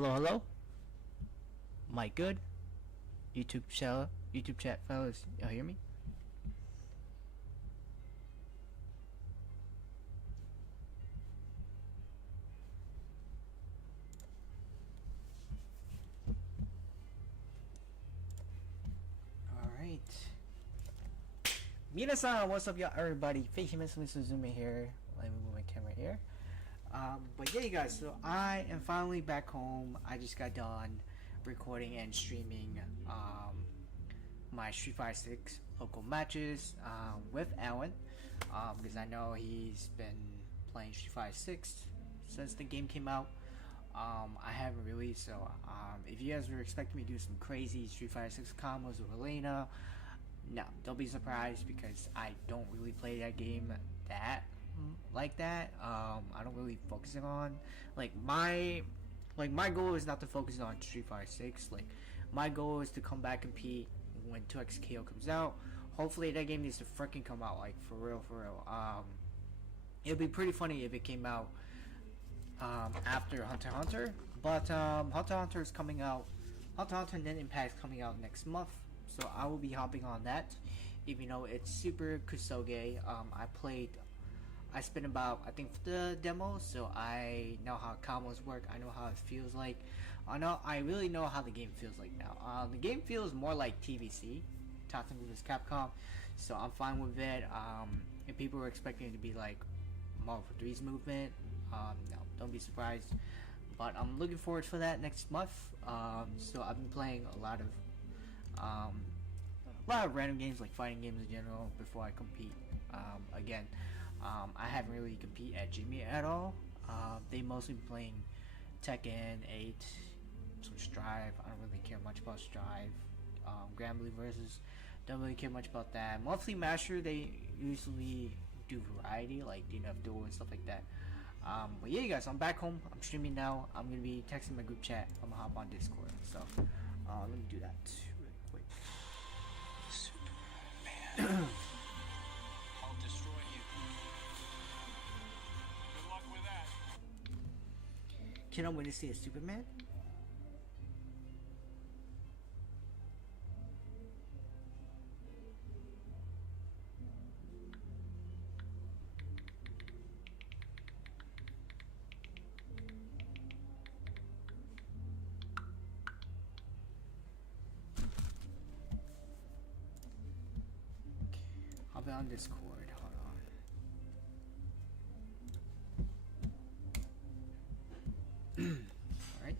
Hello, hello. Mic good? YouTube chat fellas, y'all hear me? Alright. Minasan, what's up y'all everybody? FateHimEtsuMilySuzume here. Let me move my camera here. But yeah, you guys, so I am finally back home. I just got done recording and streaming my Street Fighter 6 local matches with Alan because I know he's been playing Street Fighter 6 since the game came out. I haven't really, so if you guys were expecting me to do some crazy Street Fighter 6 combos with Elena, no, don't be surprised because I don't really play that game like that. I don't really focus on my goal is not to focus on Street Fighter 6. Like my goal is to come back and compete when 2XKO comes out. Hopefully that game needs to freaking come out, like for real. It'd be pretty funny if it came out after Hunter x Hunter, but Hunter x Hunter is coming out. Hunter x Hunter and then Impact is coming out next month, so I will be hopping on that. Even though it's super kusoge, I spent about, I think, the demo, so I know how combos work. I know how it feels like. I really know how the game feels like now. The game feels more like TVC, Tottenham vs Capcom, so I'm fine with it. If people were expecting it to be like Marvel 3's movement, no, don't be surprised. But I'm looking forward for that next month. So I've been playing a lot of random games, like fighting games in general, before I compete again. I haven't really compete at Jimmy at all. They mostly been playing Tekken 8, some Strive. I don't really care much about Strive. Grambly versus, don't really care much about that. Monthly Master, they usually do variety, like DNF Duel and stuff like that. But yeah, you guys, I'm back home. I'm streaming now. I'm gonna be texting my group chat. I'm gonna hop on Discord. So let me do that really quick. Superman. I'll destroy you. Good luck with that. Can I win to see a Superman? I'll be on Discord. Hold on. Alright.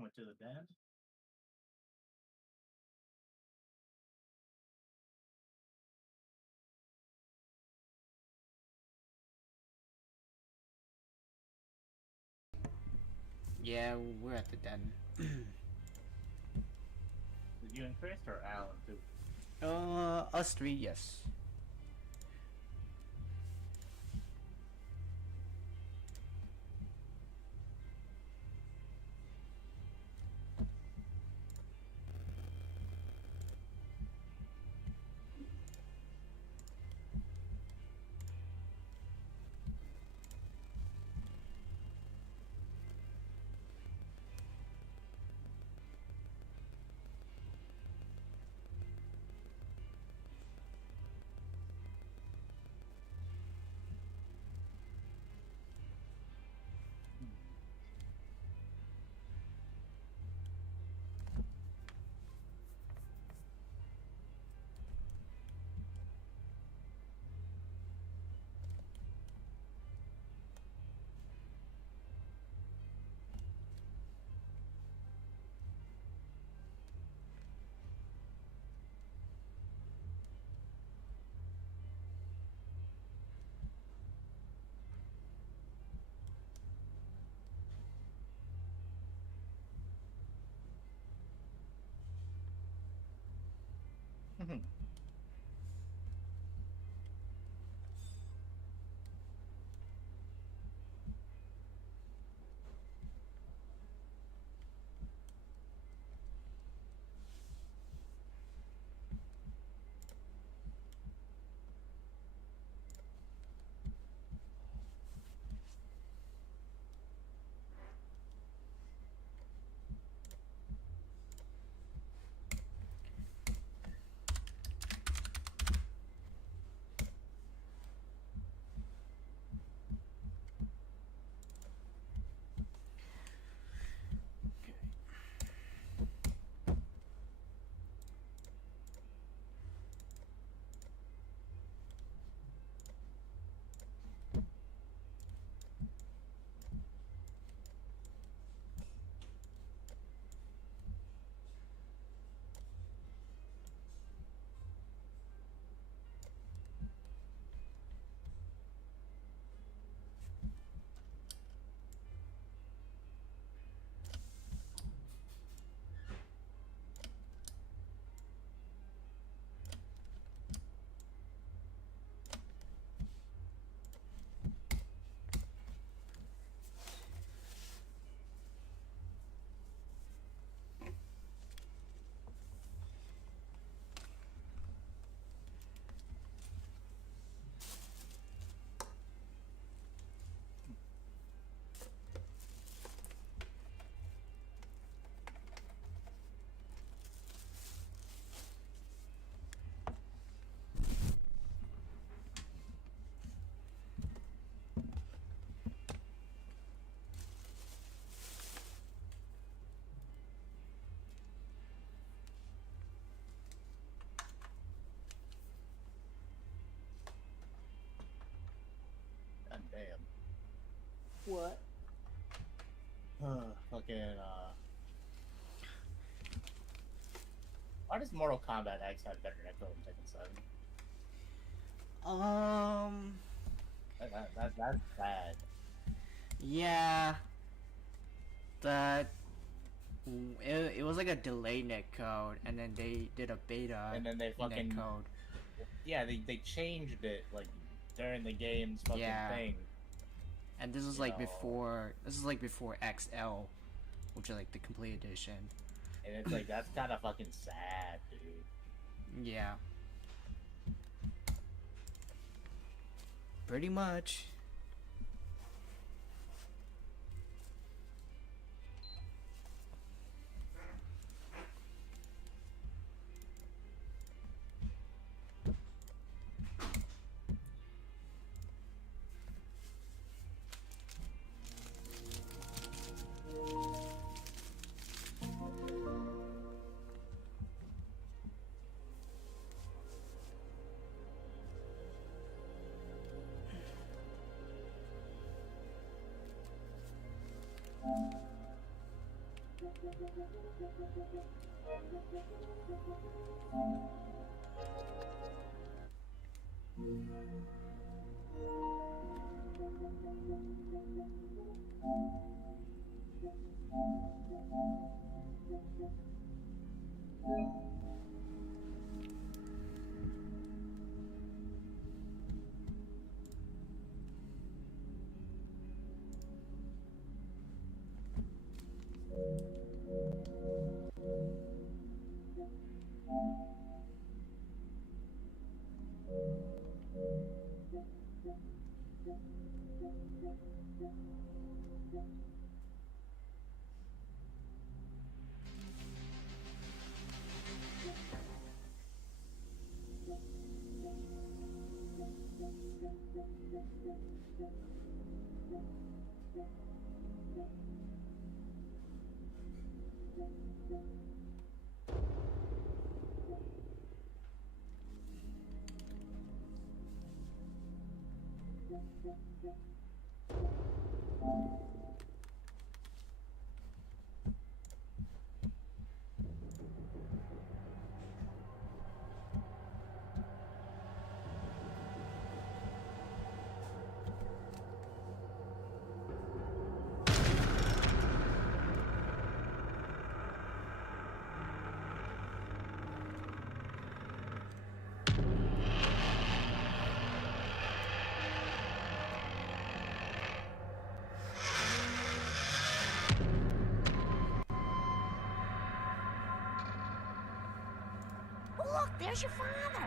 Went to the den. Yeah, we're at the den. Did you and Chris or Alan too? Us three, yes. God damn. What? Fucking, why does Mortal Kombat X have better echo than Tekken 7? That's bad. Yeah. That it was like a delay net code, and then they did a beta And then they fucking net code. Yeah, they changed it like during the game's fucking thing. And this is You like know. before. This is like before XL, which is like the complete edition. And it's like that's kind of fucking sad, dude. Yeah. Pretty much. Look, there's your father.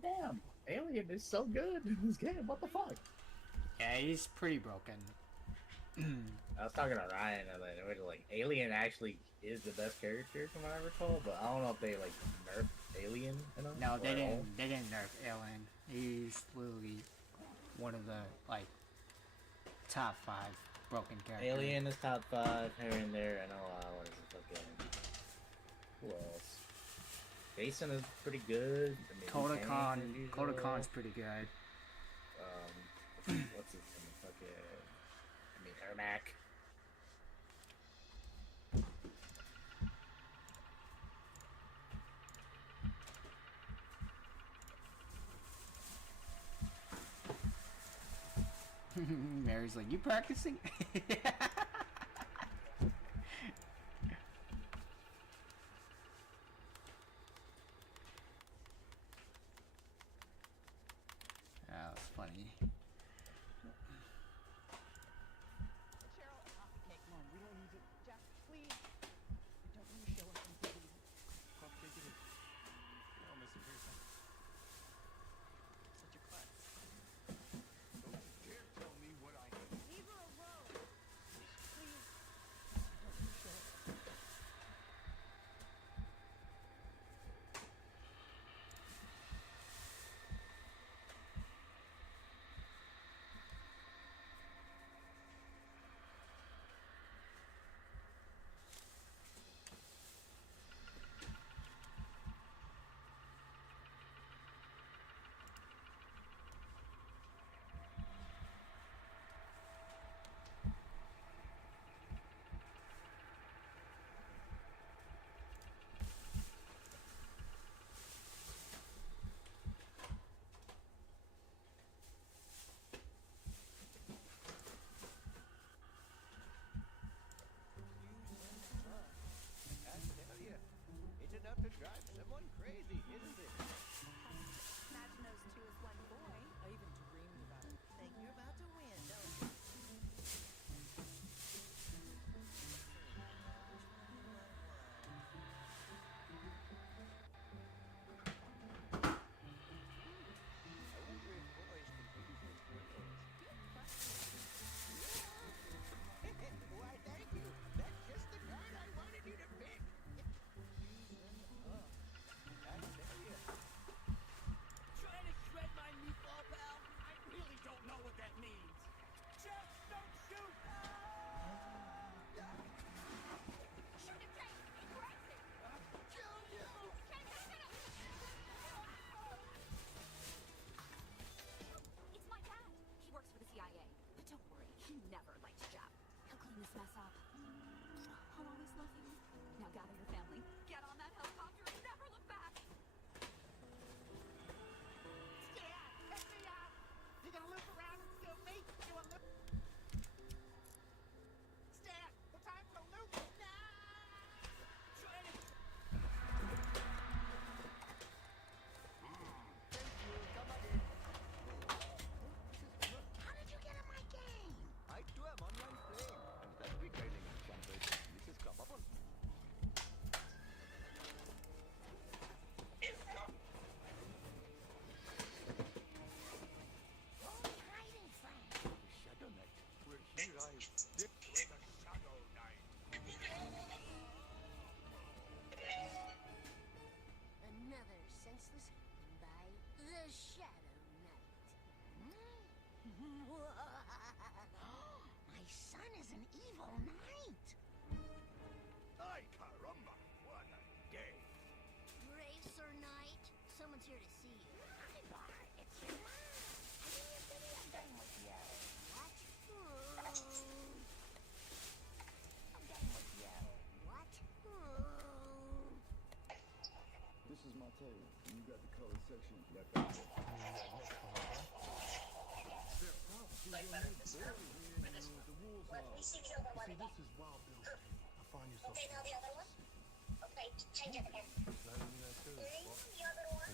Damn, Alien is so good in this game. What the fuck? Yeah, he's pretty broken. I was talking to Ryan and like Alien actually is the best character from what I recall, but I don't know if they like nerfed Alien enough. No, or they at all. didn't. They didn't nerf Alien. He's literally one of the like top 5 broken characters. Alien is top 5 here and there. I know. What is it? Fucking. Who else? Jason is pretty good. I mean, Kodakan. as usual. Kodakan's pretty good. What's his name? Fucking. I mean, Ermac. Mary's like, you practicing? That was funny. Cheryl, a coffee cake. Mom, we don't need to. Jeff, please. We don't need to show up and do these. Coffee cake it is. Oh, Mr. Pearson. Such a klutz. Don't you dare tell me what I need. Leave her alone. Please. We don't need to show up. It's enough to drive someone crazy, isn't it? Imagine those two as one boy. I even dreamed about it. Think you're about to win, don't you? I wonder if boys can produce as girls. Why, thank you. That's just the card I wanted you to pick. I tell you. Trying to shred my meatball, pal? I really don't know what that means. Just don't shoot! Shoot him, Jake! He's crazy! Kill you! It's my dad. He works for the CIA. But don't worry, he never liked Jeff. He'll clean this mess up. I'll always love you. Now gather your family. Get on that helicopter and never look back. Dad, let me out! You gonna loop around and steal me? You want loop? Stan, the time's to loop! No! Trying to... How did you get in my game? I too am online playing. And that's big training in some places. This is Kababon. hiding from? Shadow Knight. Where he rides. This was the Shadow Knight. Another senseless by the Shadow Knight. My son is an evil knight. Ay, caramba. What a day. Brave Sir Knight, someone's here to see you. Hi, boy. It's your mom. I think it's gonna be a game with you. What? A game with you. What? This is Mateo. You got the color section left out there. They're probably your new boy here in the Wolves Hall. You see, this is Wild Bill's game. I find yourself. Okay, now the other one. Okay, change it again. Not even that good. Three, the other one.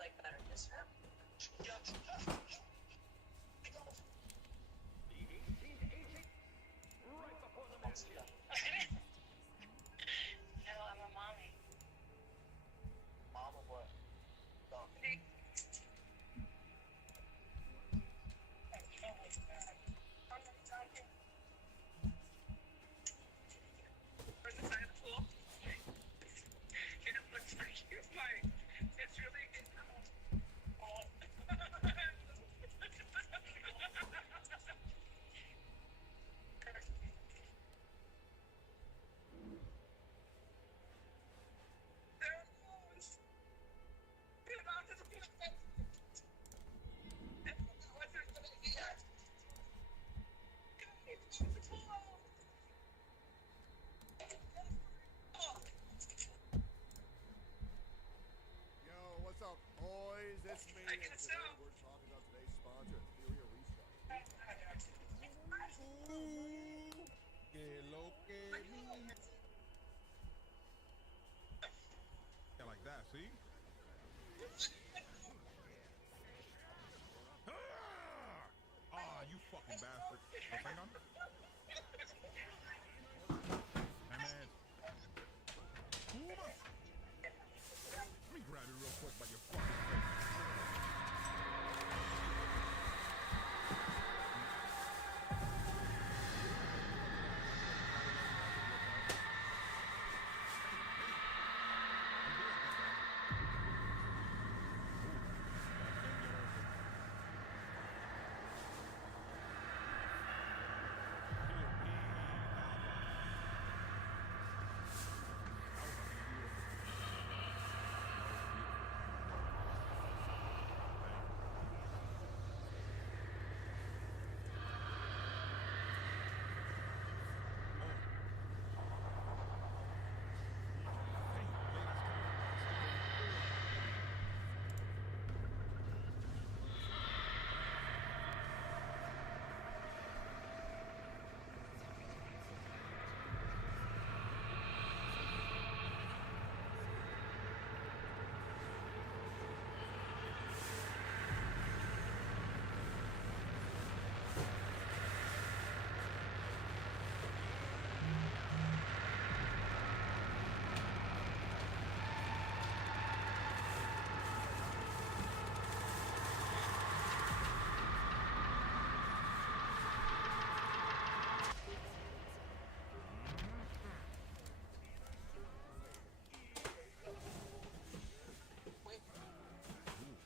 Like better this round. Right before the match. No, I'm a mommy. Mom of what? Dog. We're in the side of the pool. It looks like you might. It's really good. Yo, what's up, boys? It's me. I and guess today so. we're talking about Que lo que mi. Yeah, like that, see? Ah, you fucking bastard. Oh, hang on. And then. Let me grab you real quick by your fucking face.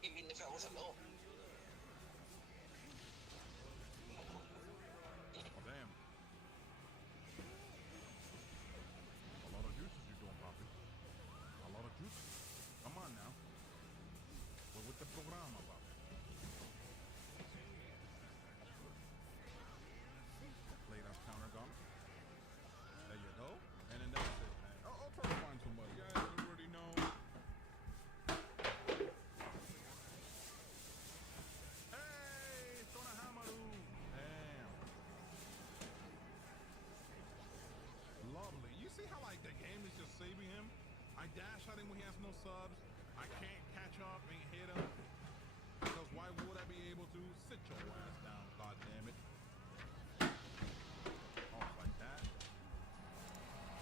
Even if I was alone. Oh, damn. A lot of juices you're doing, Poppy. A lot of juices. Come on now. What with the program about? Play that counter gun. There you go. And then that's it, man. Oh, I'll try to find somebody. You guys already know. Hey, Sonahamaru. Damn. Lovely. You see how like the game is just saving him? I dash at him when he has no subs. I can't catch up and hit him. Because why would I be able to? Sit your ass down, god damn it. Off like that.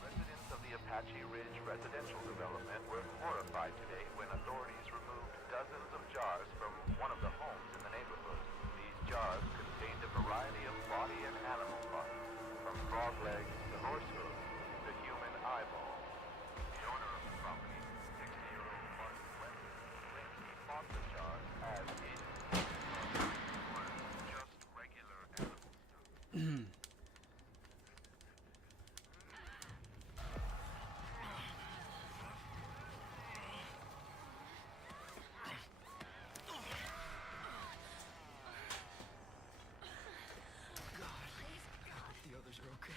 Residents of the Apache Ridge residential development were horrified today when authorities removed dozens of jars from one of the homes in the neighborhood. These jars contained a variety of body and animal parts, from frog legs to horse hooves to human eyeballs. The owner of the property, 60-year-old Martin Wendy, claimed he bought the jars as it were just regular animal stew. The others are okay.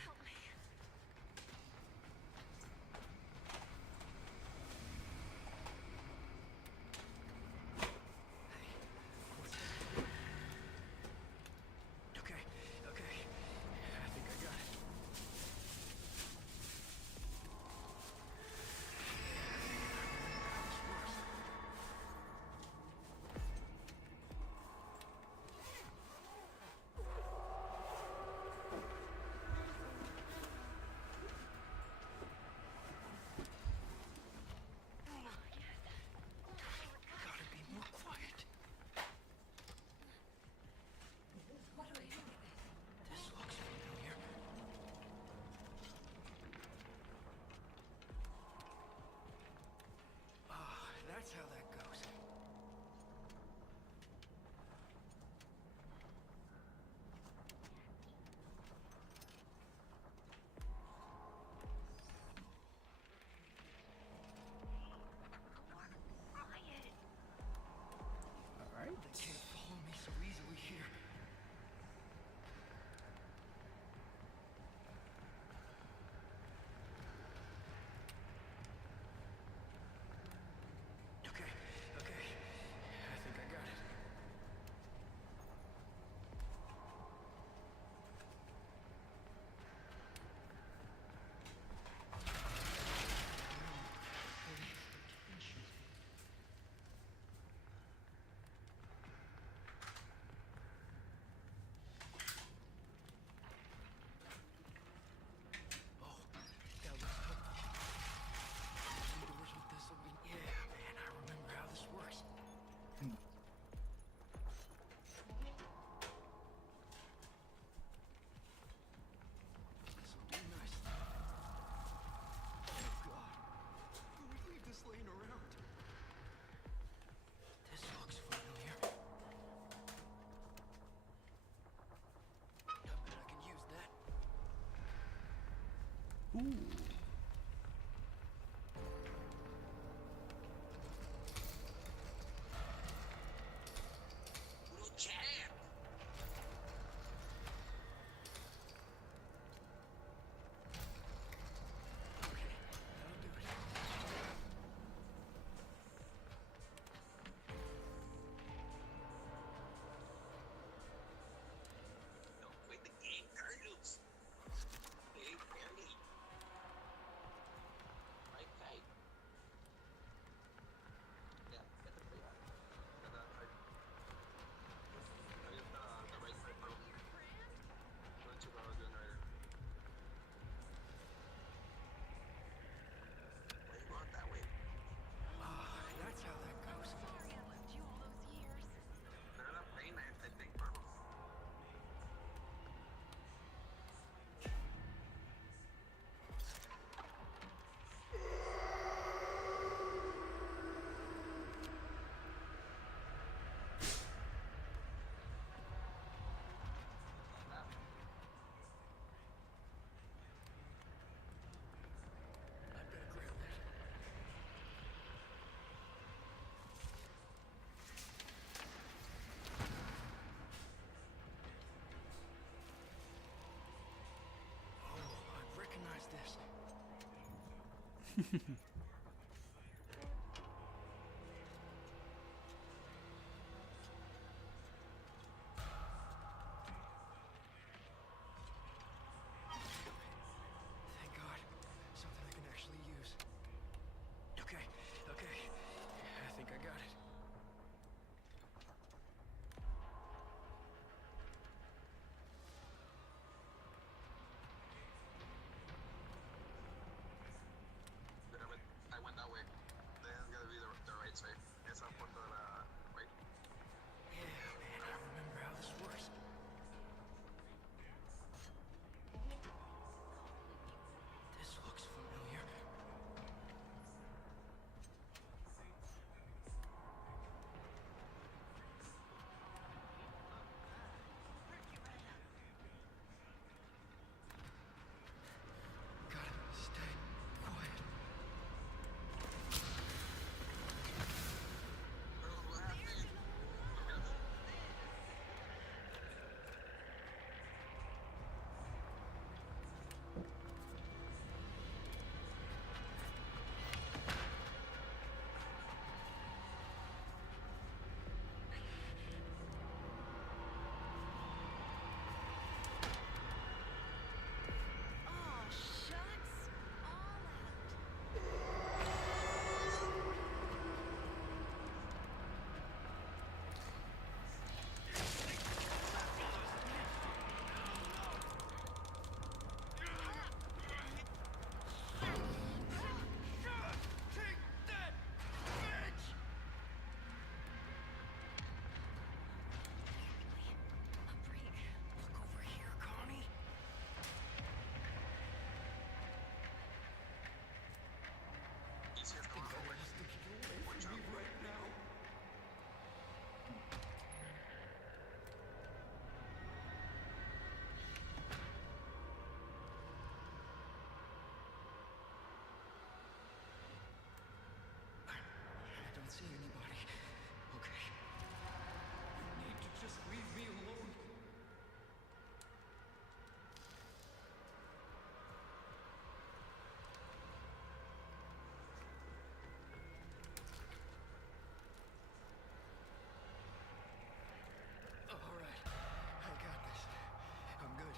Thank God. Something I can actually use. Okay. I think I got it. I went that way. That's gotta be the right side. Esa puerta de la right. Yeah, man, I remember how this works. This looks familiar. Gotta stay quiet. Girls, what happened? Oh, shucks. All out. Take that, bitch! A break. Look over here, Connie. Easier going forward. Has to get away Watch from me out. right now. I don't see anybody. Okay. You need to just leave me alone. All right. I got this. I'm good.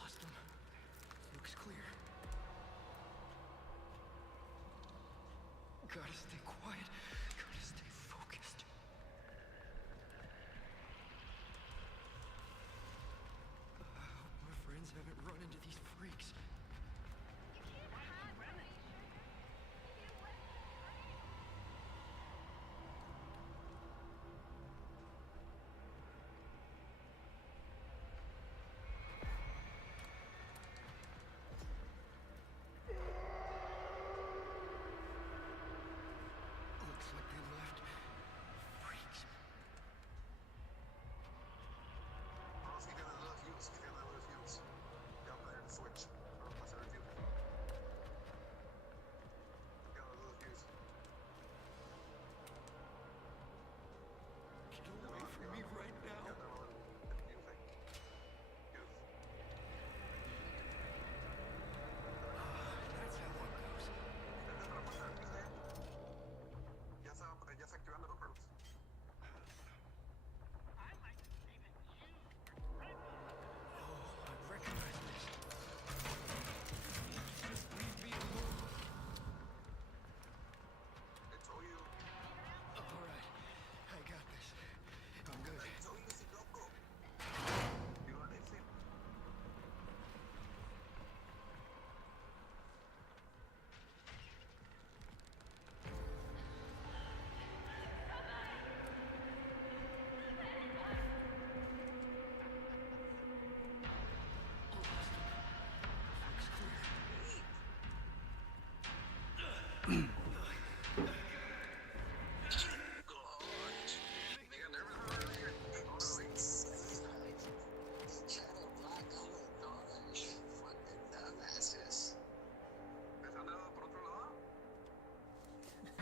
Lost him. Looks clear. Gotta stay quiet. Gotta stay focused. I hope my friends haven't run into these freaks. Looks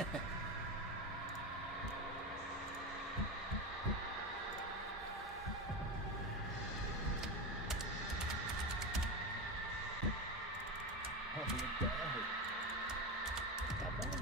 Oh, my God. Come on.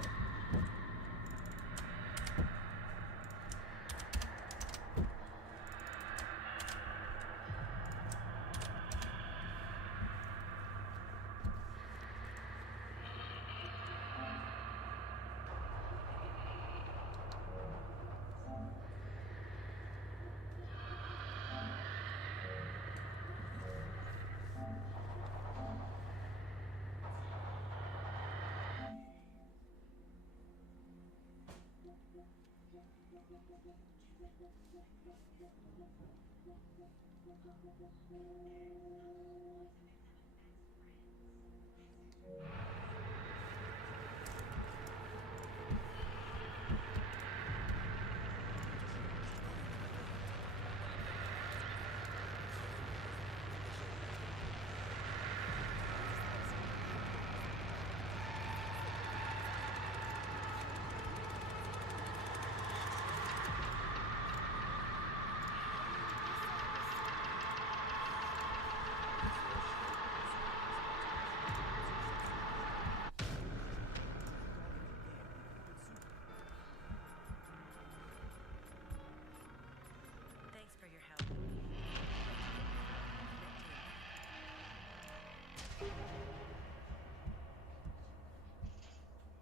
Thanks for your help.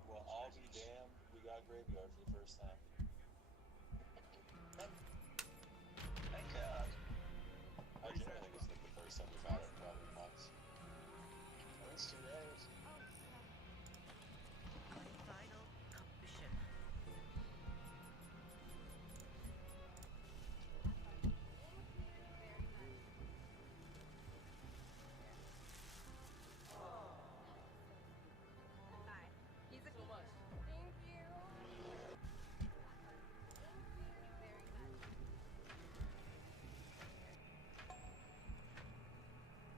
Well, I'll be damned. We got graveyard for the first time. Thank God. I genuinely think it's like the first time we've had it in probably months. At least 2 days. Final commission.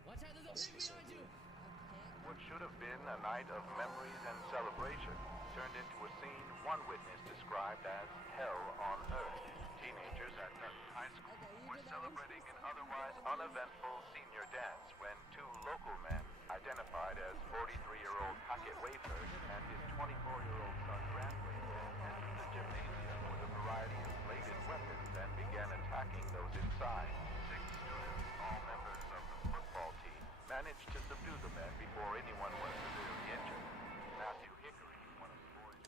Watch out, there's a pig behind you! What should have been a night of memories and celebration turned into a scene one witness described as hell on earth. Teenagers at Nutton High School were celebrating an otherwise uneventful senior dance when 2 local men, identified as 43-year-old Hackett Wayford and his 24-year-old son Grantway, entered the gymnasium with a variety of bladed weapons and began attacking those inside. 6 students, all members of the football team, managed to subdue the men before anyone was severely injured. Matthew Hickory, one of the boys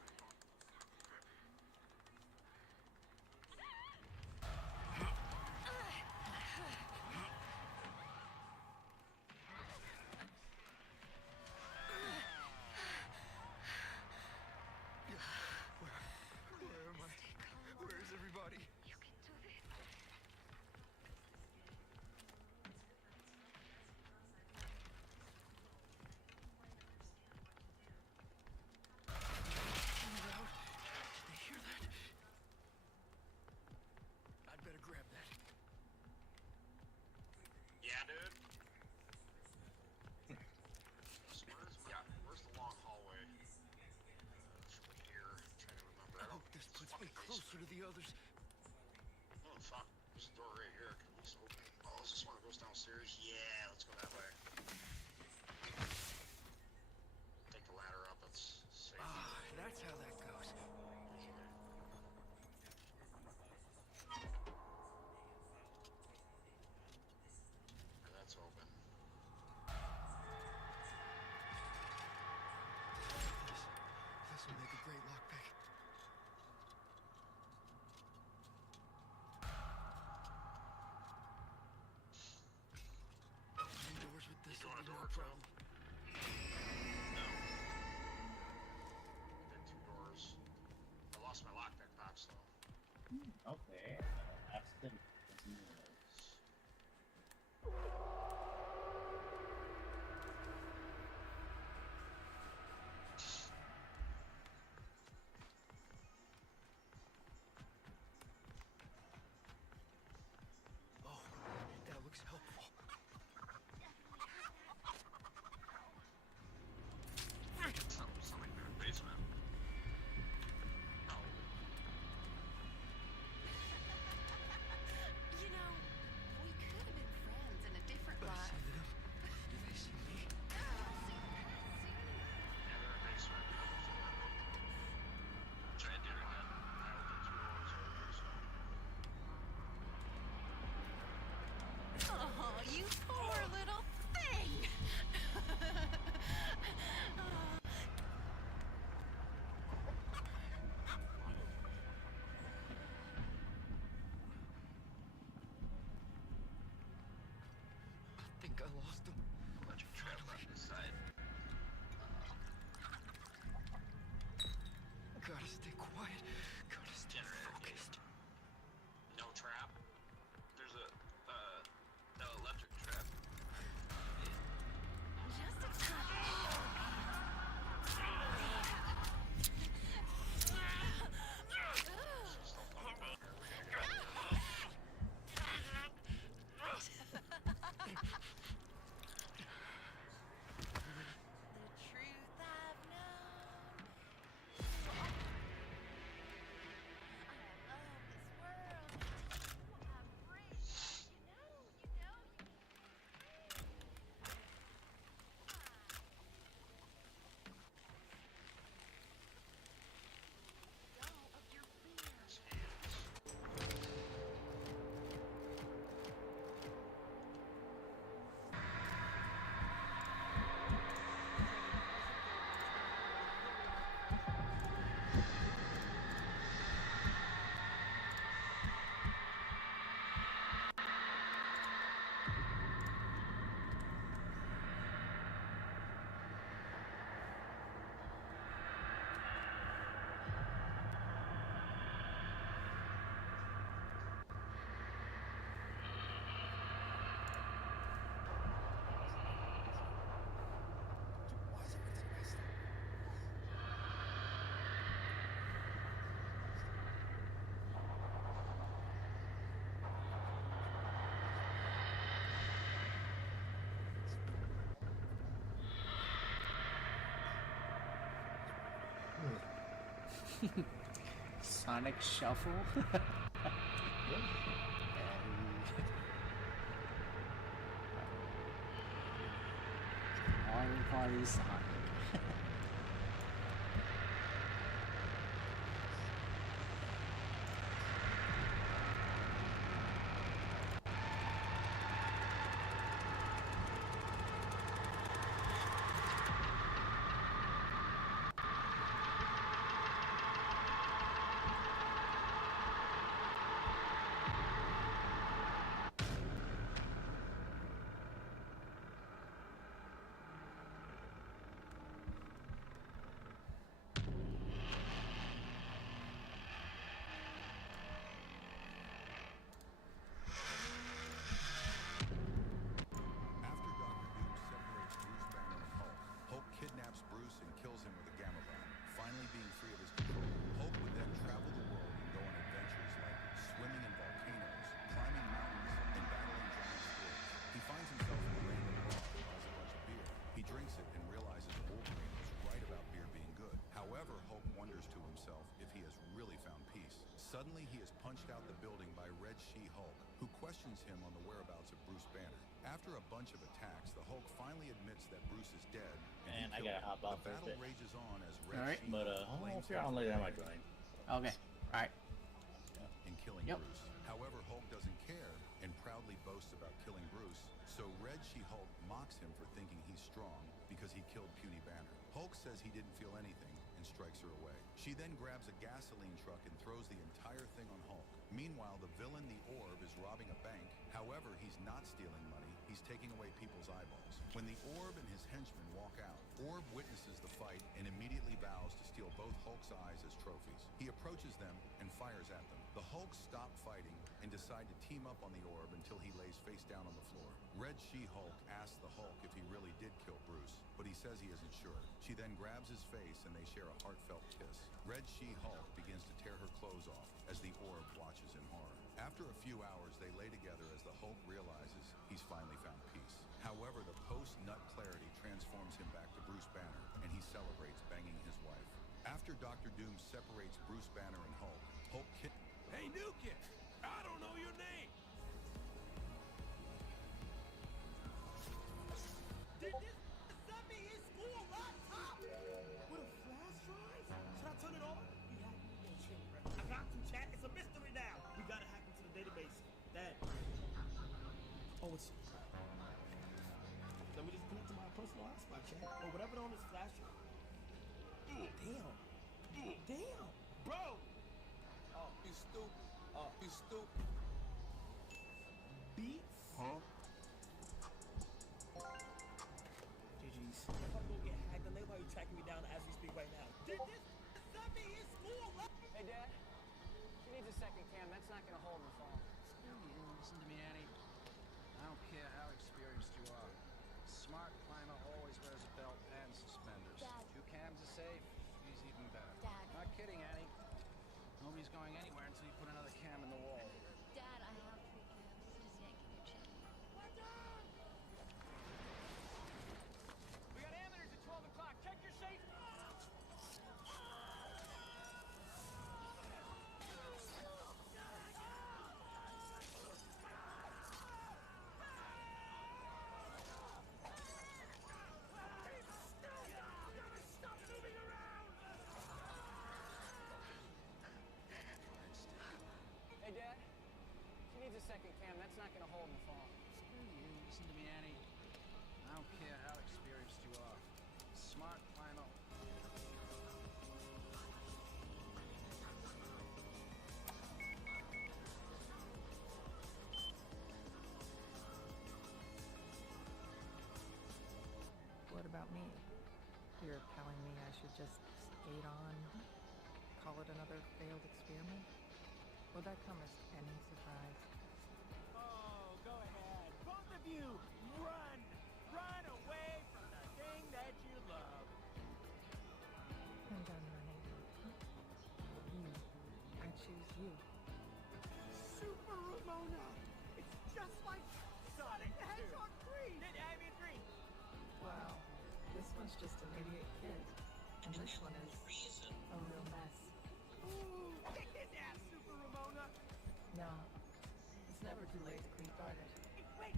Where am I? Where is everybody? You can do this. Loud. Did they hear that? I'd better grab that. Yeah, dude. Where's the long hallway? From here, I'm trying to remember. I hope this puts me closer to the others. Oh, fuck. There's a door right here. Can we just open it? Oh, is this one that goes downstairs? Yeah, let's go that way. Take the ladder up. That's safe. Ah, that's how that goes. And that's open. This will make a great lockpick. Doors with this will be no problem. No. Did 2 doors. I lost my lockpick box though. Okay. Accident. Oh, that looks helpful. Something in the basement. I lost him. Electric trap on this side. Gotta stay quiet. Gotta stay focused. No trap. There's a no electric trap. Just a touch. The truth I've known. I love this world. I'm free. You know. Go of your fears. Sonic Shuffle. Mario Party Sonic. After Dr. Doom separates Bruce Banner and Hulk, Hulk kidnaps Bruce and kills him with a gamma bomb. Finally being free of his control, Hulk would then travel the world and go on adventures like swimming in volcanoes, climbing mountains, and battling giant squids. He finds himself in a random bar and buys a bunch of beer. He drinks it and realizes Wolverine was right about beer being good. However, Hulk wonders to himself if he has really found peace. Suddenly, he is punched out the building by Red She-Hulk, who questions him on the whereabouts of Bruce Banner. After a bunch of attacks, the Hulk finally admits that Bruce is dead, and Man, I he killed gotta hop him. off The for a battle bit. rages on as Red Alright. She-Hulk But I'll claims figure out his later. I might identity join. Okay. Alright. in killing Yep. Bruce. However, Hulk doesn't care and proudly boasts about killing Bruce, so Red She-Hulk mocks him for thinking he's strong because he killed Puny Banner. Hulk says he didn't feel anything and strikes her away. She then grabs a gasoline truck and throws the entire thing on Hulk. Meanwhile, the villain, the Orb, is robbing a bank. However, he's not stealing money. He's taking away people's eyeballs. When the Orb and his henchmen walk out, Orb witnesses the fight and immediately vows to steal both Hulk's eyes as trophies. He approaches them and fires at them. The Hulk stop fighting and decide to team up on the Orb until he lays face down on the floor. Red She-Hulk asks the Hulk if he really did kill Bruce, but he says he isn't sure. She then grabs his face and they share a heartfelt kiss. Red She-Hulk begins to tear her clothes off as the Orb watches in horror. After a few hours, they lay together as the Hulk realizes he's finally found peace. However, the post-nut clarity transforms him back to Bruce Banner, and he celebrates banging his wife. After Dr. Doom separates Bruce Banner and Hulk, Hulk Hey, new kid! I don't know your name! Did this send me his school laptop? With a flash drive? Should I turn it on? We have no shit, right? I got to, chat. It's a mystery now. We gotta hack into the database. Dad. Oh, it's... Let me just connect to my personal hotspot, chat. Or whatever on this flash drive. Damn. Damn. Bro! Oh, you stupid. Oh, you stupid. Beats? Huh? Hey, Dad. She needs a second cam. That's not gonna hold in the fall. Screw you. Listen to me, Annie. I don't care how experienced you are. Smart climber always wears a belt and suspenders. Dad. 2 cams are safe. She's even better. Dad. Not kidding, Annie. Nobody's going anywhere until you put another cam in the wall. Dad, I have 3 cams. Just yanking your chain. We got amateurs at 12 o'clock. Check your safety. Hey, Dad. She needs a second cam. That's not gonna hold in the fall. Screw you. Listen to me, Annie. I don't care how experienced you are. Smart climber. What about me? You're telling me I should just skate on, call it another failed experiment? Will that come as any surprise? Oh, go ahead. Both of you, run! Run away from the thing that you love. I'm done running. You. I choose you. Super Ramona! It's just like Sonic the Hedgehog 3! I mean 3! Wow. This one's just an idiot kid. And this one is a real mess. Ooh, kick his ass, Super Ramona! No. It's never too late to clean started. Wait,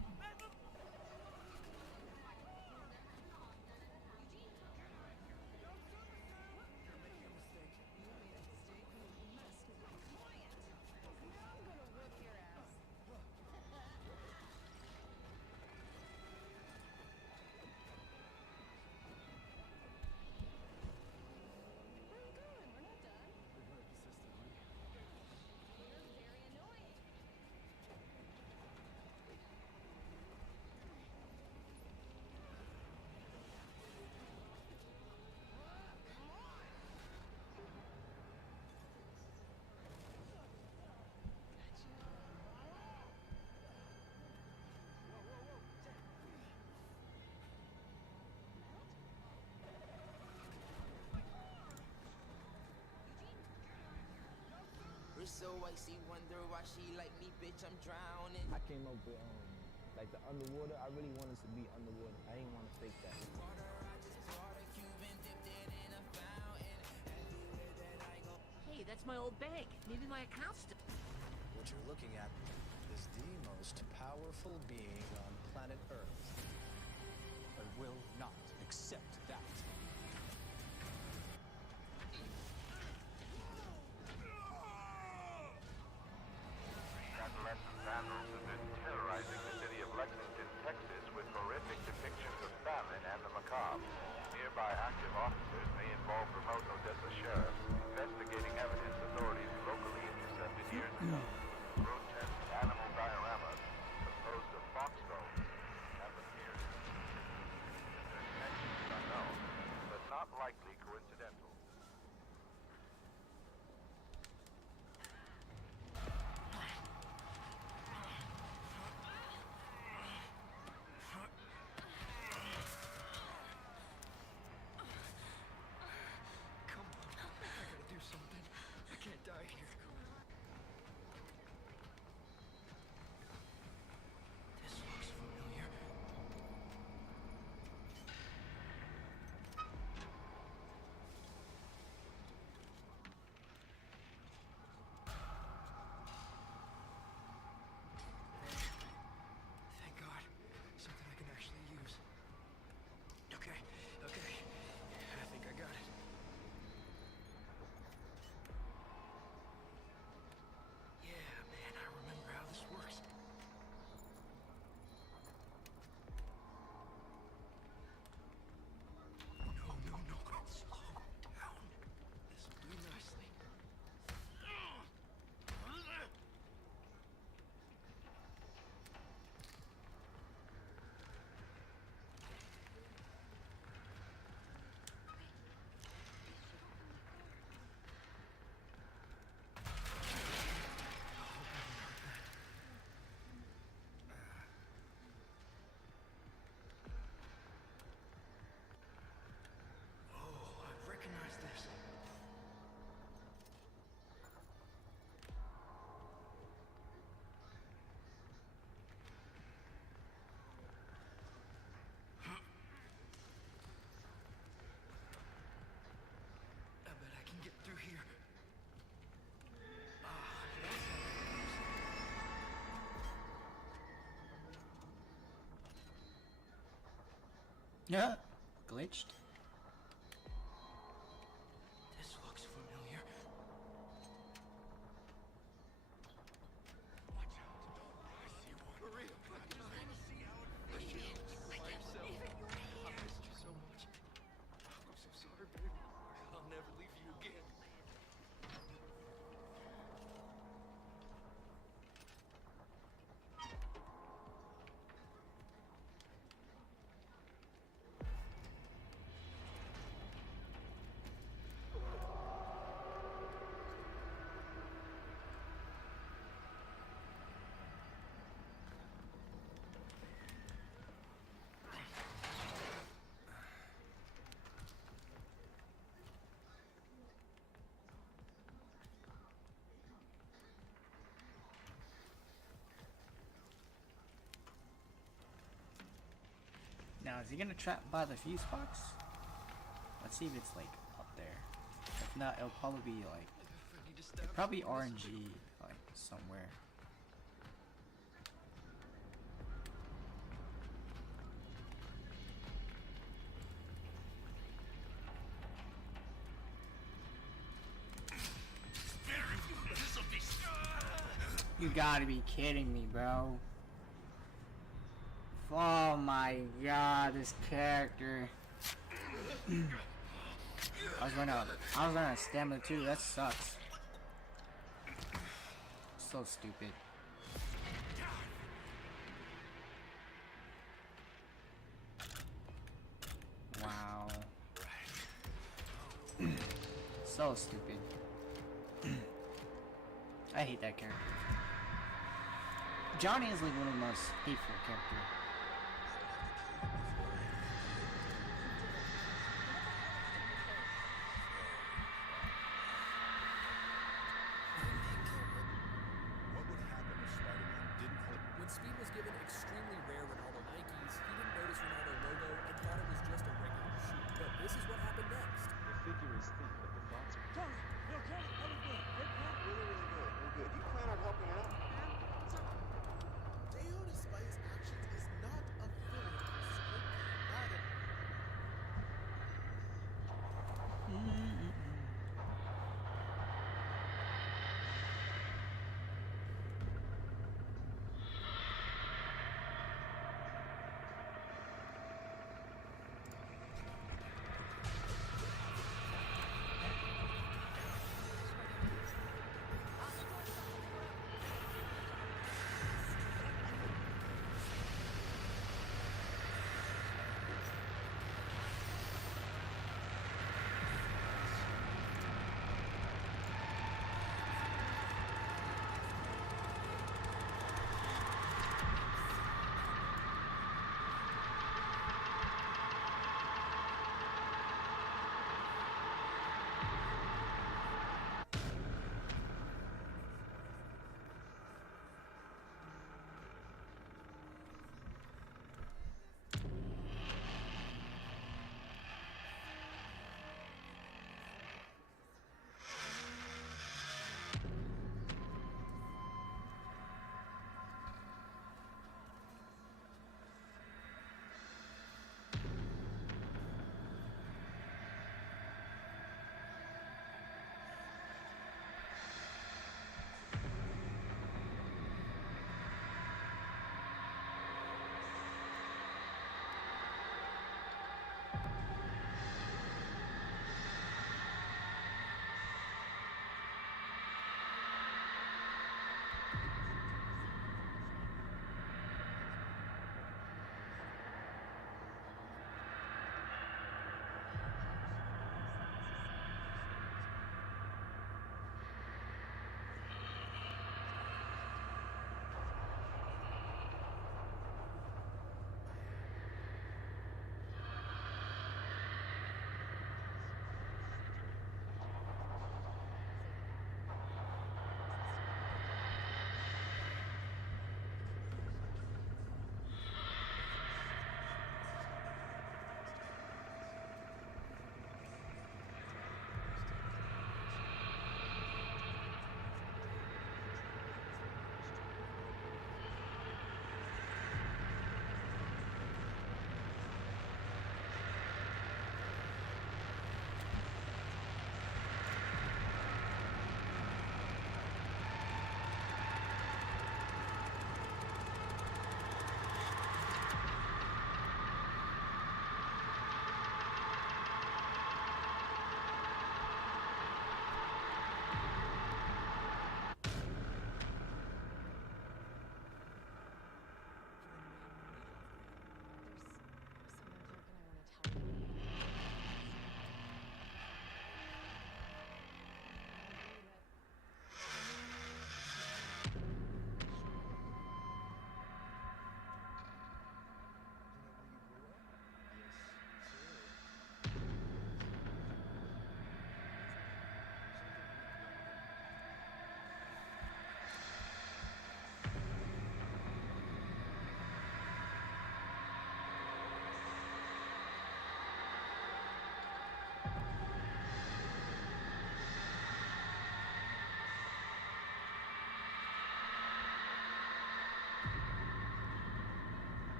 Wrist so icy, wonder why she like me, bitch, I'm drowning. I came up with like the underwater. I really wanted to be underwater. I didn't want to fake that. Hey, that's my old bank. Maybe my account's still... What you're looking at is the most powerful being on planet Earth. I will not accept that. Adolescent vandals have been terrorizing the city of Lexington, Texas with horrific depictions of famine and the macabre. Nearby active officers may involve remote Odessa sheriff, investigating evidence authorities locally intercepted years ago. Grotesque animal dioramas composed of fox skulls have appeared. Their connections are unknown, but not likely coincidental. Yeah, glitched. This looks familiar. Maria, I just want to see how it feels. By yourself. I missed you so much. I'm so sorry, baby. I'll never leave you again. Now, is he gonna trap by the fuse box? Let's see if it's like up there. If not, it'll probably be like probably RNG like somewhere. You gotta be kidding me, bro. Oh my god, this character. I was running out of stamina too, that sucks. So stupid. Wow. So stupid. I hate that character. Johnny is like one of the most hateful characters. What would happen if Spider-Man didn't hold? When speed was given extremely rare Ronaldo Nikes, he didn't notice Ronaldo logo and thought it was just a regular shoe. But this is what happened next. The figure is thick, but the thoughts are... Johnny, you okay? Everything good, man? Really good. Really good. You plan on helping out? They know despite his actions is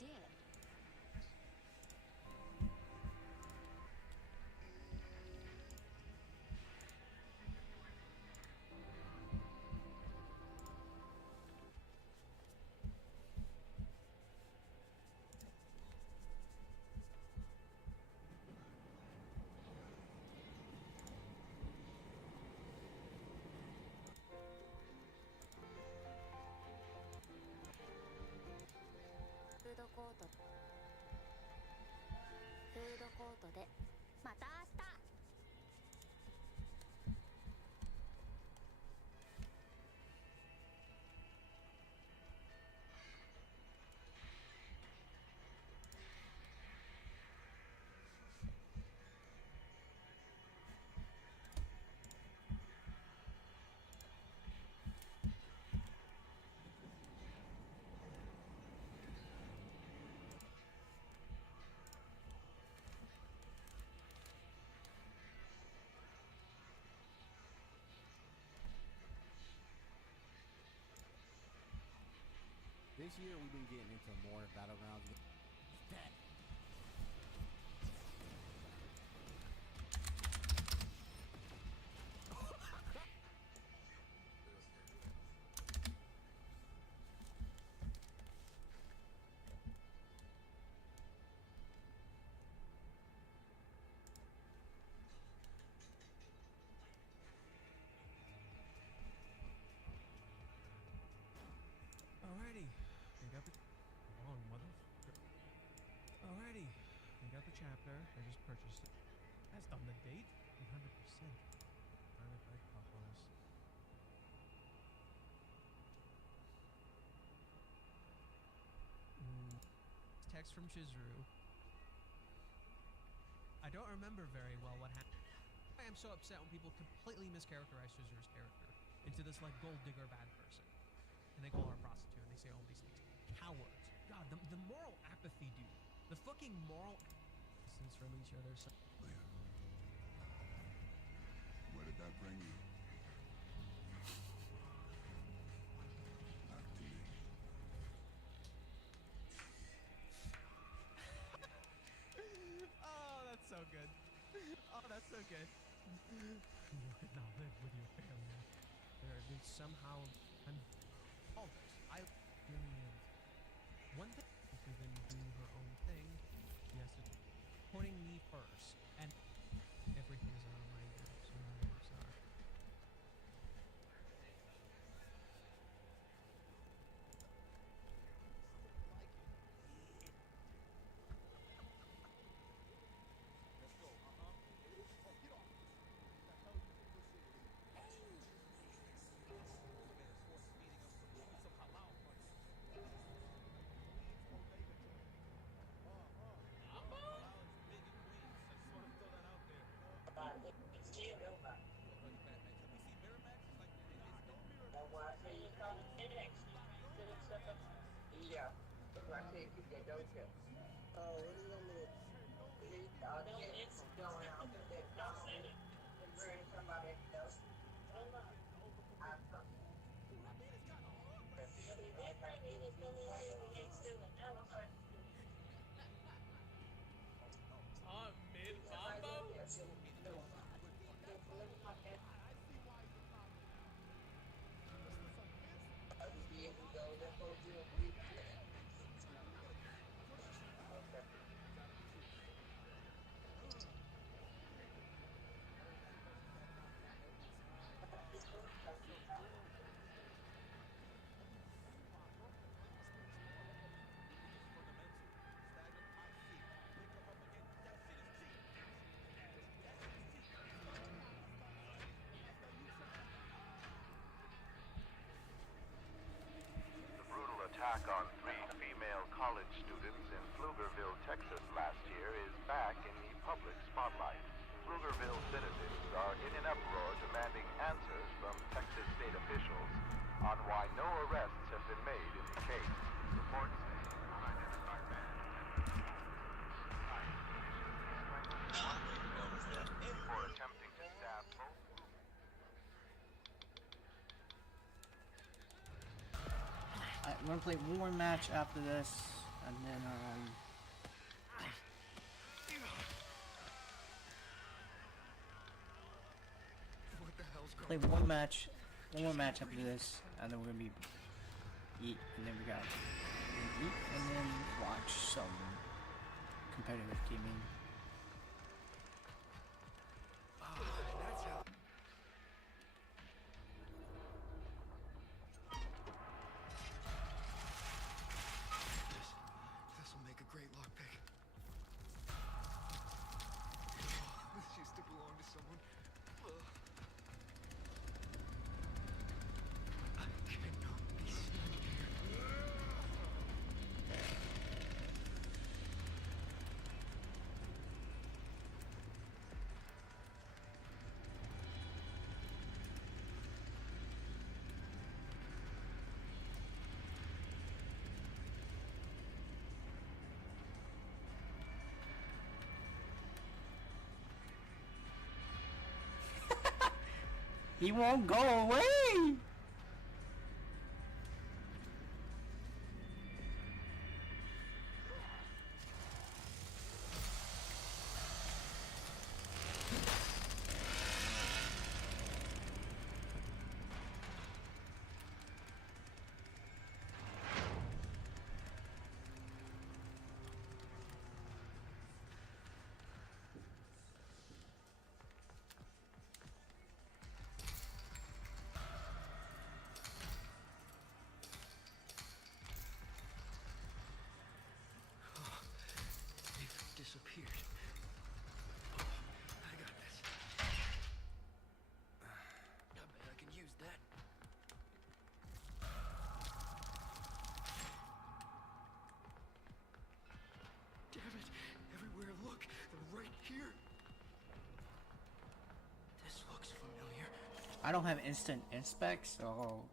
did.フードコートでまた明日。This year we've been getting into more battlegrounds. That. Alrighty, we got the wrong motherfucker. Alrighty, we got the chapter. I just purchased it. That's on the date, 100%. Private bike cojones. Text from Chizuru. I don't remember very well what happened. I am so upset when people completely mischaracterize Chizuru's character into this like gold digger bad person. And they call her a prostitute and they say all these things. Cowards. God, the moral apathy, dude. The fucking moral distance from each other. So Where did that bring you? Back to me. Oh, that's so good. Oh, that's so good. You could not live with your family. There is somehow all this. I really am. One thing to then do her own thing. She has to pointing me first, and everything is a reminder. So I'm sorry. Yeah. I can't keep that dope shut. Oh, what do you want me to do? It's going out there. And bring somebody else. Mid-combo? The brutal attack on 3 female college students in Pflugerville, Texas last year is back in the public spotlight. Pflugerville citizens are in an uproar demanding answers from Texas state officials on why no arrests have been made in the case. Reports say unidentified men for attempting to stab both. I'm gonna play one more match after this, and then play one more match after this, and then we're gonna be eat, and then we got eat, and then watch some competitive gaming. This'll make a great lockpick. This used to belong to someone. I cannot be seen here. He won't go away! Disappeared. I got this. I bet I can use that. Damn it! Everywhere I look, they're right here. This looks familiar. I don't have instant inspect, so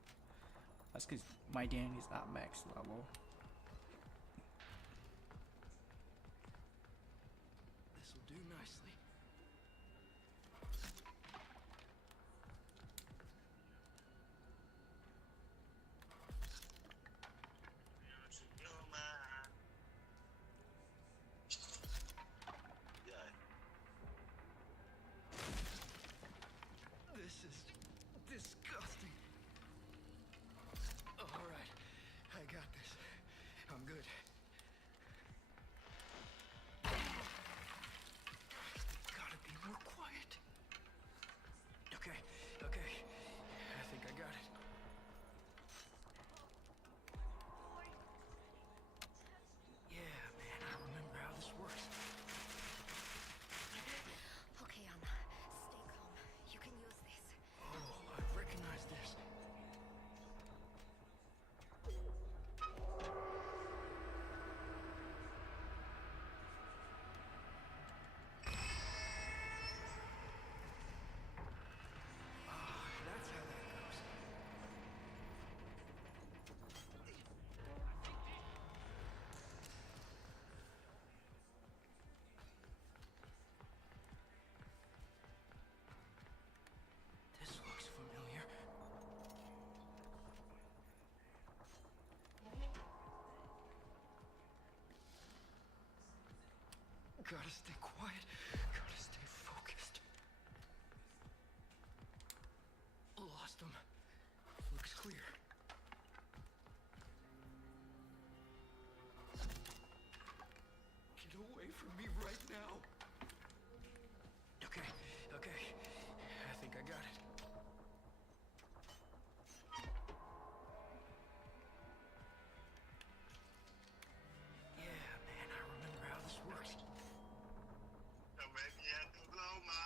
that's because my Danny's not max level. This'll do nicely. This is disgusting. All right, I got this. I'm good. Gotta be more quiet. Okay, okay. I think I got it. Yeah, man, I remember how this works. Okay, stay calm. You can use this. Oh, I recognize this. That's how that goes. This looks familiar. Gotta stay quiet. Gotta stay focused. Lost him. Looks clear. Get away from me right now. Okay, okay. I think I got it. Yeah, man, I remember how this works. Don't make me have to blow my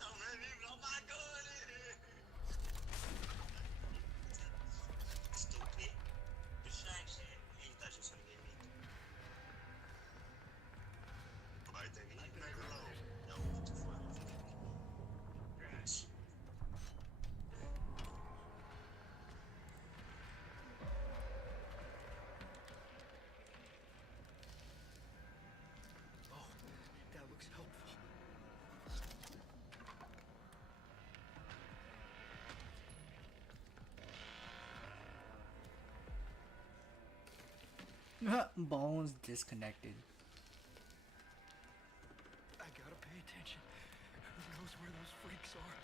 Don't make me blow my gun. Stupid. Distraction. He thought you was gonna get me. Right there, you need to make it low. No, too far. Gosh. Oh, that looks helpful. Bones disconnected. I gotta pay attention. Who knows where those freaks are?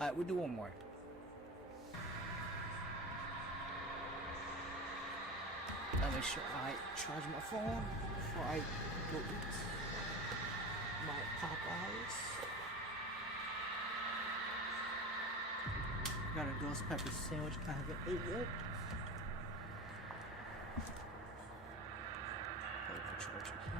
Alright, we'll do one more. I'll make sure I charge my phone before I go eat my Popeyes. Got a ghost pepper sandwich I haven't ate yet. Put the charger here.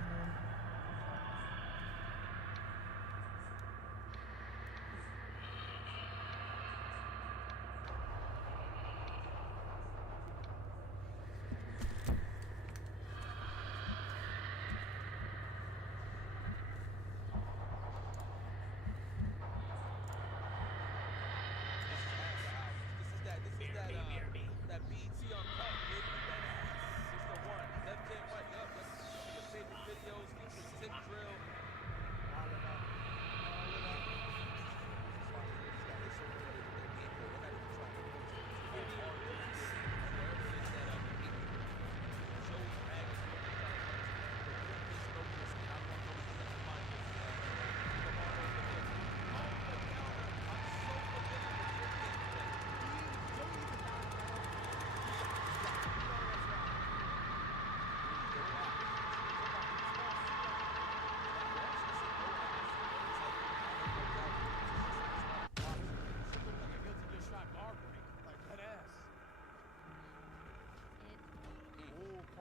That BT on cut, baby, that ass. It's the one. Left hand right up. That's some of your favorite videos. Feature tip drill. All of that. All of that. Watch this guy. They so good with their gameplay. They're not even trying to coach it. How hard it is. Wherever it is that shows magazine. This focus. And I'm going to go to the find this. Come on over there. Oh, the counter. I'm so familiar with your gameplay. Don't even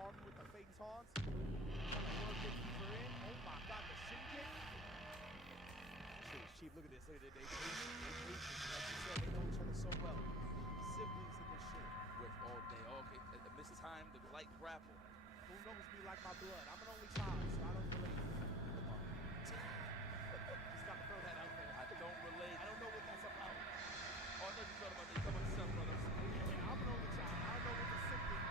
with the fake taunts. Oh my god, the shin kick. Shit, Chief, look at this. Look at it. They patient. Like you said, they know each other so well. Siblings in this shit. With all day. Okay, Mrs. Time, the light grapple. Who knows me like my blood? I'm an only child, so I don't relate. Come on. Just gotta throw that out there. I don't relate. I don't know what that's about. Oh, I know you thought about that. Come on, yourself, brothers. I'm an only child. I don't know what the sibling.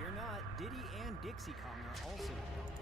Fear not, Diddy and Dixie Kong are also involved.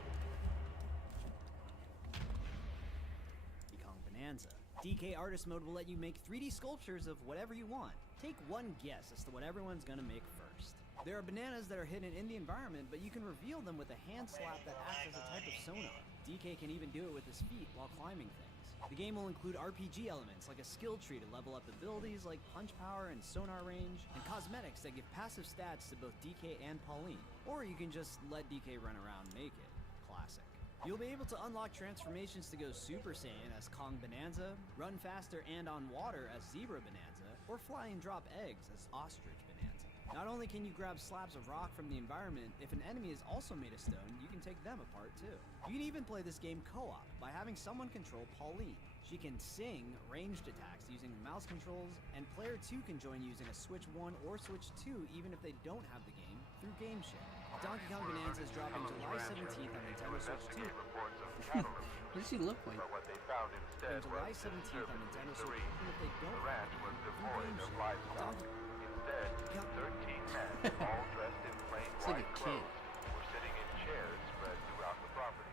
Diddy Kong Bonanza. DK Artist Mode will let you make 3D sculptures of whatever you want. Take one guess as to what everyone's gonna make first. There are bananas that are hidden in the environment, but you can reveal them with a hand slap that acts as a type of sonar. DK can even do it with his feet while climbing things. The game will include RPG elements like a skill tree to level up abilities like punch power and sonar range, and cosmetics that give passive stats to both DK and Pauline. Or you can just let DK run around naked. Classic. You'll be able to unlock transformations to go Super Saiyan as Kong Bonanza, run faster and on water as Zebra Bonanza, or fly and drop eggs as Ostrich Bonanza. Not only can you grab slabs of rock from the environment, if an enemy is also made of stone, you can take them apart too. You can even play this game co-op by having someone control Pauline. She can sing ranged attacks using mouse controls, and player 2 can join using a Switch 1 or Switch 2 even if they don't have the game through Game Share. Donkey Kong Bonanza is dropping July 17th on Nintendo Switch 2. What does he look like? But what they found instead July was 17th on Nintendo Switch 2 even if they The don't have ranch the was game through devoid Game of Share. livestock. Instead, 13 men, all dressed in plain It's like white a kid. clothes, were sitting in chairs spread throughout the property.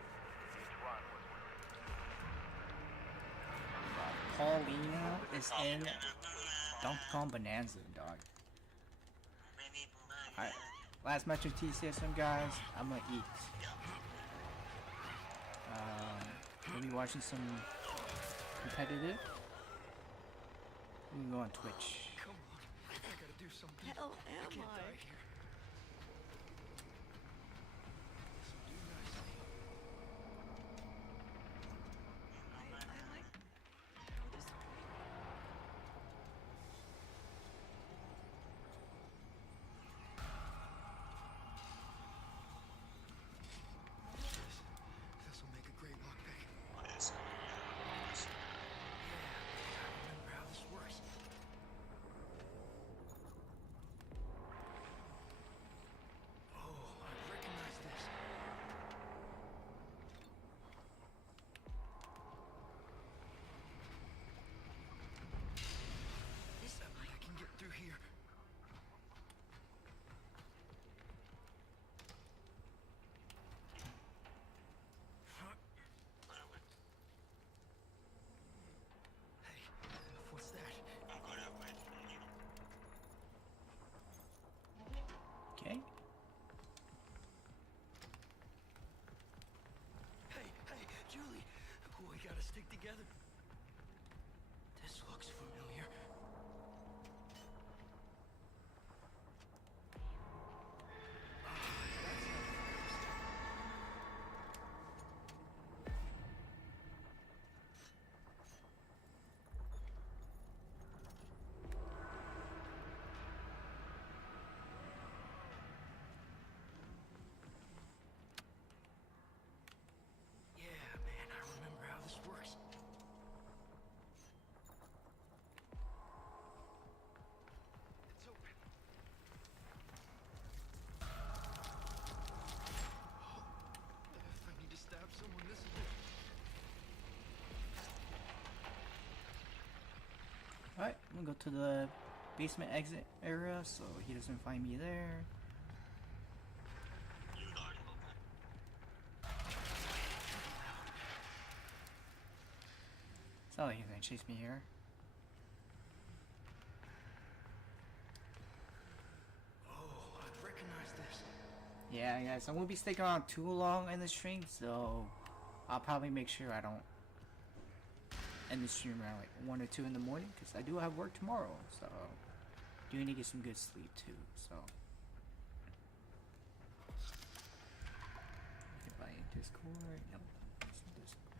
Each one was Paulina is in Donkey Kong Bonanza, dog. Alright, last match of TCSM, guys. I'm gonna eat. We'll be watching some competitive. We can go on Twitch. Come on. I gotta do something. Hell am can't I? die here. This'll do nicely. This'll make a great lockpick. Yeah, I remember how this works. Oh, I recognize this. I think I can get through here. Hey, what's that? Okay. Hey, Julie, we gotta stick together. This looks familiar. Yeah, man, I remember how this works. It's open. If I need to stab someone, this is it. Alright, I'm gonna go to the basement exit area so he doesn't find me there. It's not like he's gonna chase me here. Oh, I recognize this. Yeah, guys, I won't be sticking around too long in the stream, so I'll probably make sure I don't end the stream around like 1 or 2 in the morning, because I do have work tomorrow, so do need to get some good sleep too, so. Invite Discord, no, it's in Discord.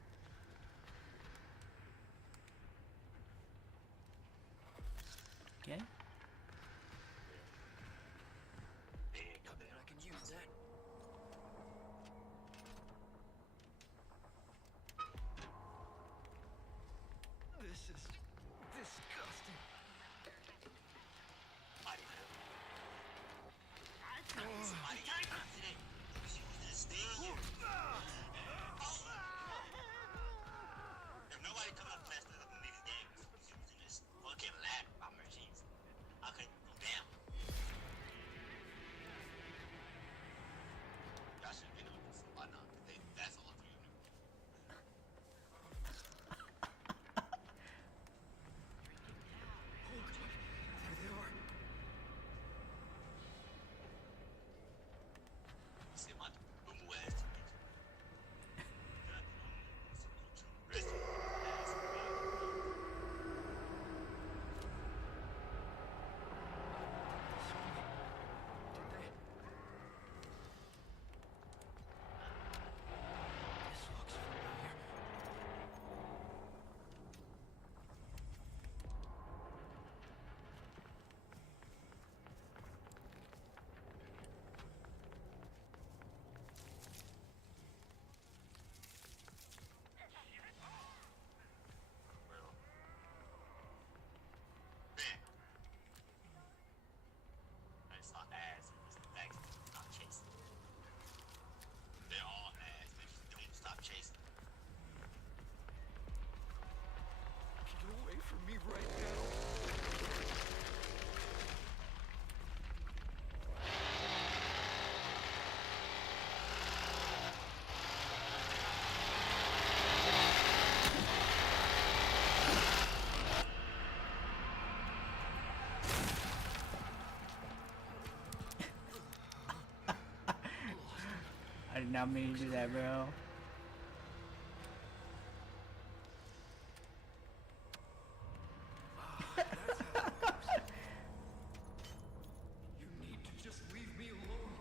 Okay. I bet I can use that. This is disgusting. If nobody come up fast enough in these games, she was in this fucking lab by machines. did not mean to do that, bro. You need to just leave me alone.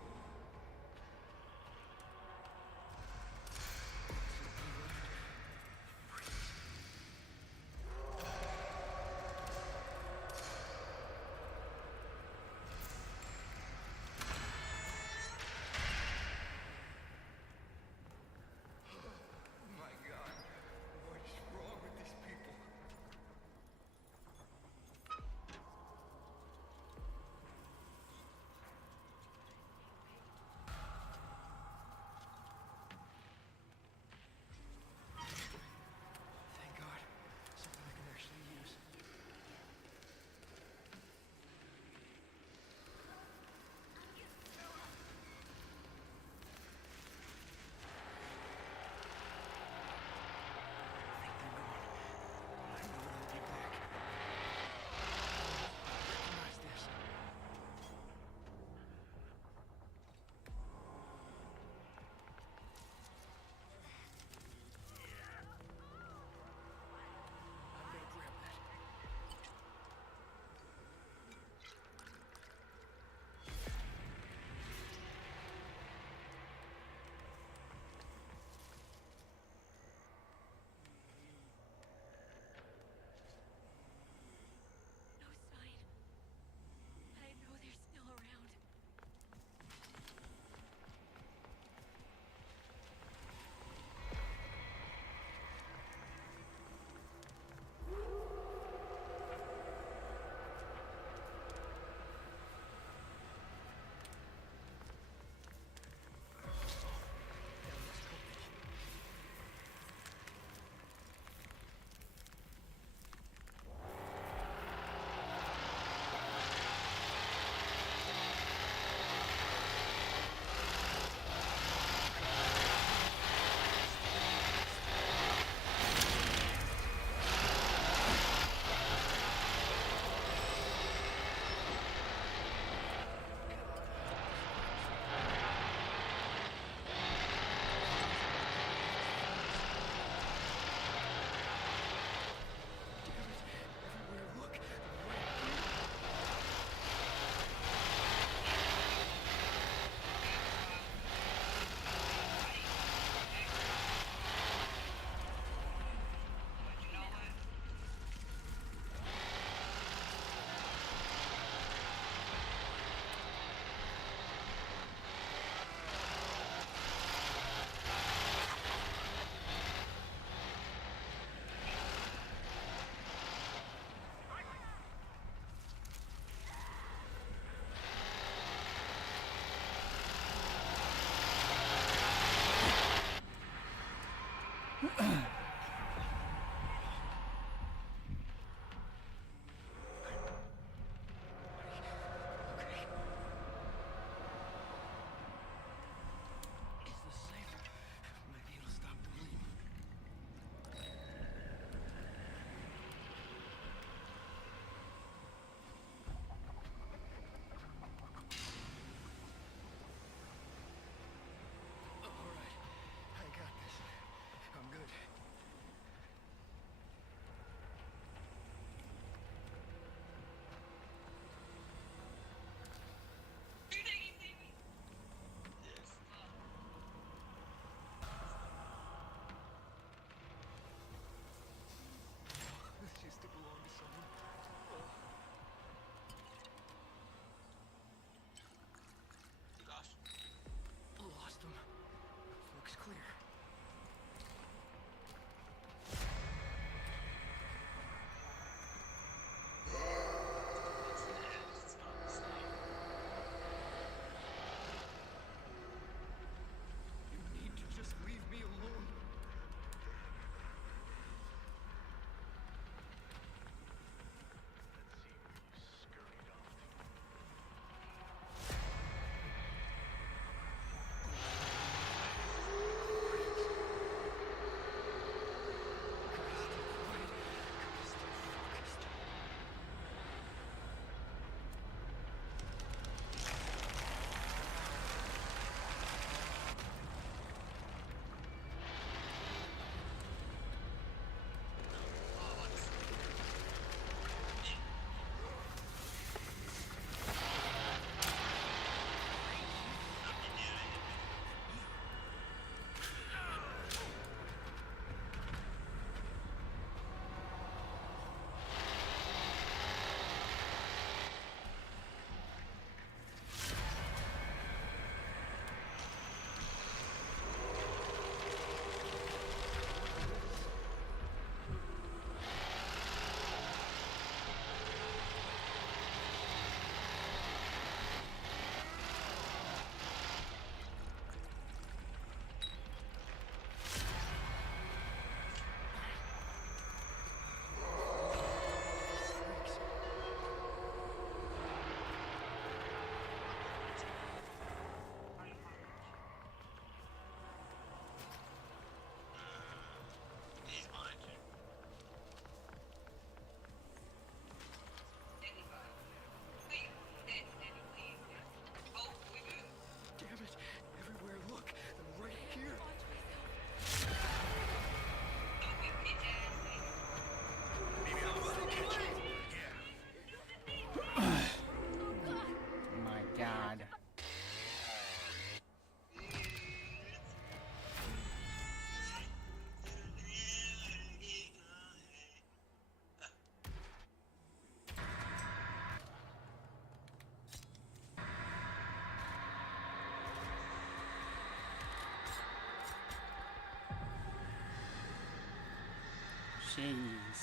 Jeez.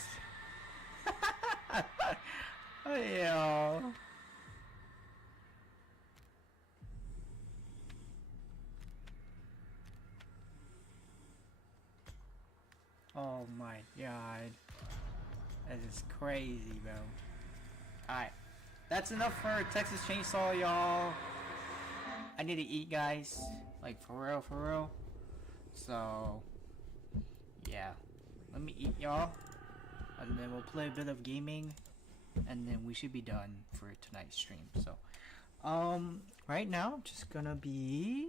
Yo. Oh my god. That is crazy, bro. Alright. That's enough for Texas Chainsaw, y'all. I need to eat, guys. Like, for real, for real. So, yeah. Let me eat, y'all. And then we'll play a bit of gaming. And then we should be done for tonight's stream. So, right now, I'm just gonna be...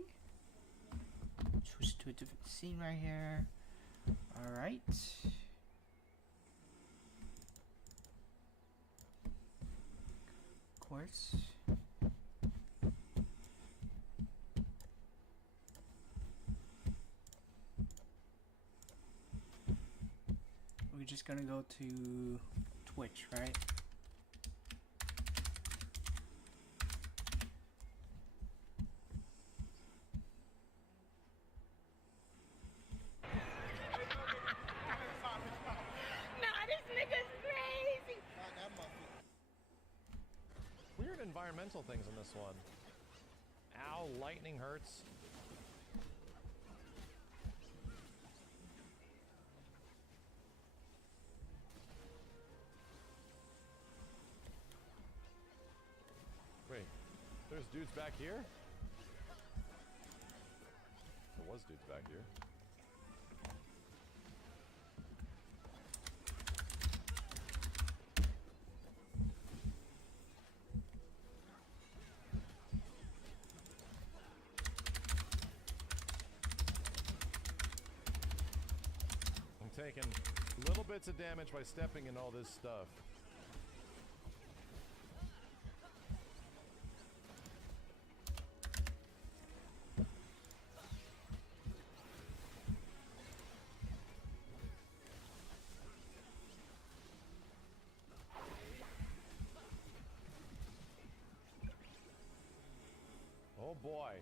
switch to a different scene right here. Alright. Of course. We're just gonna go to Twitch, right? Weird environmental things in this one. Ow, lightning hurts. Wait, there's dudes back here? There was dudes back here. Taking little bits of damage by stepping in all this stuff. Oh boy.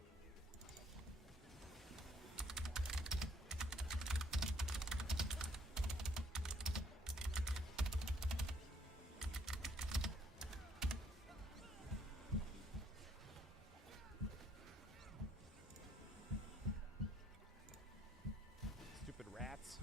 Stupid rats.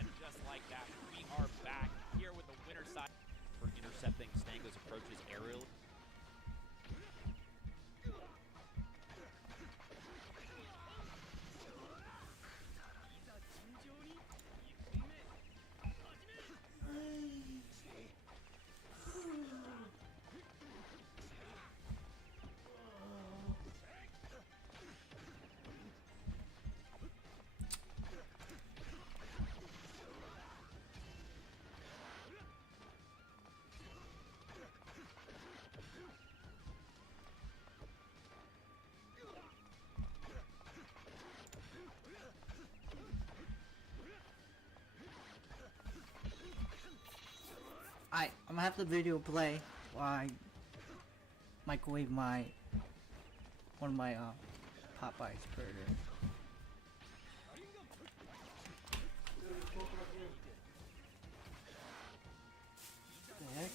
And just like that, we are back here with the winner side for intercepting Stango's approaches aerially. I'm gonna have the video play while I microwave one of my Popeye's burger. The heck?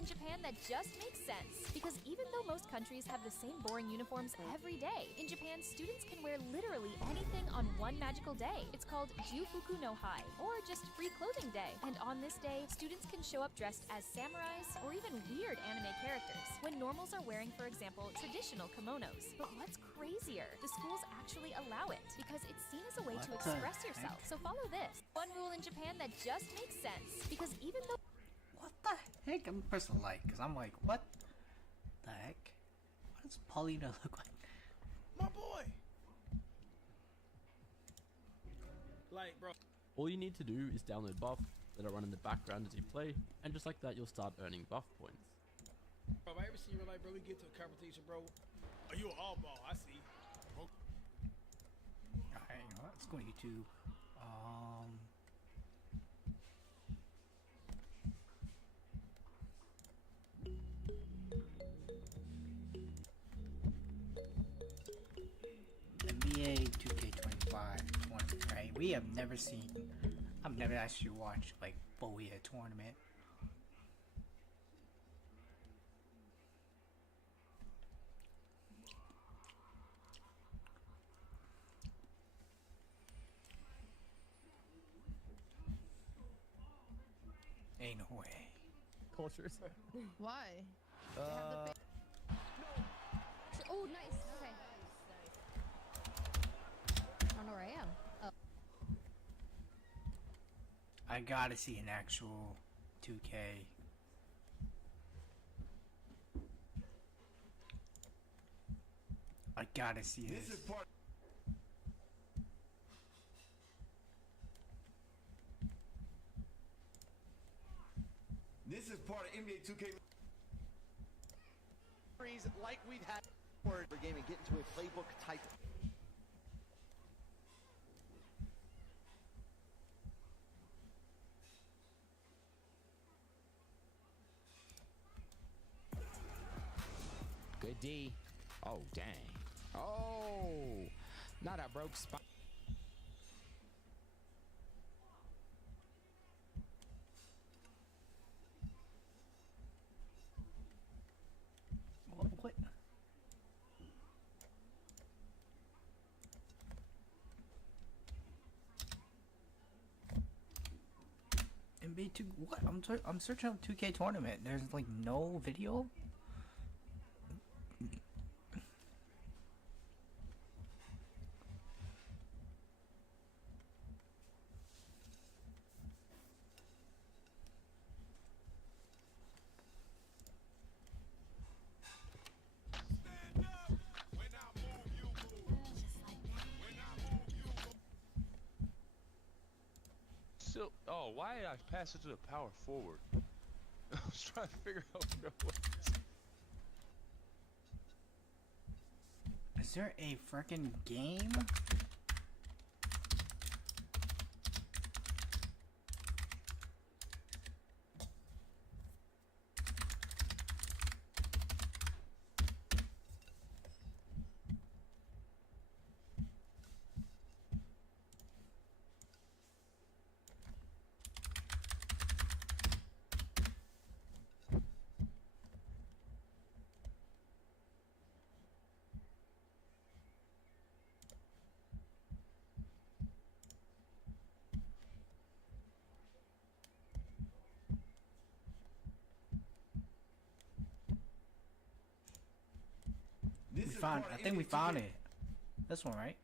in Japan that just makes sense. Because even though most countries have the same boring uniforms every day, in Japan, students can wear literally anything on one magical day. It's called Jufuku no Hai, or just Free Clothing Day. And on this day, students can show up dressed as samurais or even weird anime characters, when normals are wearing, for example, traditional kimonos. But what's crazier? The schools actually allow it, because it's seen as a way to express yourself. So follow this. One rule in Japan that just makes sense, because even though... What the heck? I'm pressing like, because I'm like, what the heck? What does Paulina look like? My boy! Like, bro. All you need to do is download buff, let it run in the background as you play, and just like that you'll start earning buff points. Bro, I ever see you like, bro, we get to a competition, bro. Are you an all ball? I see. Alright, let's go to YouTube. NBA 2K25 tournament, right? We have never seen. I've never actually watched like fully a tournament. Ain't no way. Cultures. Why? Oh, nice. Okay. I don't know where I am. Oh. I gotta see an actual 2K. I gotta see this. This is part. This is part of NBA 2K. Like we've had for game and get into a playbook type. Good D. Oh, dang. Oh, not a broke spot. What? NBA 2. What? I'm searching up 2K tournament. There's like no video. So, oh, why did I pass it to the power forward? I was trying to figure out what. Is there a freaking game? I think we found it. This one, right?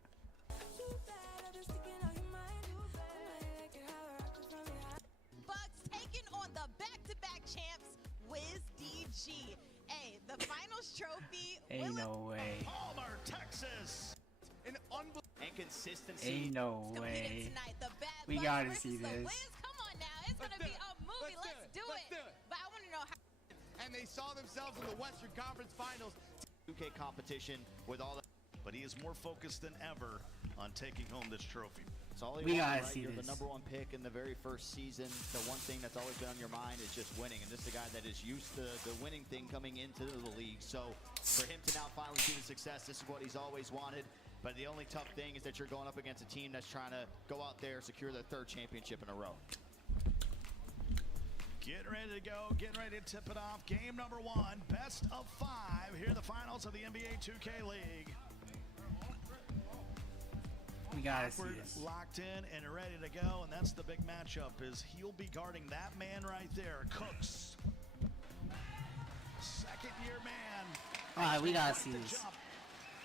Bucks taking on the back-to-back champs, Wiz DG. Hey, the finals trophy. Ain't no way. Palmer, Texas. An unbelievable and consistency. Ain't no way. We gotta see this. Wiz, come on now. It's gonna be a movie. Let's do it. But I want to know how. And they saw themselves in the Western Conference Finals. 2K competition with all that, but he is more focused than ever on taking home this trophy. It's all we gotta right? see You're this. the #1 pick in the very first season. The one thing that's always been on your mind is just winning, and this is a guy that is used to the winning thing coming into the league. So for him to now finally see the success, this is what he's always wanted. But the only tough thing is that you're going up against a team that's trying to go out there, secure their 3rd championship in a row. Getting ready to go, getting ready to tip it off. Game number 1, best of 5. Here are the finals of the NBA 2K League. We gotta see Backward, this. locked in and ready to go, and that's the big matchup. Is he'll be guarding that man right there, Cooks. Second-year man. All right, we gotta Quite see the this. jump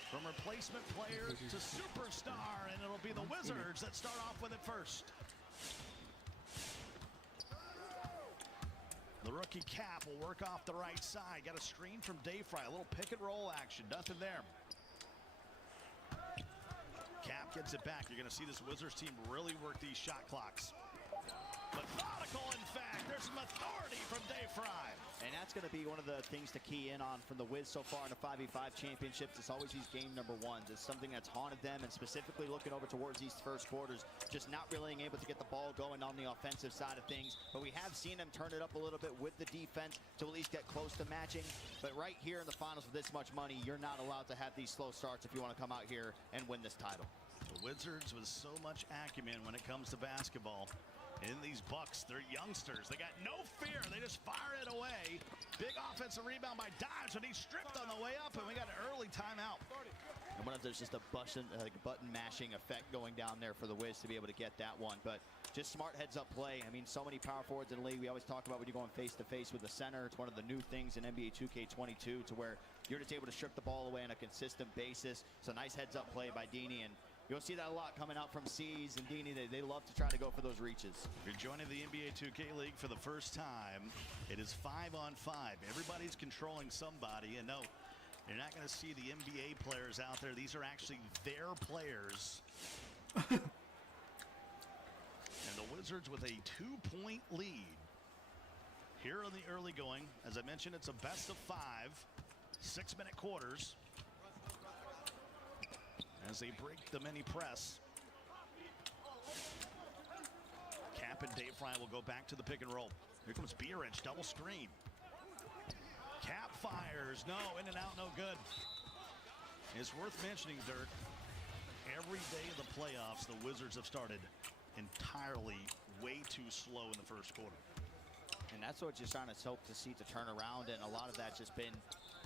from replacement player to superstar, and it'll be the Wizards that start off with it first. The rookie Cap will work off the right side. Got a screen from Dayfry. A little pick and roll action. Nothing there. Cap gets it back. You're going to see this Wizards team really work these shot clocks. Methodical, in fact. There's some authority from Dayfry. And that's going to be one of the things to key in on from the Wiz so far in the 5v5 championships. It's always these game number 1s. It's something that's haunted them, and specifically looking over towards these first quarters, just not really able to get the ball going on the offensive side of things. But we have seen them turn it up a little bit with the defense to at least get close to matching. But right here in the finals with this much money, you're not allowed to have these slow starts if you want to come out here and win this title. The Wizards with so much acumen when it comes to basketball. In these Bucks, they're youngsters. They got no fear. They just fire it away. Big offensive rebound by Dimes, and he stripped on the way up, and we got an early timeout. And one of there's just a button mashing effect going down there for the Wiz to be able to get that one. But just smart heads-up play. I mean, so many power forwards in the league. We always talk about when you're going face-to-face with the center. It's one of the new things in NBA 2K22 to where you're just able to strip the ball away on a consistent basis. So nice heads-up play by Dini, and you'll see that a lot coming out from C's and Dini. They love to try to go for those reaches. If you're joining the NBA 2K League for the first time, it is 5-on-5. Everybody's controlling somebody, and no, you're not going to see the NBA players out there. These are actually their players. And the Wizards with a 2-point lead. Here in the early going, as I mentioned, it's a best of 5, 6-minute quarters. As they break the mini press. Cap and Dayfry will go back to the pick and roll. Here comes Bierich, double screen. Cap fires, no, in and out, no good. It's worth mentioning, Dirk, every day of the playoffs, the Wizards have started entirely way too slow in the first quarter. And that's what you're starting to hope to see to turn around, and a lot of that's just been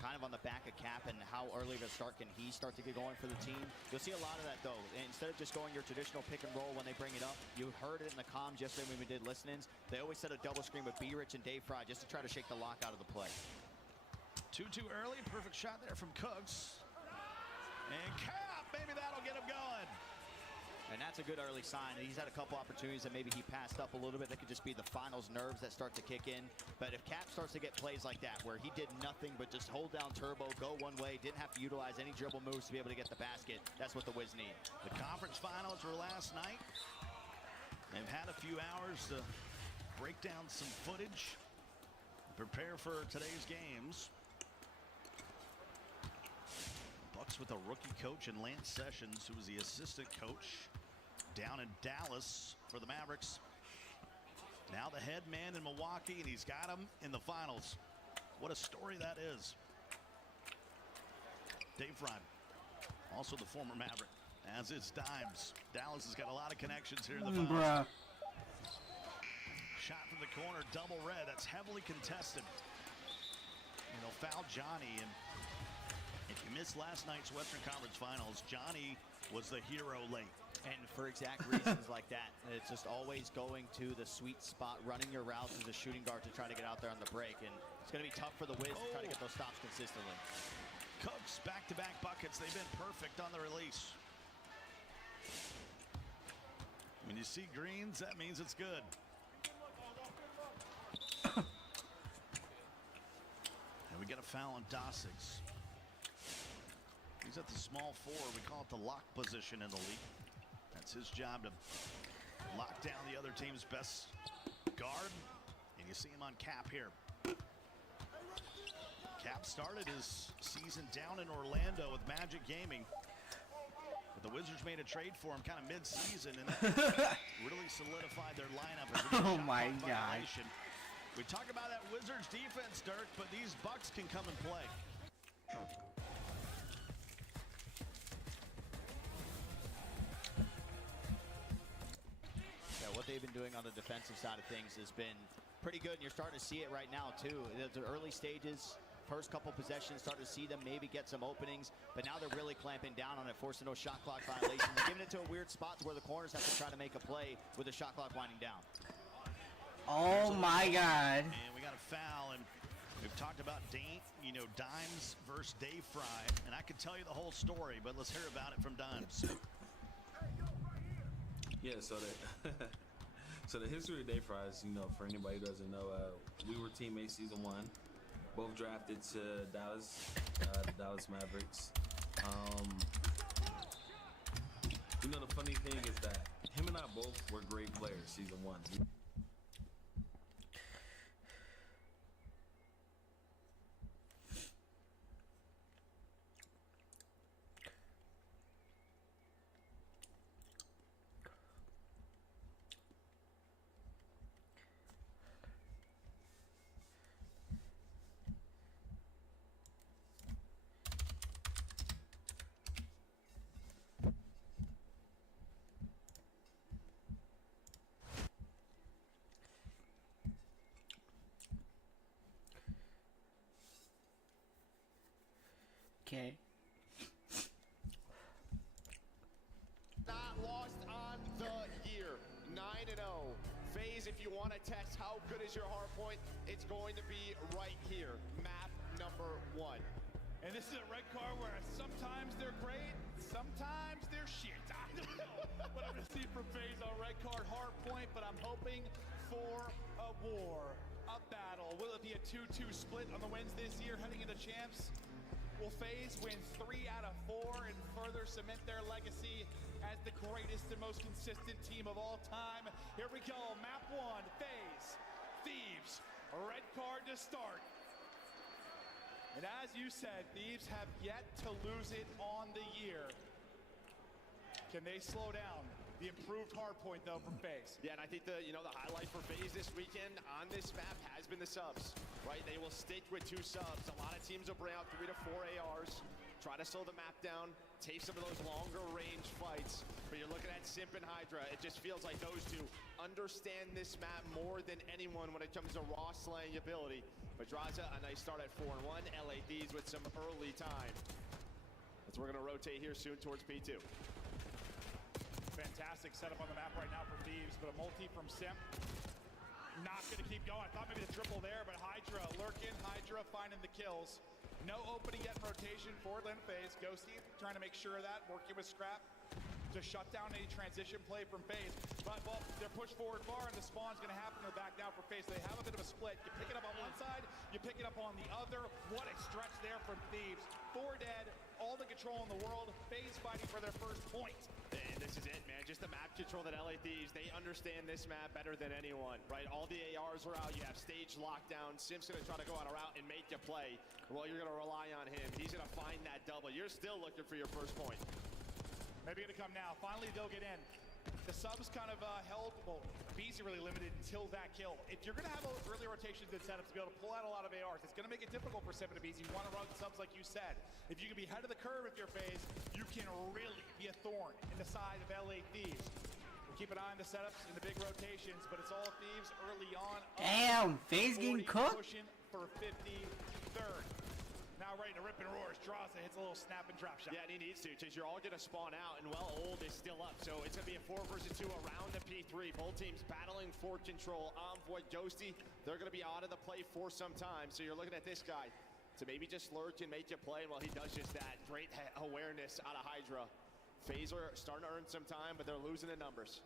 kind of on the back of Cap and how early to start can he start to get going for the team. You'll see a lot of that though. Instead of just going your traditional pick and roll when they bring it up, you heard it in the comms yesterday when we did listen-ins. They always set a double screen with Bierich and Dayfry just to try to shake the lock out of the play. Too early, perfect shot there from Cooks. And Cap, maybe that'll get him going. And that's a good early sign. He's had a couple opportunities that maybe he passed up a little bit. That could just be the finals nerves that start to kick in. But if Cap starts to get plays like that, where he did nothing but just hold down turbo, go one way, didn't have to utilize any dribble moves to be able to get the basket, that's what the Wiz need. The conference finals were last night. They've had a few hours to break down some footage, prepare for today's games. Bucks with a rookie coach in Lance Sessions, who was the assistant coach down in Dallas for the Mavericks. Now the head man in Milwaukee, and he's got him in the finals. What a story that is. Dayfry, also the former Maverick, as is Dimes. Dallas has got a lot of connections here in the finals. Shot from the corner, double red. That's heavily contested. And they'll foul Johnny. And if you missed last night's Western Conference Finals, Johnny was the hero late. And for exact reasons like that, it's just always going to the sweet spot, running your routes as a shooting guard to try to get out there on the break. And it's going to be tough for the Wiz to try to get those stops consistently. Cooks back-to-back buckets. They've been perfect on the release. When you see greens, that means it's good. And we get a foul on Dosigs. He's at the small 4. We call it the lock position in the league. That's his job to lock down the other team's best guard. And you see him on Cap here. Cap started his season down in Orlando with Magic Gaming. But the Wizards made a trade for him kind of mid-season, and that really solidified their lineup. As Oh my gosh. We talk about that Wizards defense, Dirk, but these Bucks can come and play. Yeah, what they've been doing on the defensive side of things has been pretty good, and you're starting to see it right now, too. The early stages, first couple possessions, starting to see them maybe get some openings, but now they're really clamping down on it, forcing those shot clock violations. They're giving it to a weird spot where the corners have to try to make a play with the shot clock winding down. Oh my God. And we got a foul, and we've talked about Dimes versus Dave Fry, and I could tell you the whole story, but let's hear about it from Dimes. Yeah, so the history of Dave Fry is, for anybody who doesn't know, we were teammates season 1, both drafted to Dallas, the Dallas Mavericks. The funny thing is that him and I both were great players season 1. Okay. Not lost on the year. 9-0. FaZe, if you want to test how good is your hard point, it's going to be right here. Map number 1. And this is a red card where sometimes they're great, sometimes they're shit. I don't know what I'm going to see from FaZe on red card hard point, but I'm hoping for a war, a battle. Will it be a 2-2 split on the wins this year heading into champs? Will FaZe win 3 out of 4 and further cement their legacy as the greatest and most consistent team of all time? Here we go, map 1, FaZe, Thieves, red card to start. And as you said, Thieves have yet to lose it on the year. Can they slow down? The improved hard point, though, from FaZe. Yeah, and I think the highlight for FaZe this weekend on this map has been the subs, right? They will stick with 2 subs. A lot of teams will bring out 3 to 4 ARs, try to slow the map down, take some of those longer range fights. But you're looking at Simp and Hydra. It just feels like those two understand this map more than anyone when it comes to raw slaying ability. But Draza, a nice start at 4-1. LA Thieves with some early time. As we're going to rotate here soon towards P2. Fantastic setup on the map right now for Thieves, but a multi from Simp. Not going to keep going. I thought maybe the triple there, but Hydra lurking. Hydra finding the kills. No opening yet in rotation for Lynn FaZe. Ghosty trying to make sure of that, working with Scrap to shut down any transition play from FaZe. But, well, they're pushed forward far, and the spawn's going to happen to back down for FaZe. They have a bit of a split. You pick it up on one side, you pick it up on the other. What a stretch there from Thieves. 4 dead, all the control in the world. FaZe fighting for their first point. And this is it, man. Just the map control that LA Thieves, they understand this map better than anyone, right? All the ARs are out. You have stage lockdown. Simp's going to try to go on a route and make you play. Well, you're going to rely on him. He's going to find that double. You're still looking for your first point. Maybe going to come now. Finally, they'll get in. The subs kind of held, well, BZ really limited until that kill. If you're going to have early rotations and setups to be able to pull out a lot of ARs, it's going to make it difficult for Simp and BZ. You want to run subs like you said. If you can be ahead of the curve if you're FaZe, you can really be a thorn in the side of LA Thieves. We'll keep an eye on the setups in the big rotations, but it's all Thieves early on. Damn, FaZe getting cooked. Pushing for 53rd. Now ready to rip and roar as Draza hits a little snap and drop shot. Yeah, and he needs to, because you're all going to spawn out, and well, Old is still up. So it's going to be a 4 versus 2 around the P3. Both teams battling for control. Envoy, Ghosty, they're going to be out of the play for some time. So you're looking at this guy to maybe just lurk and make you play. Well, he does just that. Great awareness out of Hydra. FaZe are starting to earn some time, but they're losing the numbers.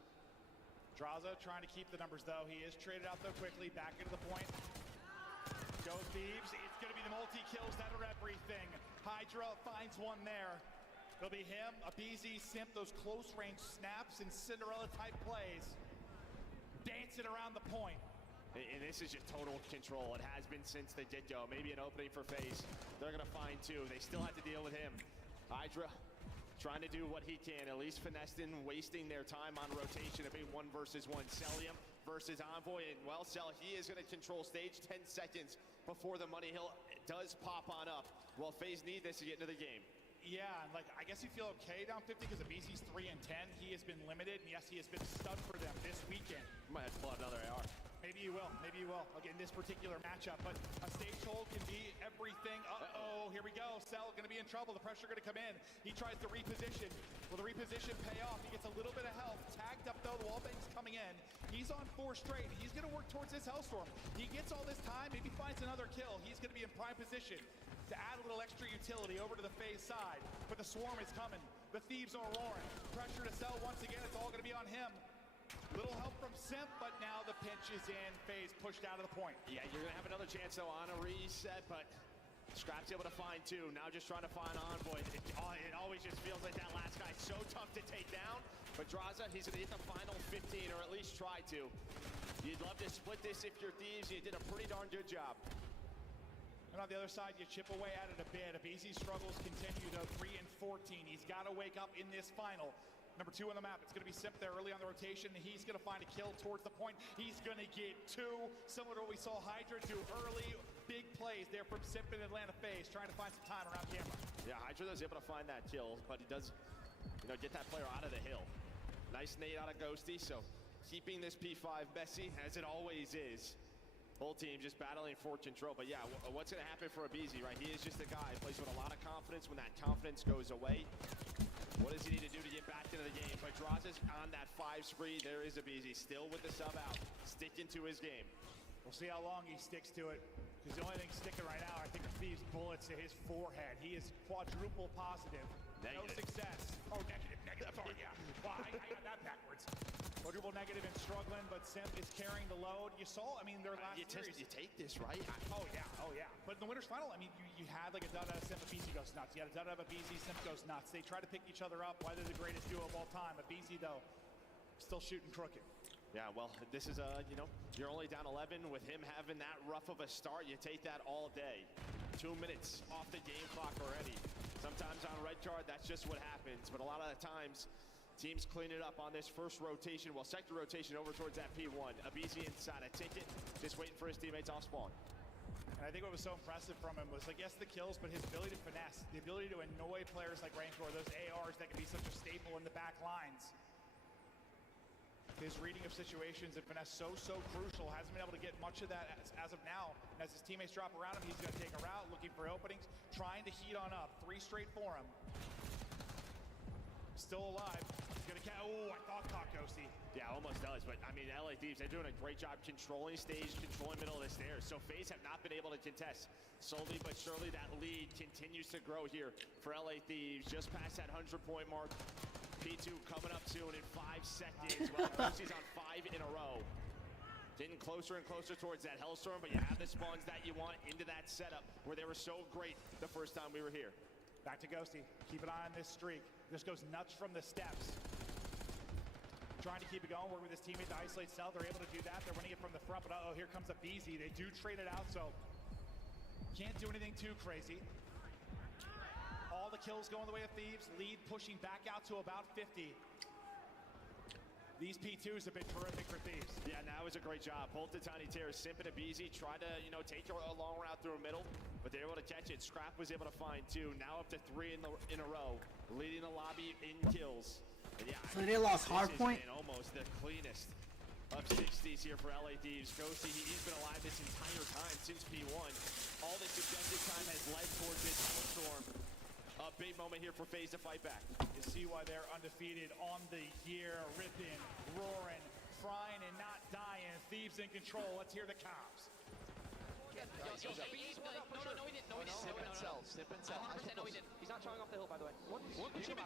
Draza trying to keep the numbers, though. He is traded out, though, quickly. Back into the point. Go Thieves. It's going to be the multi-kills that are everything. Hydra finds one there. It'll be him, a BZ, Simp, those close-range snaps and Cinderella-type plays. Dancing around the point. And this is just total control. It has been since the get-go. Maybe an opening for FaZe. They're going to find 2. They still have to deal with him. Hydra trying to do what he can, at least finessing, wasting their time on rotation. It'll be 1 versus 1. Celium versus Envoy, and well, Cell, he is going to control stage 10 seconds before the money hill does pop on up. Well, FaZe need this to get into the game. Yeah, and like, I guess you feel okay down 50 because the BC's 3 and 10. He has been limited, and yes, he has been stunned for them this weekend. Might have to pull out another AR. Maybe you will. Maybe you will. Again, this particular matchup. But a stage hold can be everything. Uh-oh, here we go. Cell going to be in trouble. The pressure going to come in. He tries to reposition. Will the reposition pay off? He gets a little bit of health. Tagged up, though. The wallbang's coming in. He's on 4 straight. He's going to work towards this Hellstorm. He gets all this time. Maybe finds another kill. He's going to be in prime position to add a little extra utility over to the FaZe side. But the swarm is coming. The thieves are roaring. Pressure to Cell once again. It's all going to be on him. Little help from Simp, but now the pinch is in. FaZe pushed out of the point. Yeah, you're going to have another chance, though, on a reset, but Scrap's able to find 2. Now just trying to find Envoy. It always just feels like that last guy's so tough to take down. But Draza, he's going to hit the final 15, or at least try to. You'd love to split this if you're Thieves. You did a pretty darn good job. And on the other side, you chip away at it a bit. Abizi's struggles continue, though. 3 and 14. He's got to wake up in this final. Number 2 on the map. It's going to be Simp there early on the rotation. He's going to find a kill towards the point. He's going to get 2, similar to what we saw Hydra do early. Big plays there from Simp in Atlanta FaZe, trying to find some time around camera. Yeah, Hydra was able to find that kill, but he does, get that player out of the hill. Nice nade out of Ghosty, so keeping this P5 messy, as it always is. Whole team just battling for control. But yeah, what's going to happen for Abizi, right? He is just a guy who plays with a lot of confidence. When that confidence goes away, what does he need to do to get back into the game? But Draza's on that 5 spree. There is Abizi, still with the sub out, sticking to his game. We'll see how long he sticks to it, because the only thing sticking right now, I think, are Thieves' bullets to his forehead. He is quadruple positive. Negative. No success. Oh, negative. Sorry, yeah. Well, I got that backwards. Quadruple negative and struggling, but Simp is carrying the load. You saw, their last series. You take this, right? Oh, yeah. But in the winner's final, you had like a dud out of Simp, Abizi goes nuts. You had a dud out of Abizi, Simp goes nuts. They try to pick each other up. Why they're the greatest duo of all time. Abizi, though, still shooting crooked. Yeah, well, this is, you're only down 11 with him having that rough of a start. You take that all day. 2 minutes off the game clock already. Sometimes on red card, that's just what happens. But a lot of the times, teams clean it up on this first rotation. Well, second rotation over towards that P1. Abizi inside a ticket, just waiting for his teammates off spawn. And I think what was so impressive from him was, yes, the kills, but his ability to finesse, the ability to annoy players like Rancor, those ARs that can be such a staple in the back lines. His reading of situations and finesse so crucial. Hasn't been able to get much of that as of now. And as his teammates drop around him, he's going to take a route, looking for openings, trying to heat on up. 3 straight for him. Still alive. He's going to catch. Oh, I thought caught Ghosty. Yeah, almost does. But, LA Thieves, they're doing a great job controlling stage, controlling middle of the stairs. So FaZe have not been able to contest. Slowly but surely, that lead continues to grow here for LA Thieves. Just past that 100-point mark. P2 coming up soon in 5 seconds. Well, Ghosty's on 5 in a row. Getting closer and closer towards that Hellstorm, but you have the spawns that you want into that setup where they were so great the first time we were here. Back to Ghosty. Keep an eye on this streak. Just goes nuts from the steps. Trying to keep it going, work with his teammate to isolate Cell. They're able to do that. They're winning it from the front, but here comes Abizi. They do trade it out, so can't do anything too crazy. All the kills going the way of Thieves. Lead pushing back out to about 50. These P2s have been terrific for Thieves. Yeah, now is a great job. Both the Tiny Terrors, Simp and Abizi, try to, take a long route through the middle, but they're able to catch it. Scrap was able to find 2. Now up to 3 in a row, leading the lobby in kills. And yeah, so they lost hardpoint. Almost the cleanest of 60s here for LA Thieves. Ghosty, he's been alive this entire time since P1. All this objective time has led towards this Hellstorm. A big moment here for FaZe to fight back. You see why they're undefeated on the year, ripping, roaring, frying, and not dying. Thieves in control. Let's hear the comms. No, he didn't. Sip and sell. 100% no, he didn't. He's not showing off the hill, by the way. What? Pichibi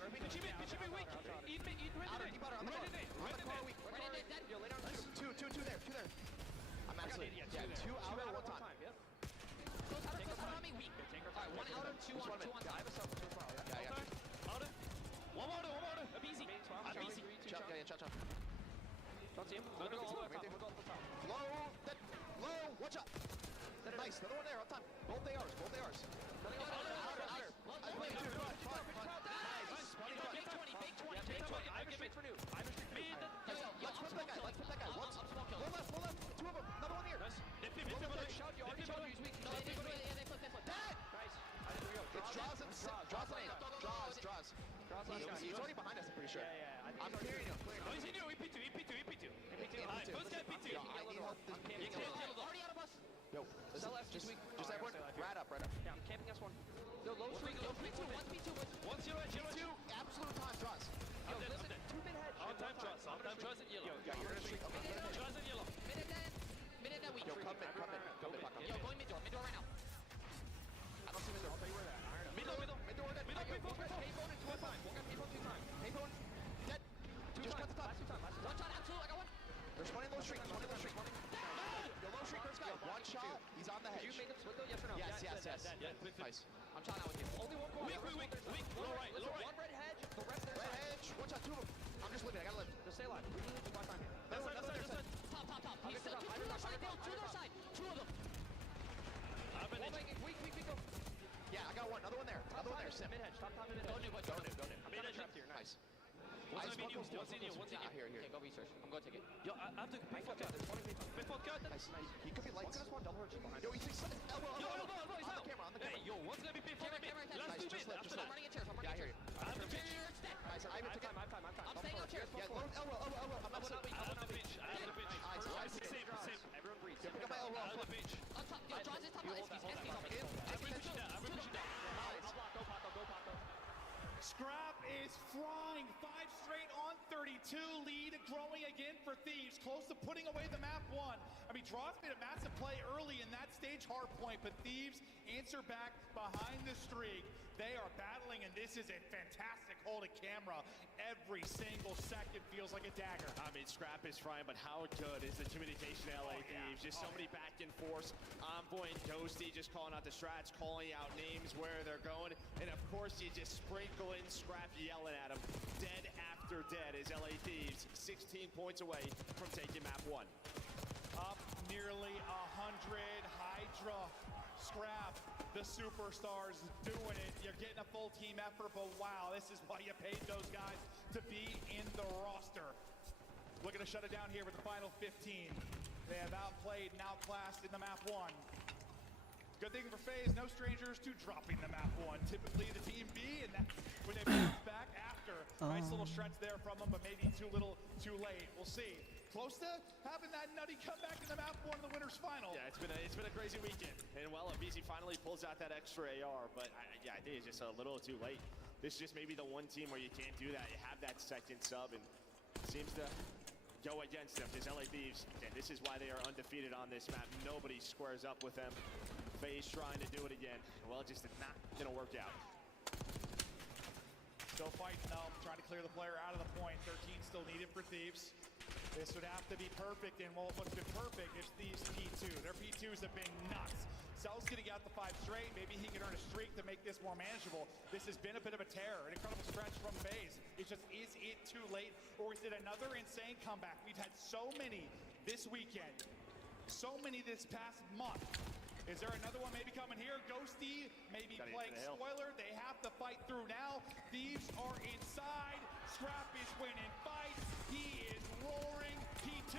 weak. Eat ready. Yo, lay down. Two there. I'm actually, 2 out at one time. Yep. Close out on me, weak. Alright, 1 out, 2 on top. I have a sub. Yeah. Out. One more. Abizi. Chop. Don't see him. We're gonna go to the top. Low. Watch out. Nice. Another one there on time. Both ARs. Outer. I play 2. Big 20. I have a streak for new. Let's put that guy. Low left. 2 of them. Another one here. Shout you. He's weak. No, they flip. Nice. It's Draws and Draws. He's already behind us, I'm pretty sure. Yeah. I'm clearing him. EP2. Alright, first guy P2. I need help. P2, absolute time draws. Yo, listen, 2 mid hedge. On time draws in yellow. Yo, you're gonna streak. Okay, Draws in yellow. Mid and weak. Yo, come mid, back up. Yo, going mid door right now. I don't see mid door. I'll tell you where that. Mid door, dead. One got payphone and 2 time. One got payphone 2 times. Payphone, dead. Just cut the top. One shot, absolute, I got one. There's one in low streak. Yo, low streak, first guy. One shot, he's on the hedge. Did you make him split though, yes or no? Yes. Nice. I'm shot out with you. Only one corner. Weak. Low right. One red hedge, the rest there. Red hedge, one shot, 2 of them. I'm just living, I gotta live. Just stay alive. We need to buy time here. Top. He's still 2 to their side, Dale. 2 to their side. 2 of them. Weak, go. Yeah, I got one. Another one there. Sim. Mid hedge. Top mid hedge. Don't do. I'm mid hedge trapped here. Nice. One's in you. Here. Okay, go research. I'm going to take it. Yo, I have to pay for cut. Nice. He could be lights. Double her behind. Yo, he's elbow. He's out. On the camera. Hey, yo, one's gonna be pay for me. Let's do it. After that. I'm running in chairs. I hear you. I have the pitch. Nice. I have time. I'm staying on chairs. Yeah, elbow. I'm not weak. I have the pitch. Same. Everyone breathe. I have the pitch. On top. Yo, draws his top. I'm pushing down. Go, Paco. Scrap is flying 5 straight on 32. Lead growing again for Thieves. Close to putting away the map 1. I mean, Draws made a massive play early in that stage hard point, but Thieves answer back behind the streak. They are battling, and this is a fantastic hold of camera. Every single second feels like a dagger. I mean, Scrap is frying, but how good is the communication to LA Thieves? Just so many back and forth. Envoy and Ghosty just calling out the strats, calling out names, where they're going. And of course, you just sprinkle in Scrap yelling at him. Dead after dead is LA Thieves, 16 points away from taking map 1. Up nearly 100. Hydra, Scrap, the superstars doing it. You're getting a full team effort, but wow, this is why you paid those guys to be in the roster. Looking to shut it down here with the final 15. They have outplayed and outclassed in the map 1. Good thing for FaZe, no strangers to dropping the map 1. Typically the team B, and that's when they bounce back after. Nice little stretch there from them, but maybe too little, too late. We'll see. Close to having that nutty comeback in the map 1 of the winners final. Yeah, it's been a crazy weekend. And well, BZ finally pulls out that extra AR, but I think it's just a little too late. This is just maybe the one team where you can't do that. You have that second sub, and it seems to go against them. Because LA Thieves, again, this is why they are undefeated on this map. Nobody squares up with them. FaZe trying to do it again. Well, it just not gonna work out. Still fighting though, trying to clear the player out of the point. 13 still needed for Thieves. This would have to be perfect, and well, what's been perfect is Thieves P2. Their P2s have been nuts. Cell's getting out the 5 straight. Maybe he can earn a streak to make this more manageable. This has been a bit of a terror, an incredible stretch from FaZe. It's just, is it too late, or is it another insane comeback? We've had so many this weekend, so many this past month. Is there another one maybe coming here? Ghosty maybe playing spoiler. They have to fight through now. Thieves are inside. Scrap is winning fights. He is roaring. P2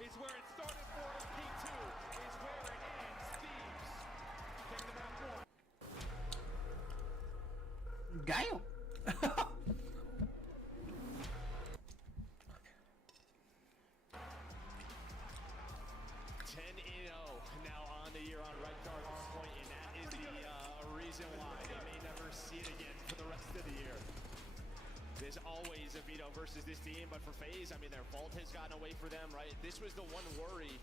is where it started for him. P2 is where it ends. Thieves take the map 1. Damn. 10-0 now on the year on Red Guard point, and that is the reason why they may never see it again for the rest of the year. There's always a veto versus this team, but for FaZe, I mean, their vault has gotten away for them, right? This was the one worry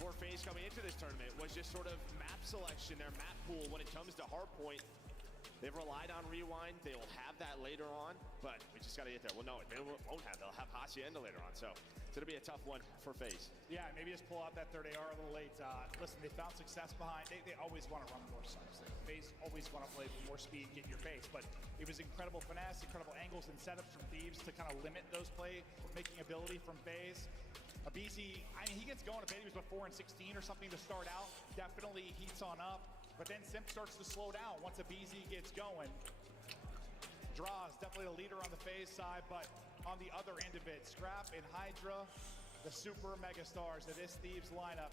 for FaZe coming into this tournament, was just sort of map selection, their map pool when it comes to hardpoint. They've relied on Rewind. They will have that later on, but we just got to get there. Well, no, they won't have. They'll have Hacienda later on, so it's going to be a tough one for FaZe. Yeah, maybe just pull out that third AR a little late. Listen, they found success behind. They always want to run more subs. FaZe always want to play with more speed, get in your face, but it was incredible finesse, incredible angles and setups from Thieves to kind of limit those play-making ability from FaZe. BZ, I mean, he gets going. He was about 4 and 16 or something to start out. Definitely heats on up. But then Simp starts to slow down once a BZ gets going. Draws, definitely a leader on the FaZe side, but on the other end of it, Scrap and Hydra, the super mega stars of this Thieves lineup.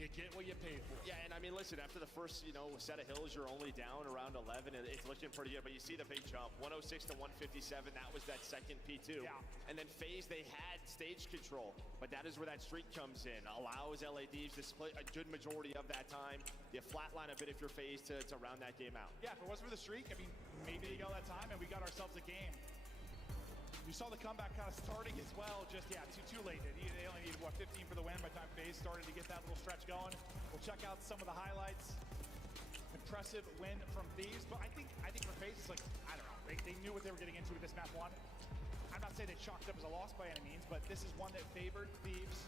You get what you pay for. Yeah, and I mean, listen, after the first, set of hills, you're only down around 11, and it's looking pretty good. But you see the big jump, 106 to 157. That was that second P2. Yeah. And then FaZe, they had stage control, but that is where that streak comes in. Allows LA Thieves to split a good majority of that time. You flatline a bit if you're FaZe to round that game out. Yeah, if it wasn't for the streak, I mean, maybe they got that time, and we got ourselves a game. You saw the comeback kind of starting as well, just, too late. They only needed, 15 for the win by the time FaZe started to get that little stretch going. We'll check out some of the highlights. Impressive win from Thieves, but I think for FaZe, it's like, I don't know, they knew what they were getting into with this map one. I'm not saying they chalked up as a loss by any means, but this is one that favored Thieves.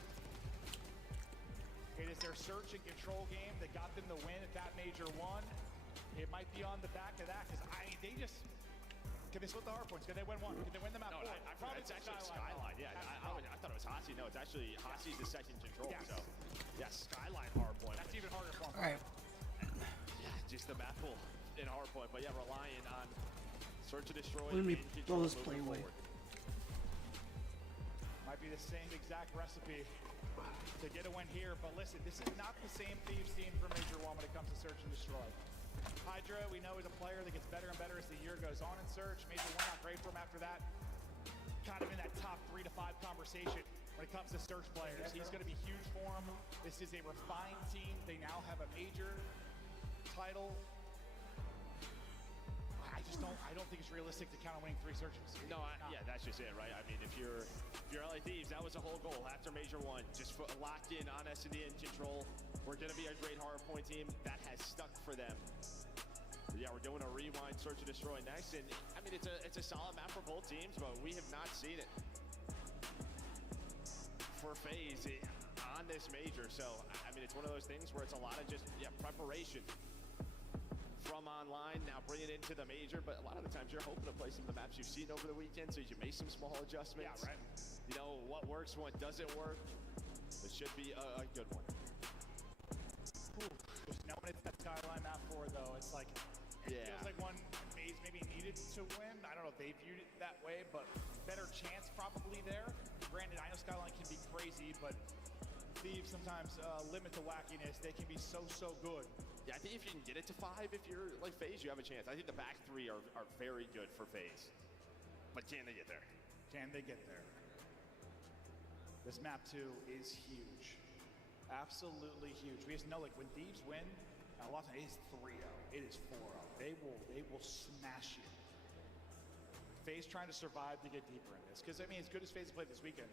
It is their search and control game that got them the win at that major one. It might be on the back of that, because they just... Can they split the hard points? Can they win one? Can they win the map? No, I probably it's actually Skyline. Yeah, I thought it was Hasi. No, it's actually Hasi's the second control. Yes. So, yeah, Skyline hard point. That's even harder for them. All right. Yeah, just the map pool in hard point. But yeah, relying on search and destroy. Let me and throw control this play moving away. forward. Might be the same exact recipe to get a win here, but listen, this is not the same Thieves team for Major 1 when it comes to search and destroy. Hydra, we know, is a player that gets better and better as the year goes on in search. Major 1 not great for him after that. Kind of in that top 3 to 5 conversation when it comes to search players. He's going to be huge for him. This is a refined team. They now have a major title. I don't think it's realistic to count on winning 3 searches. No, yeah, that's just it, right? I mean, if you're LA Thieves, that was the whole goal after Major 1. Just locked in on S&D and control. We're going to be a great hard point team. That has stuck for them. Yeah, we're doing a rewind, search and destroy next. And, I mean, it's a solid map for both teams, but we have not seen it for FaZe on this major. So, I mean, it's one of those things where it's a lot of just, preparation from online, now bring it into the major, but a lot of the times you're hoping to play some of the maps you've seen over the weekend, so you can make some small adjustments. Yeah, right. What works, what doesn't work. It should be a good one. Just knowing it's that Skyline map 4, though, it's like, it feels like one FaZe maybe needed to win. I don't know if they viewed it that way, but better chance probably there. Granted, I know Skyline can be crazy, but Thieves sometimes limit the wackiness. They can be so good. Yeah, I think if you can get it to 5, if you're like FaZe, you have a chance. I think the back 3 are very good for FaZe. But can they get there? Can they get there? This map 2 is huge. Absolutely huge. We just know, like, when Thieves win, Los Angeles, it is 3-0. It is 4-0. They will smash you. FaZe trying to survive to get deeper in this. Because, I mean, as good as FaZe played this weekend,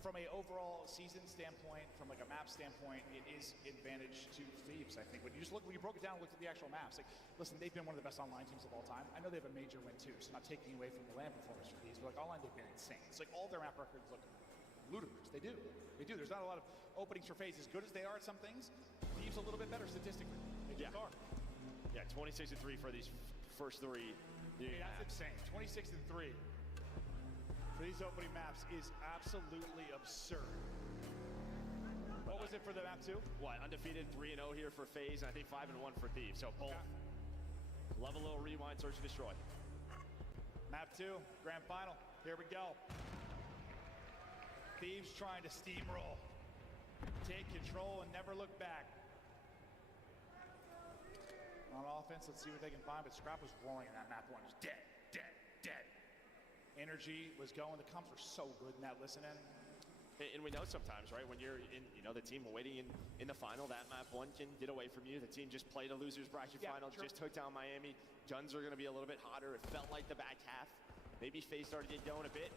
from a overall season standpoint, from like a map standpoint, it is advantage to Thieves, I think. When you broke it down and looked at the actual maps, like, listen, they've been one of the best online teams of all time. I know they have a major win too, so not taking away from the LAN performance for Thieves, but like online they've been insane. It's like all their map records look ludicrous. They do. There's not a lot of openings for FaZe. As good as they are at some things, Thieves a little bit better statistically. They just are. Yeah, 26-3 for these first 3. That's insane. 26-3. For these opening maps is absolutely absurd. What was it for the map 2? What, undefeated 3-0 here for FaZe, and I think 5-1 for Thieves. So both. Love a little rewind, search and destroy. Map 2, grand final. Here we go. Thieves trying to steamroll. Take control and never look back. On offense, let's see what they can find, but Scrap was rolling in that map 1. Just dead. Energy was going. The comps were so good in that listen-in. And we know sometimes, right, when you're in, the team waiting in the final, that map 1 can get away from you. The team just played a loser's bracket final, just took down Miami. Guns are going to be a little bit hotter. It felt like the back half. Maybe FaZe started to get going a bit,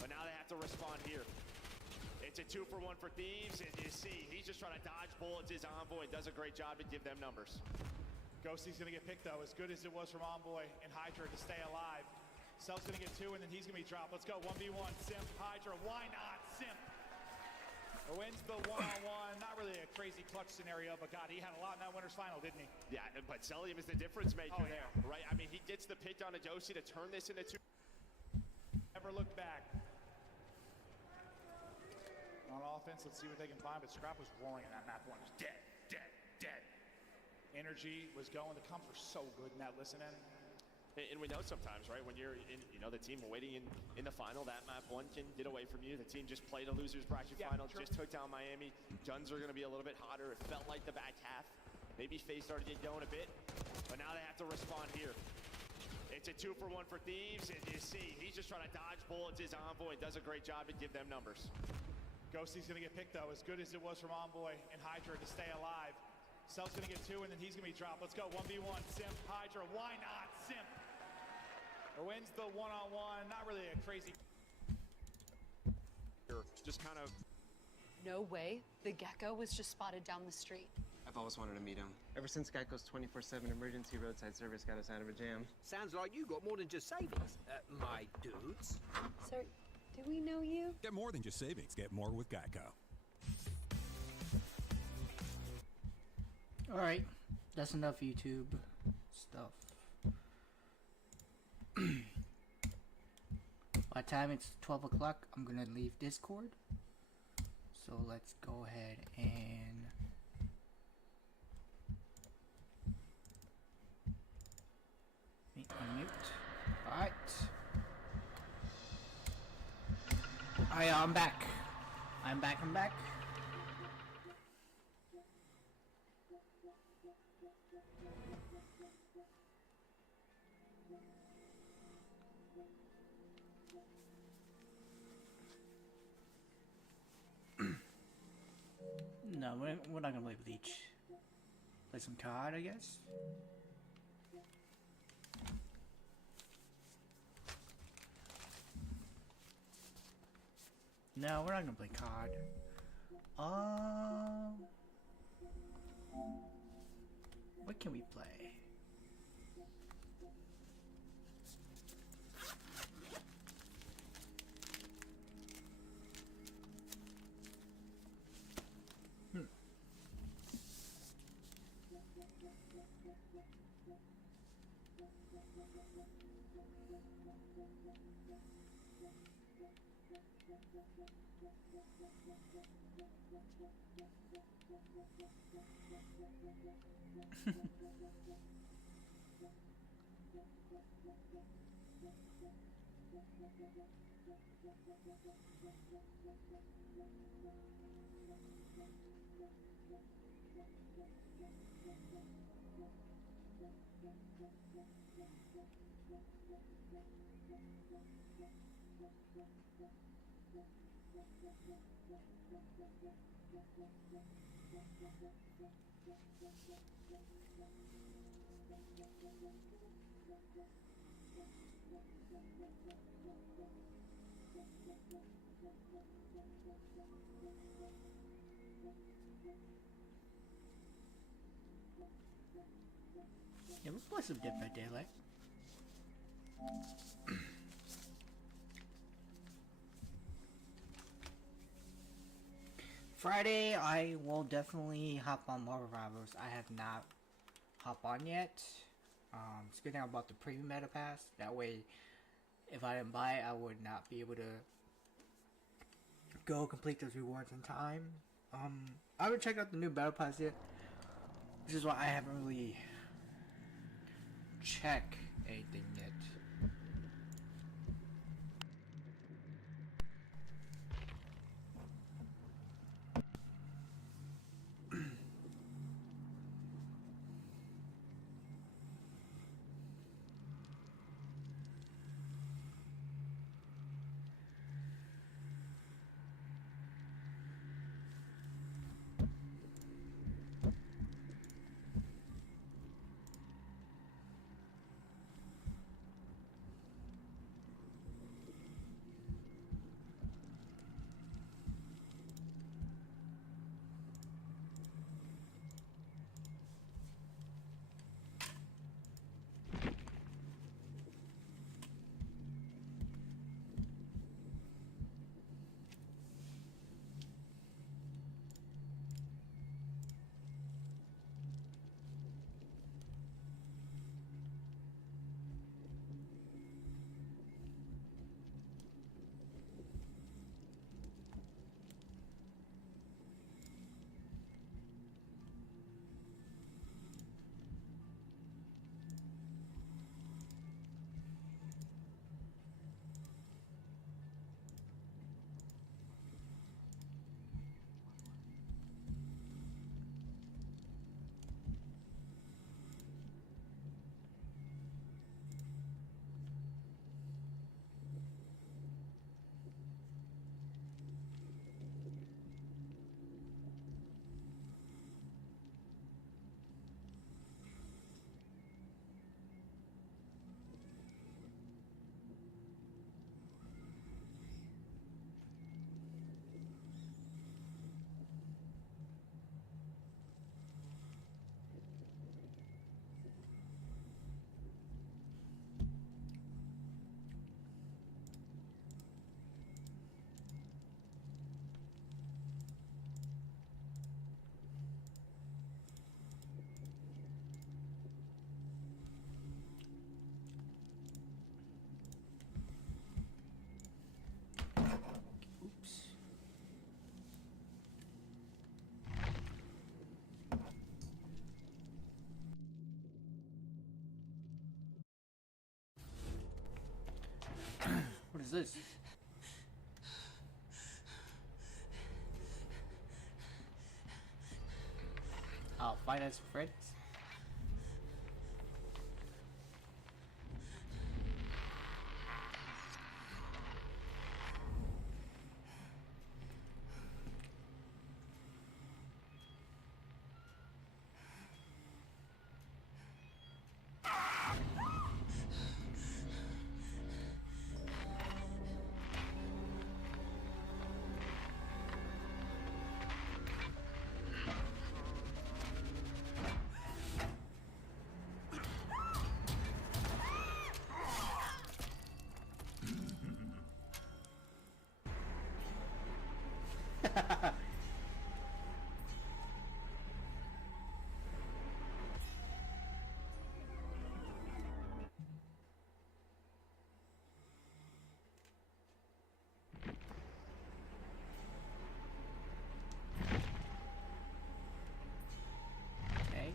but now they have to respond here. It's a 2-for-1 for Thieves, and you see, he's just trying to dodge bullets. His Envoy does a great job to give them numbers. Ghosty's going to get picked, though, as good as it was from Envoy and Hydra to stay alive. Cell's going to get 2, and then he's going to be dropped. Let's go, 1v1, Simp, Hydra, why not? Simp wins the one-on-one. Not really a crazy clutch scenario, but God, he had a lot in that winner's final, didn't he? Yeah, but Celium is the difference maker there, right? I mean, he gets the pick on a Josie to turn this into 2. Never look back. On offense, let's see what they can find, but Scrap was rolling in that map 1. Just dead. Energy was going. The comps were so good in that listen-in. And we know sometimes, right, when you're in, you know, the team waiting in the final, that map one can get away from you. The team just played a loser's bracket final, just took down Miami. Guns are going to be a little bit hotter. It felt like the back half. Maybe FaZe started to get going a bit, but now they have to respond here. It's a 2-for-1 for Thieves, and you see, he's just trying to dodge bullets. His Envoy does a great job to give them numbers. Ghosty's gonna get picked though, as good as it was from Envoy and Hydra to stay alive. Cell's gonna get 2, and then he's gonna be dropped. Let's go, 1v1, Simp, Hydra, why not, Simp? Wins the one-on-one, not really a crazy... Just kind of... No way, the Gecko was just spotted down the street. I've always wanted to meet him. Ever since Geico's 24/7 emergency roadside service got us out of a jam. Sounds like you got more than just savings, my dudes. Sir, do we know you? Get more than just savings. Get more with Geico. Alright, that's enough YouTube stuff. By the time it's 12 o'clock, I'm gonna leave Discord. So let's go ahead and mute. Alright. Alright, I'm back. I'm back. No, we're not gonna play Bleach. Play some COD, I guess. No, we're not gonna play COD. What can we play? Yeah, we'll play some Dead by Daylight. Friday, I will definitely hop on Marvel Rivals. I have not hopped on yet. It's a good thing about the premium meta pass. That way, if I didn't buy it, I would not be able to go complete those rewards in time. I haven't checked out the new battle pass yet, which is why I haven't really checked anything yet. is this? Oh, Five Nights at Freddy's? Okay.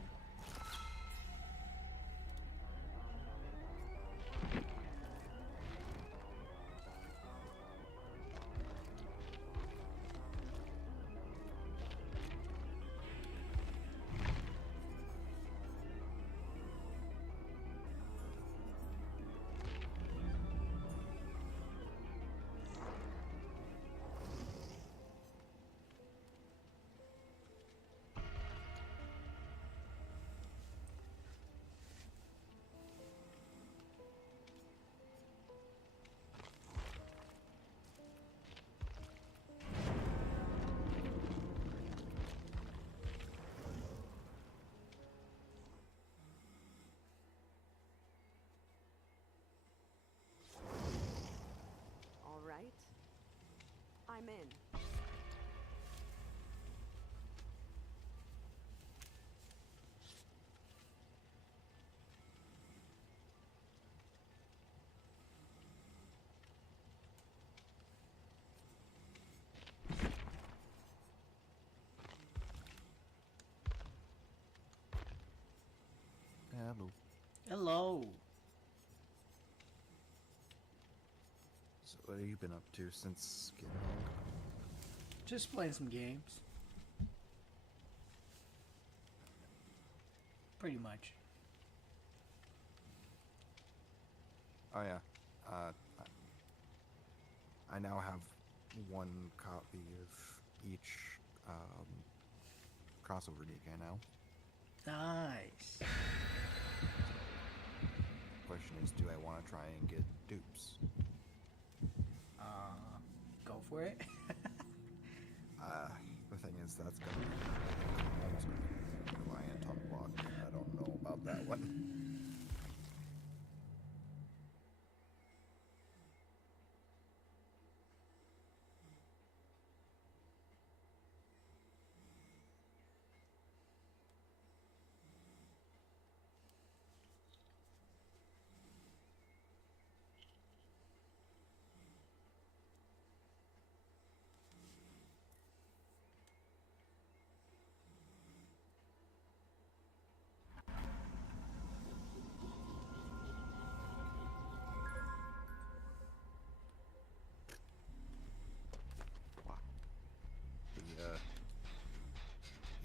All right. I'm in. Hello. Hello. So what have you been up to since getting home? Just playing some games. Pretty much. Oh yeah. I now have one copy of each crossover DK now. Nice. Question is, do I want to try and get dupes? Go for it. The thing is, that's gonna be almost reliant on block. I don't know about that one.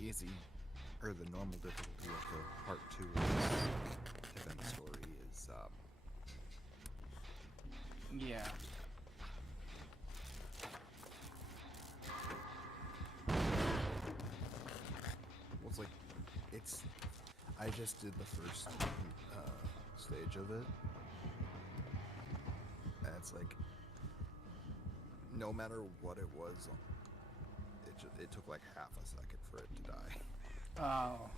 Easy, or the normal difficulty of the part 2 of this event story is, yeah. Well, it's like, I just did the first stage of it, and it's like, no matter what it was, it took like half a second for it to die. Oh.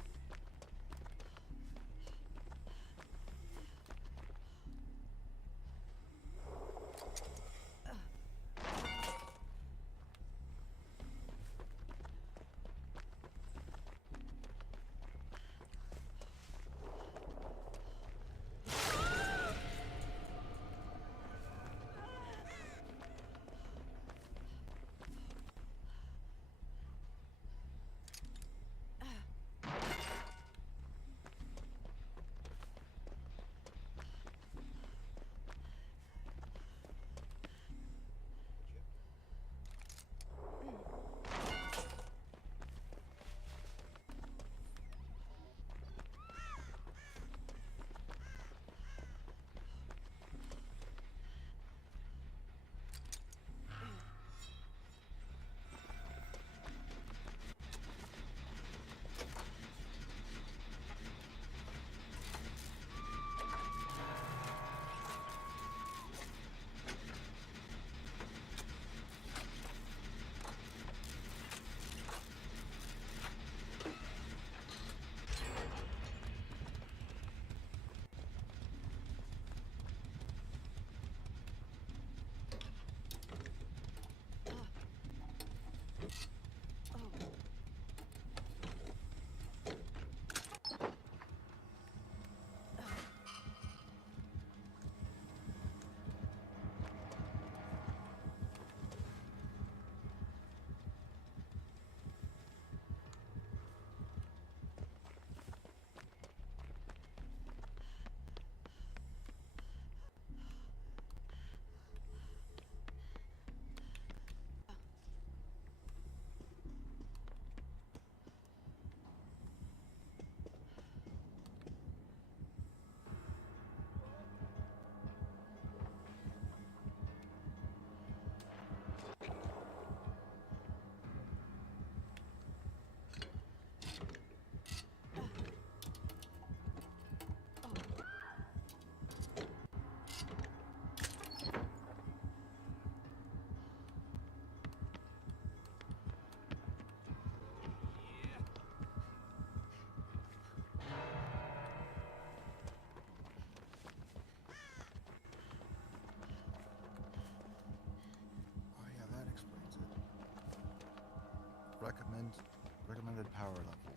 recommended power level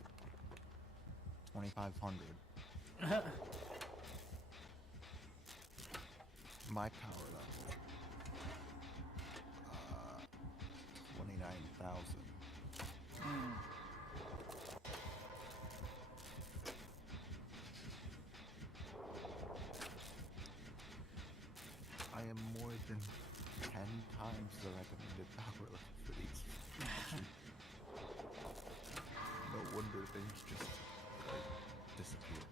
2500. My power level 29,000. I am more than 10 times the recommended power level for these. No wonder things just disappear.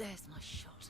There's my shot.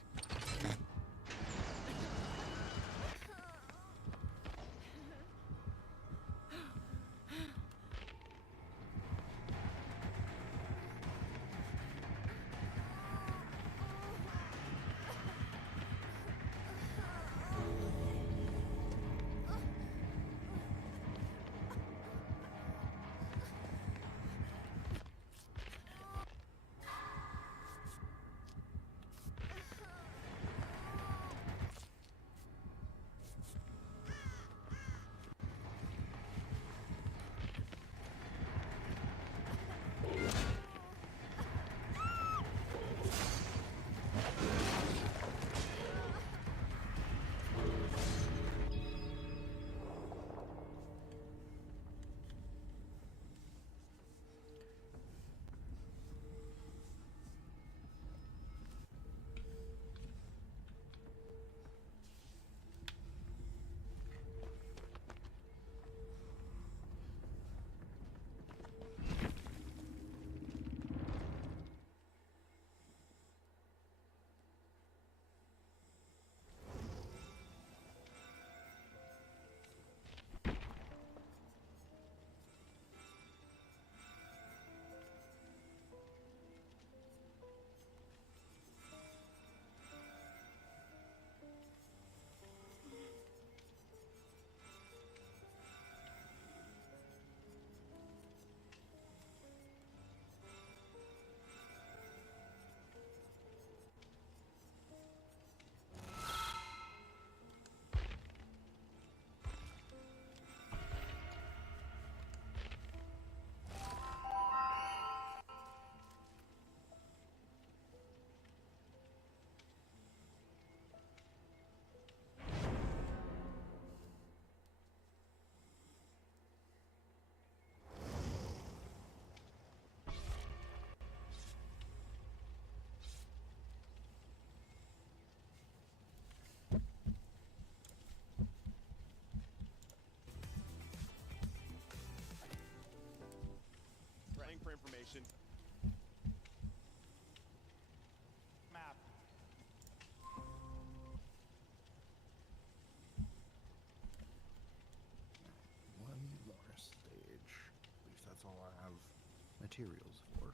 For information. Map. One more stage. At least that's all I have materials for.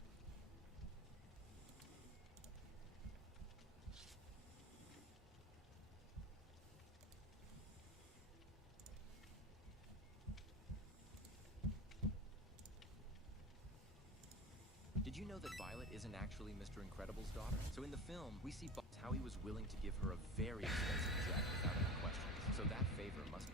Did you know that Violet isn't actually Mr. Incredible's daughter? So in the film, we see how he was willing to give her a very expensive jet without any questions. So that favor must...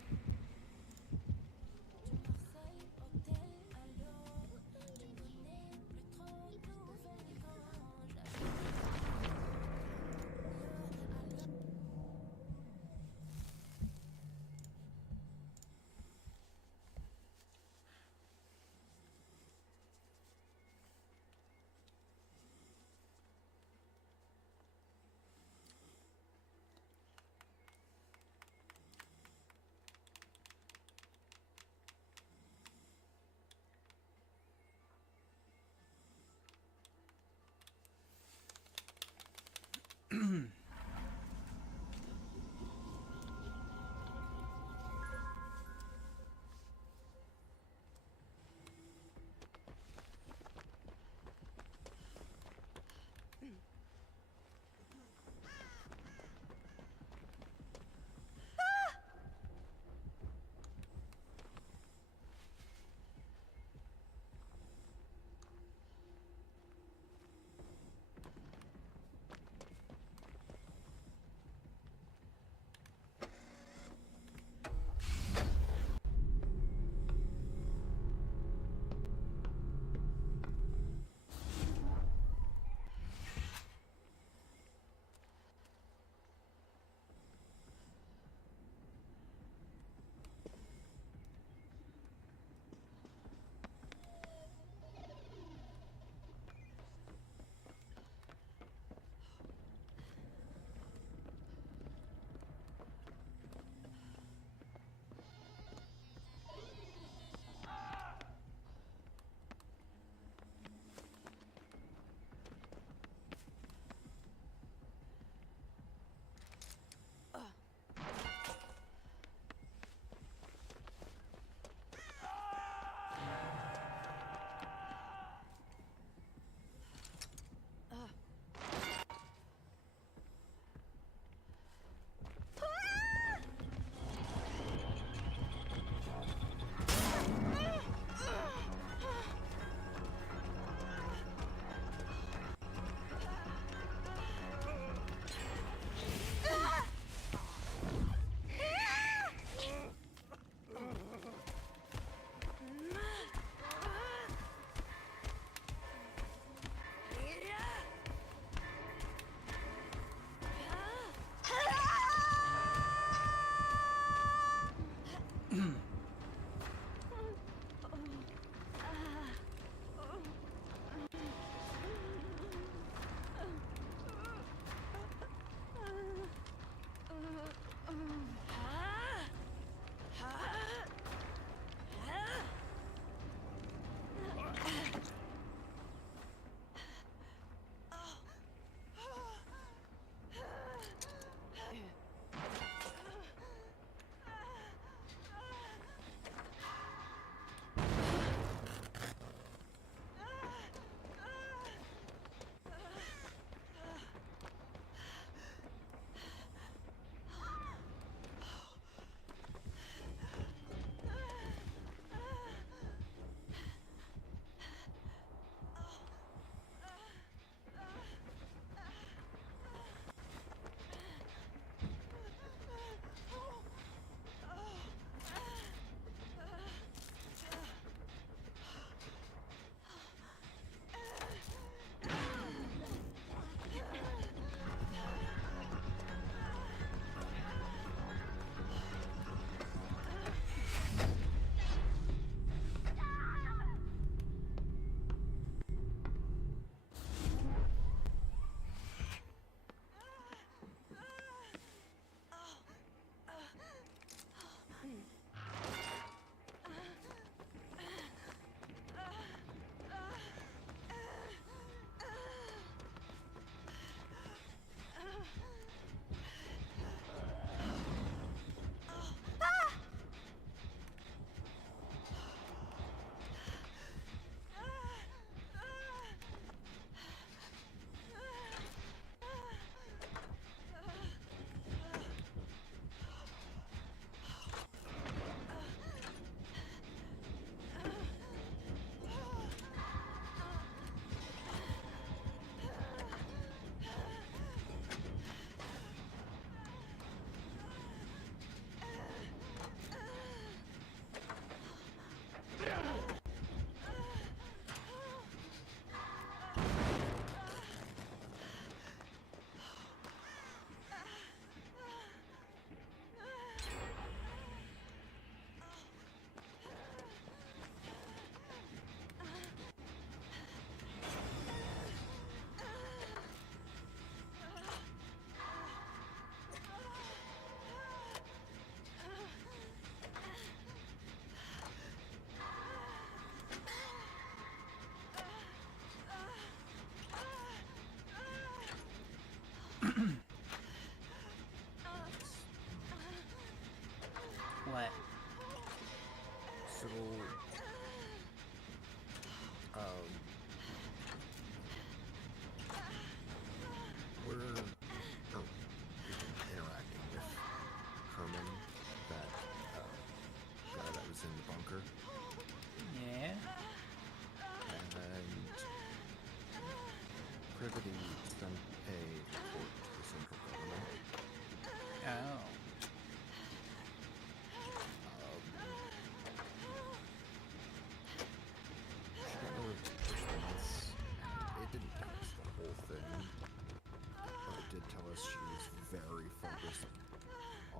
focus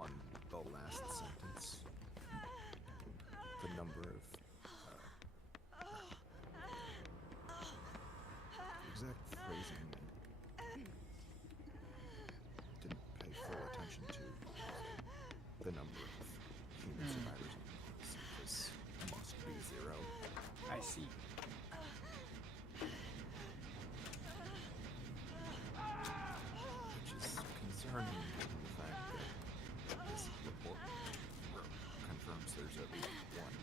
on the last sentence. The number of exact phrasing didn't pay full attention to. The number of human survivors on the surface must be 0. I see. Which is concerning given the fact that this report confirms there's at least one.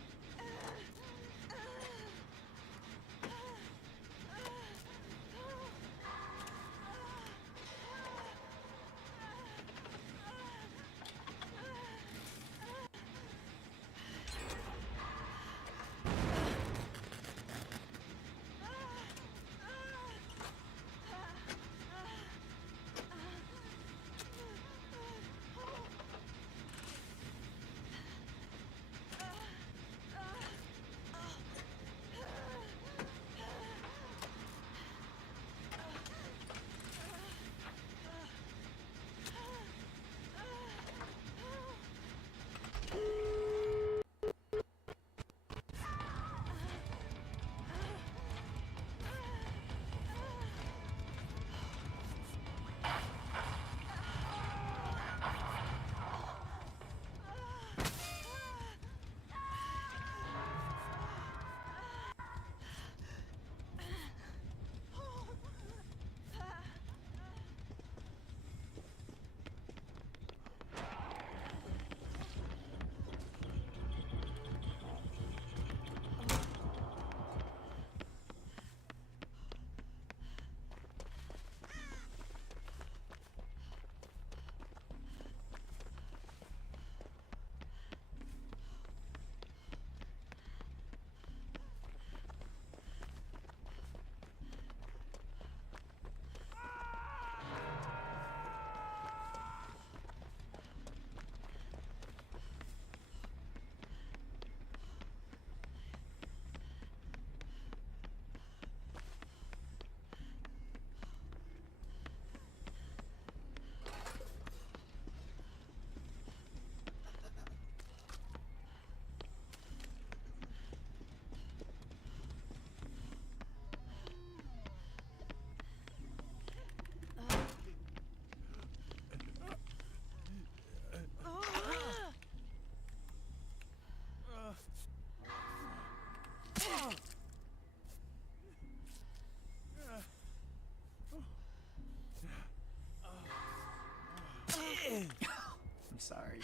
I'm sorry.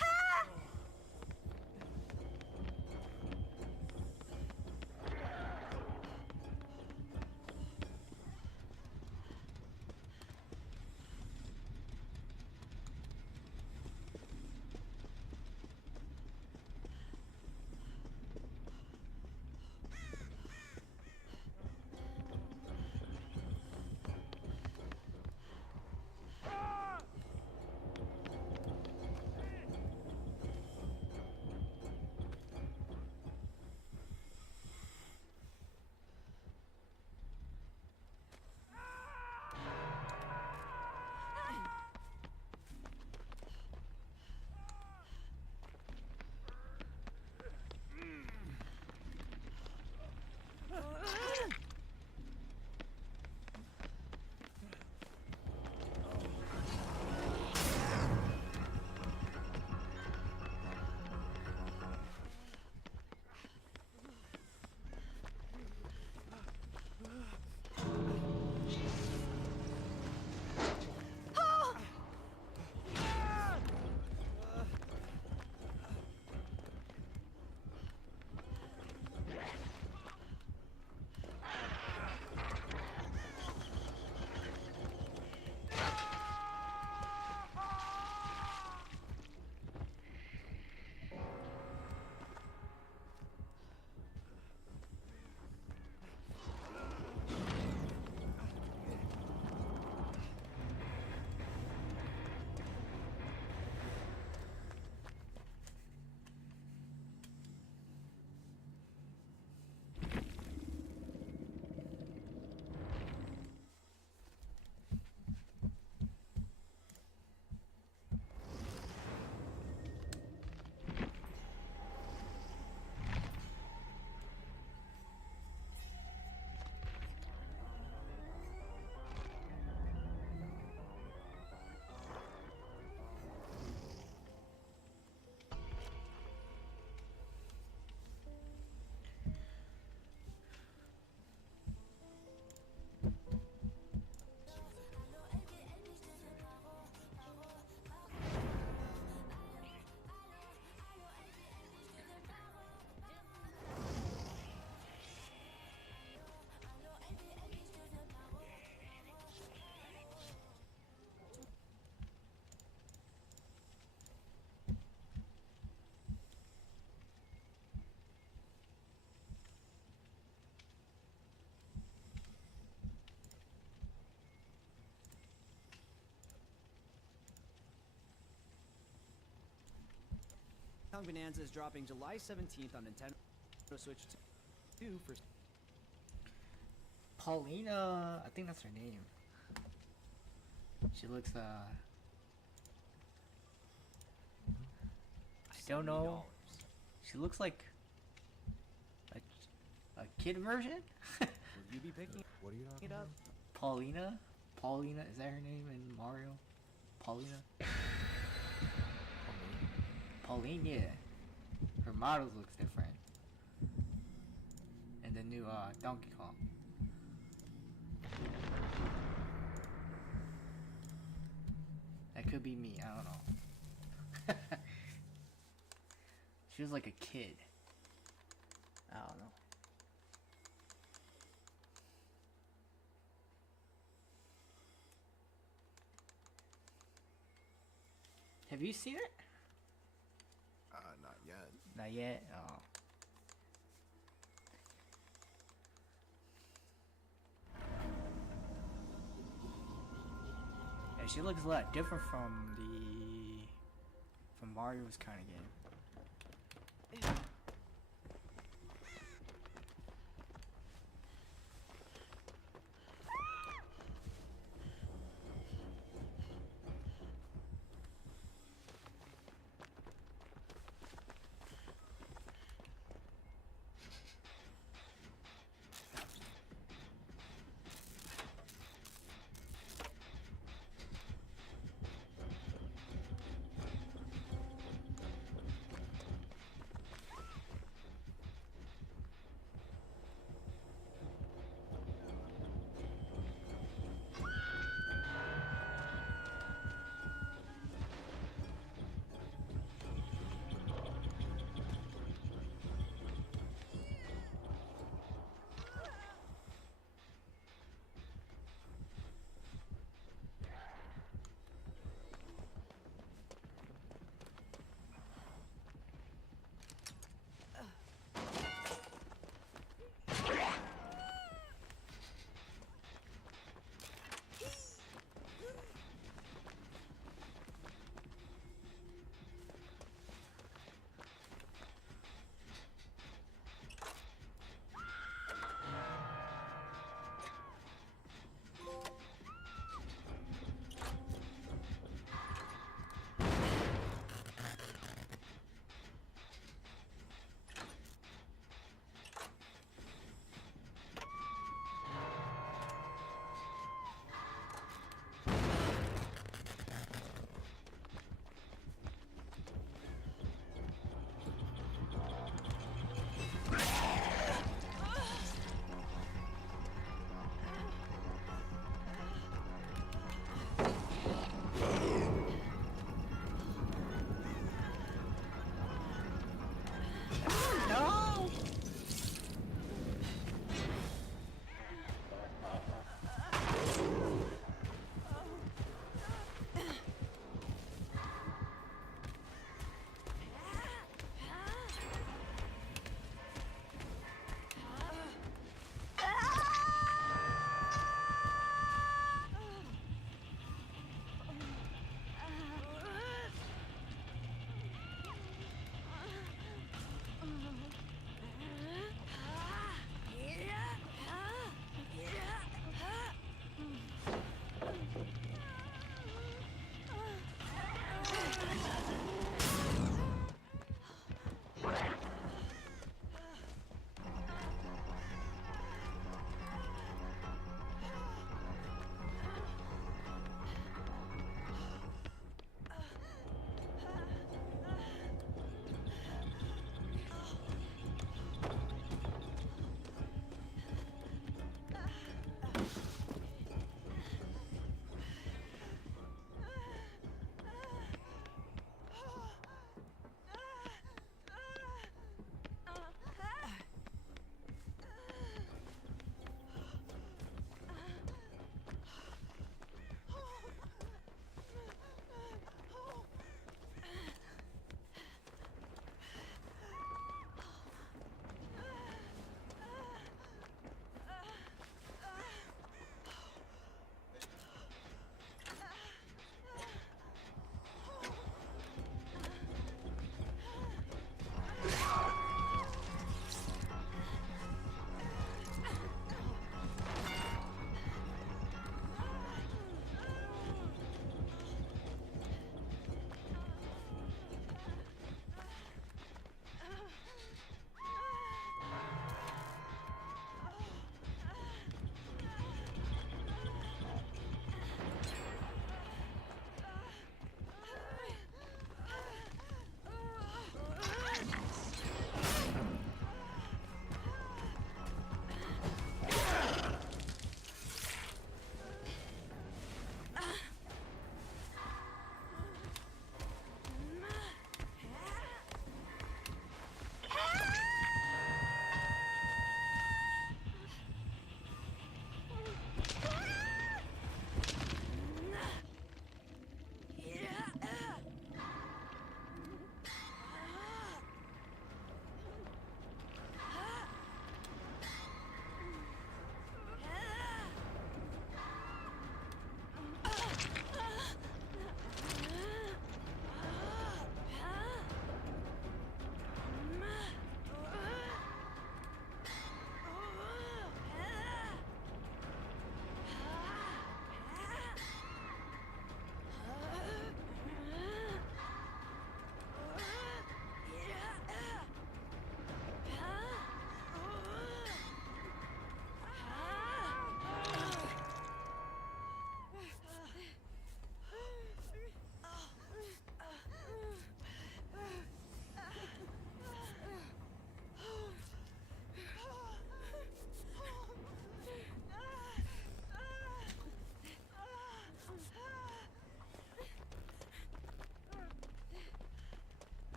Young Bonanza is dropping July 17th on Nintendo Switch 2 for Paulina, I think that's her name. She looks I don't know. She looks like a kid version. Will you be picking What are you it up? Paulina, is that her name in Mario? Paulina. Pauline, yeah. Her models looks different. And the new Donkey Kong. That could be me, I don't know. She was like a kid. I don't know. Have you seen it? Not yet. Not yet? Oh. Yeah, she looks a lot different from Mario's kind of game.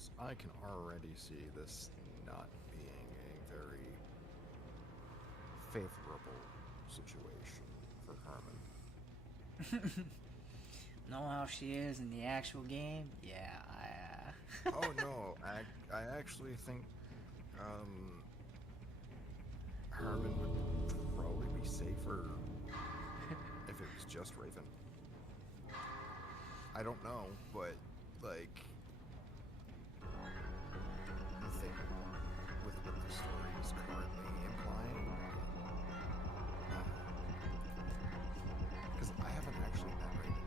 Because I can already see this not being a very favorable situation for Herman. Know how she is in the actual game? Yeah, Oh no, I actually think Herman would probably be safer if it was just Raven. I don't know, but like I think with what the story is currently implying, because I haven't actually met Raven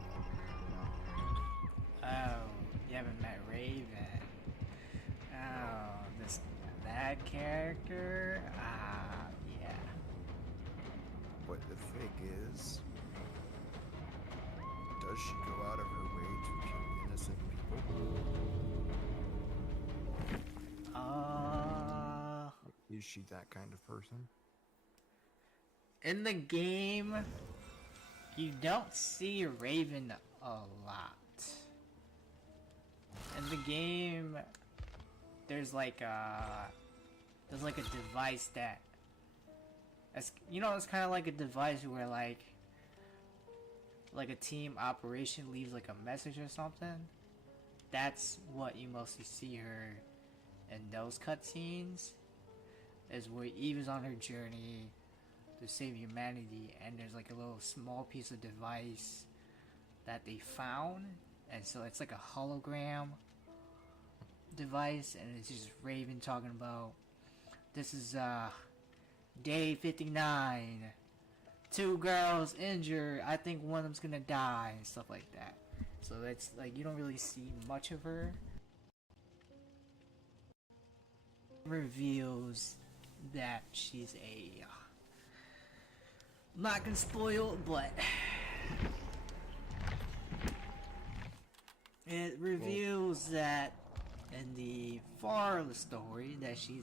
yet. Oh, you haven't met Raven. Oh, that character? Ah, yeah. But the thing is, does she go out of her way to kill innocent people? Is she that kind of person? In the game, you don't see Raven a lot. In the game, there's like a device that, it's kind of like a device where like a team operation leaves like a message or something. That's what you mostly see her in those cutscenes. Is where Eve is on her journey to save humanity, and there's like a little small piece of device that they found, and so it's like a hologram device, and it's just Raven talking about, this is day 59, 2 girls injured, I think one of them's gonna die, and stuff like that. So it's like you don't really see much of her. Reveals that she's a, I'm not gonna spoil, but it reveals that in the far of the story that she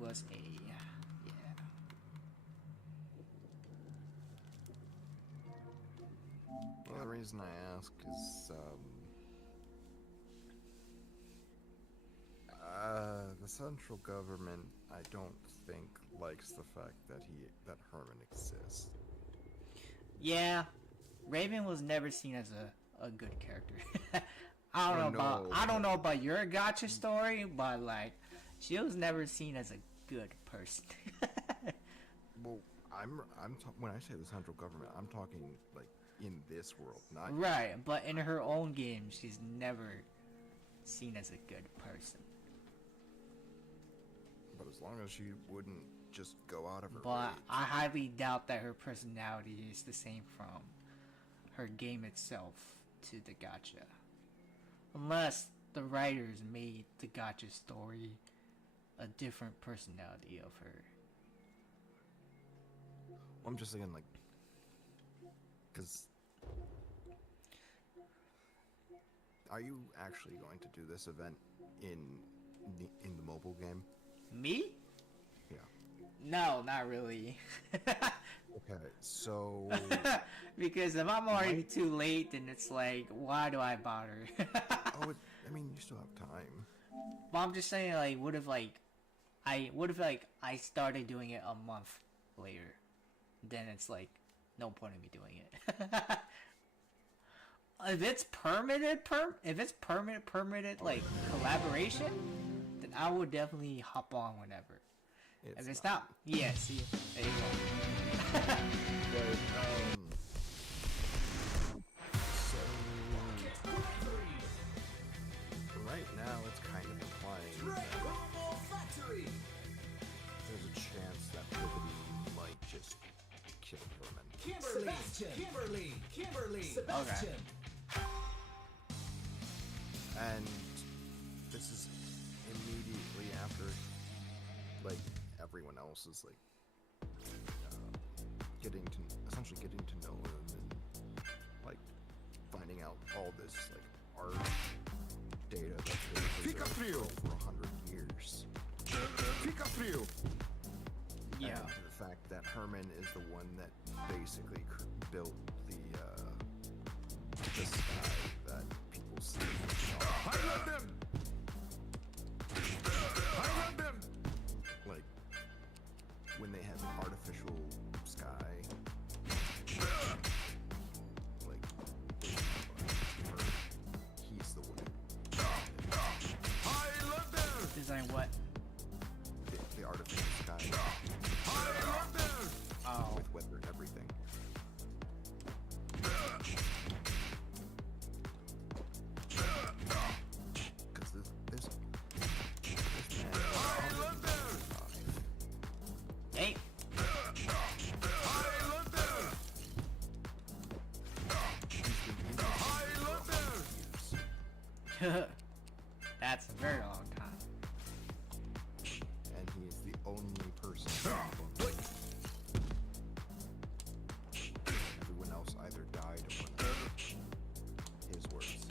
was a, Well, the reason I ask is, the central government, I don't think, likes the fact that Herman exists. Yeah, Raven was never seen as a good character. I don't know about your gotcha story, but like, she was never seen as a good person. Well, when I say the central government, I'm talking like in this world, not right. But in her own game, she's never seen as a good person. But as long as she wouldn't just go out of her But way. I highly doubt that her personality is the same from her game itself to the gacha. Unless the writers made the gacha story a different personality of her. I'm just saying, like, because are you actually going to do this event in the mobile game? Me? Yeah. No, not really. Okay, so because if I'm already too late, then it's like, why do I bother? I mean, you still have time. But I'm just saying, like, what if I started doing it a month later? Then it's like, no point in me doing it. If it's permanent, like collaboration, then I would definitely hop on whenever. If it's not, yeah, see, there you go. So right now it's kind of implying that there's a chance that Liberty might just kill Herman. Kimberly, Sebastian. And this is immediately after, like, everyone else is like essentially getting to know him and like finding out all this like art data that's been preserved for over 100 years. Yeah. And to the fact that Herman is the one that basically built the sky that people see in the Redesign what? The artificial sky. Oh. With weather and everything. Because this man. Hey. That's a very long time. And he is the only person. Everyone else either died or not. His words.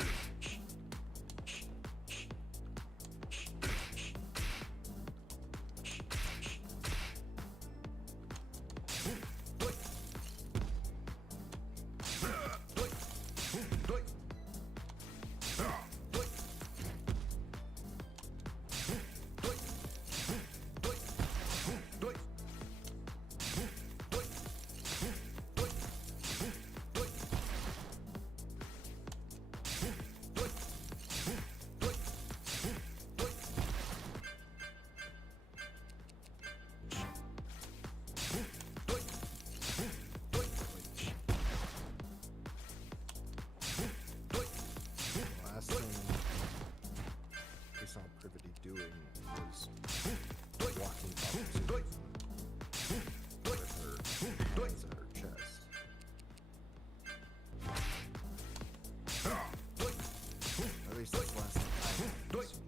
Last thing we saw Privity doing was walking up to him with her hands at her chest. At least that's last thing I seen.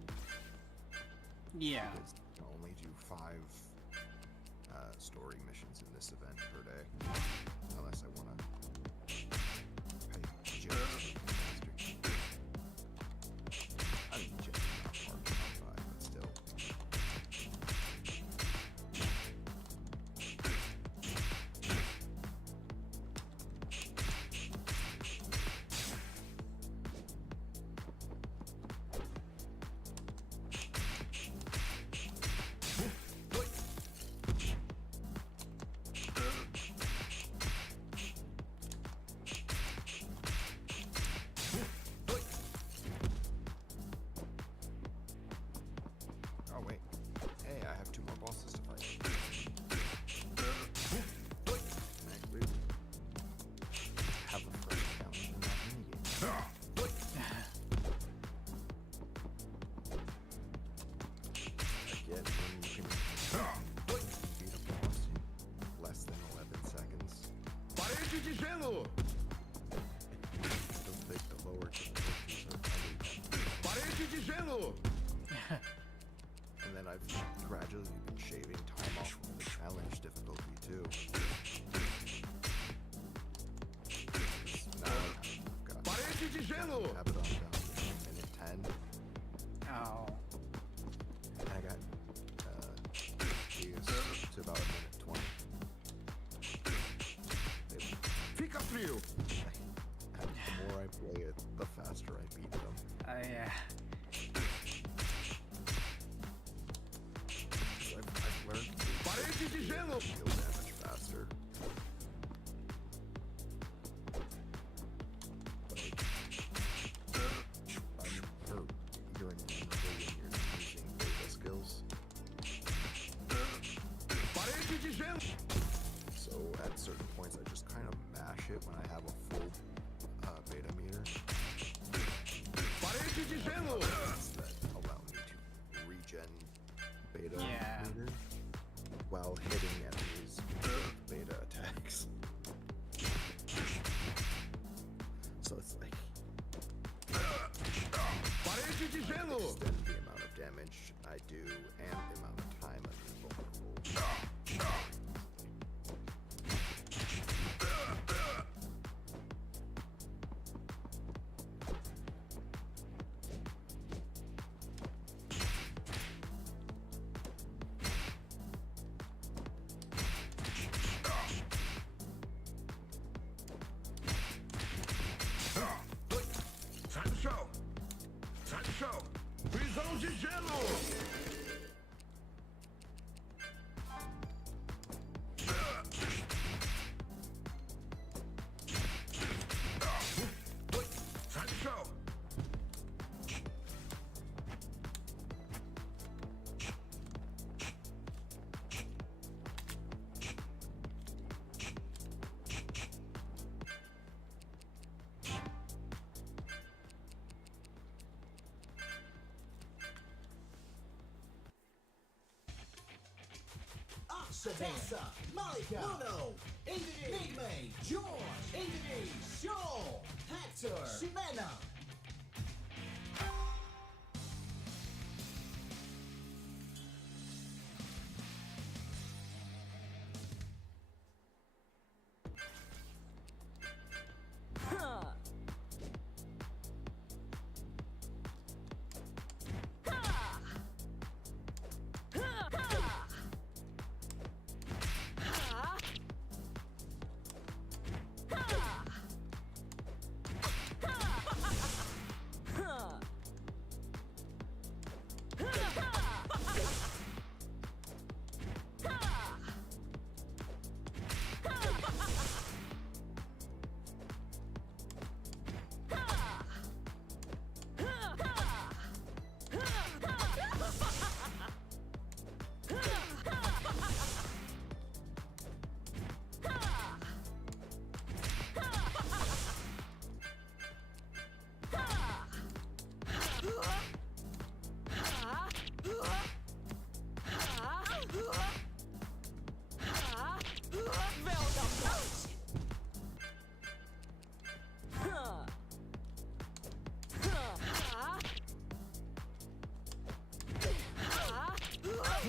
Yeah. Because you can only do 5 story missions in this event per day. Unless I want to pay just I mean, just not part of the 5, but still. Oh wait. Hey, I have 2 more bosses to fight. Actually, have a fresh challenge in that minigame. Again, when you can beat a boss in less than 11 seconds. Parede de gelo! I don't think the lower difficulties are any. Parede de gelo! And then I've gradually been shaving time off from the challenge difficulty too. Now I've got Parede de gelo! have it on down to minute 10. Oh. And I got these to about a minute 20. Fica frio! The more I play it, the faster I beat them. Yeah. I've learned to Parede de gelo! deal damage faster. You're invulnerable when you're using beta skills. Parede de gelo! So at certain points, I just kind of mash it when I have a full beta meter. Parede de gelo! That allow me to regen beta meter while hitting enemies with beta attacks. So it's like Parede de gelo! extend the amount of damage I do and the amount of time I'm invulnerable. Sai do chão! Sai do chão! Prisão de gelo! Sai do chão! Tessa, Malika, Bruno, Anthony, Midway, George, Anthony, Shaw, Hector, Ximena.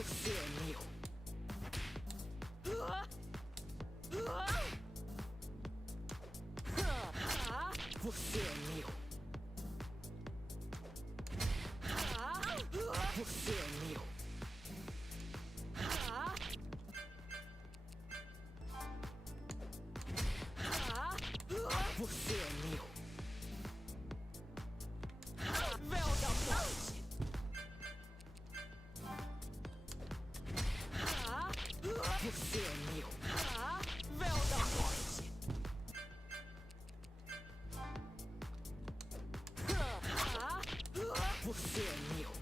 Você é meu. Você é meu. Você é meu. Véu da morte. Você é meu. Véu da morte. Você é meu.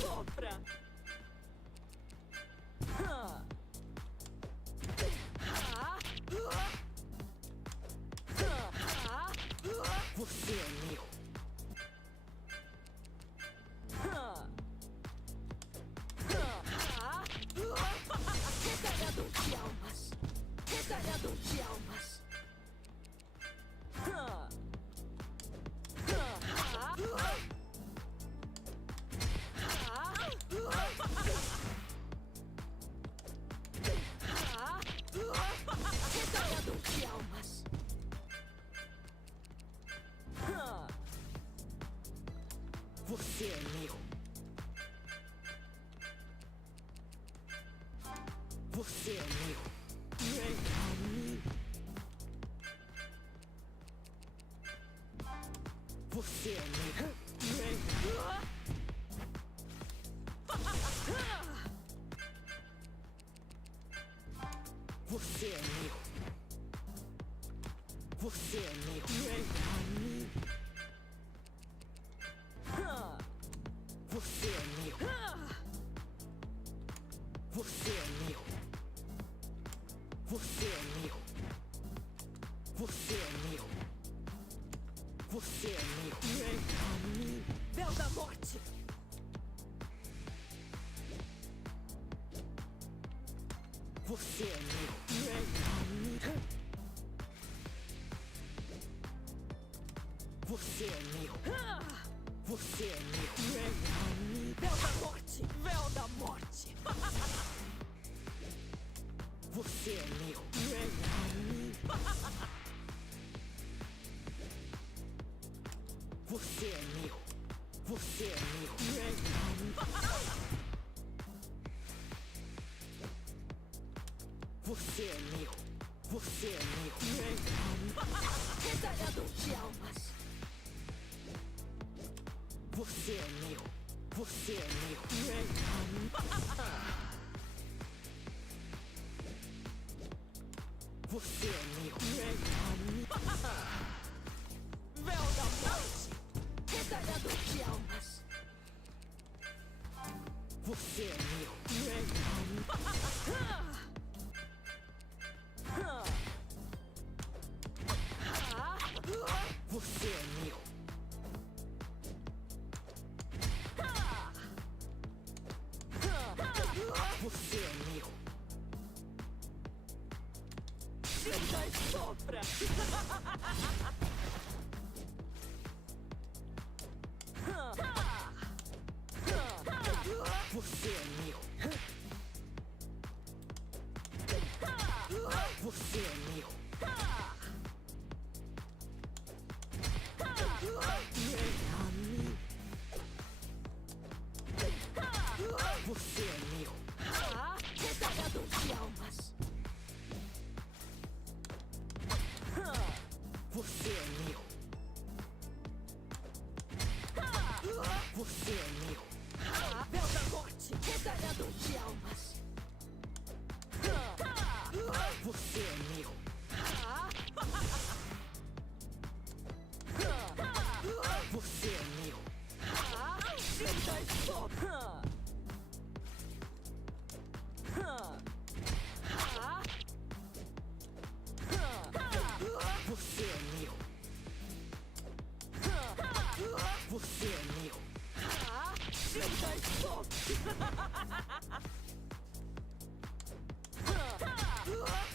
Sopra. Você é meu. Retalhador de almas. Retalhador de almas. Retalhador de almas. Você é meu. Você é meu. Vem a mim. Você é meu. Vem. Você é meu. Você é meu. Vem a mim. Você é meu. Você é meu. Você é meu. Você é meu. Você é meu. Vem a mim. Véu da morte. Você é meu. Vem a mim. Você é meu. Você é meu. Vem a mim. Véu da morte. Véu da morte. Você é meu. Vem a mim. Você é meu. Você é meu. Vem a mim. Você é meu. Você é meu. Vem a mim. Retalhador de almas. Você é meu. Você é meu. Vem a mim. Você é meu. Vem a mim. Véu da morte. Retalhador de almas. Você é meu. Vem a mim. Você é meu. Você é meu. Você é meu. Você é meu. Retalhador de almas. Você é meu. Você é meu. Véu da morte. Retalhador de almas. Você é meu. Você é meu. Eita, sopa. Você é meu. Você é meu. Eita, sopa.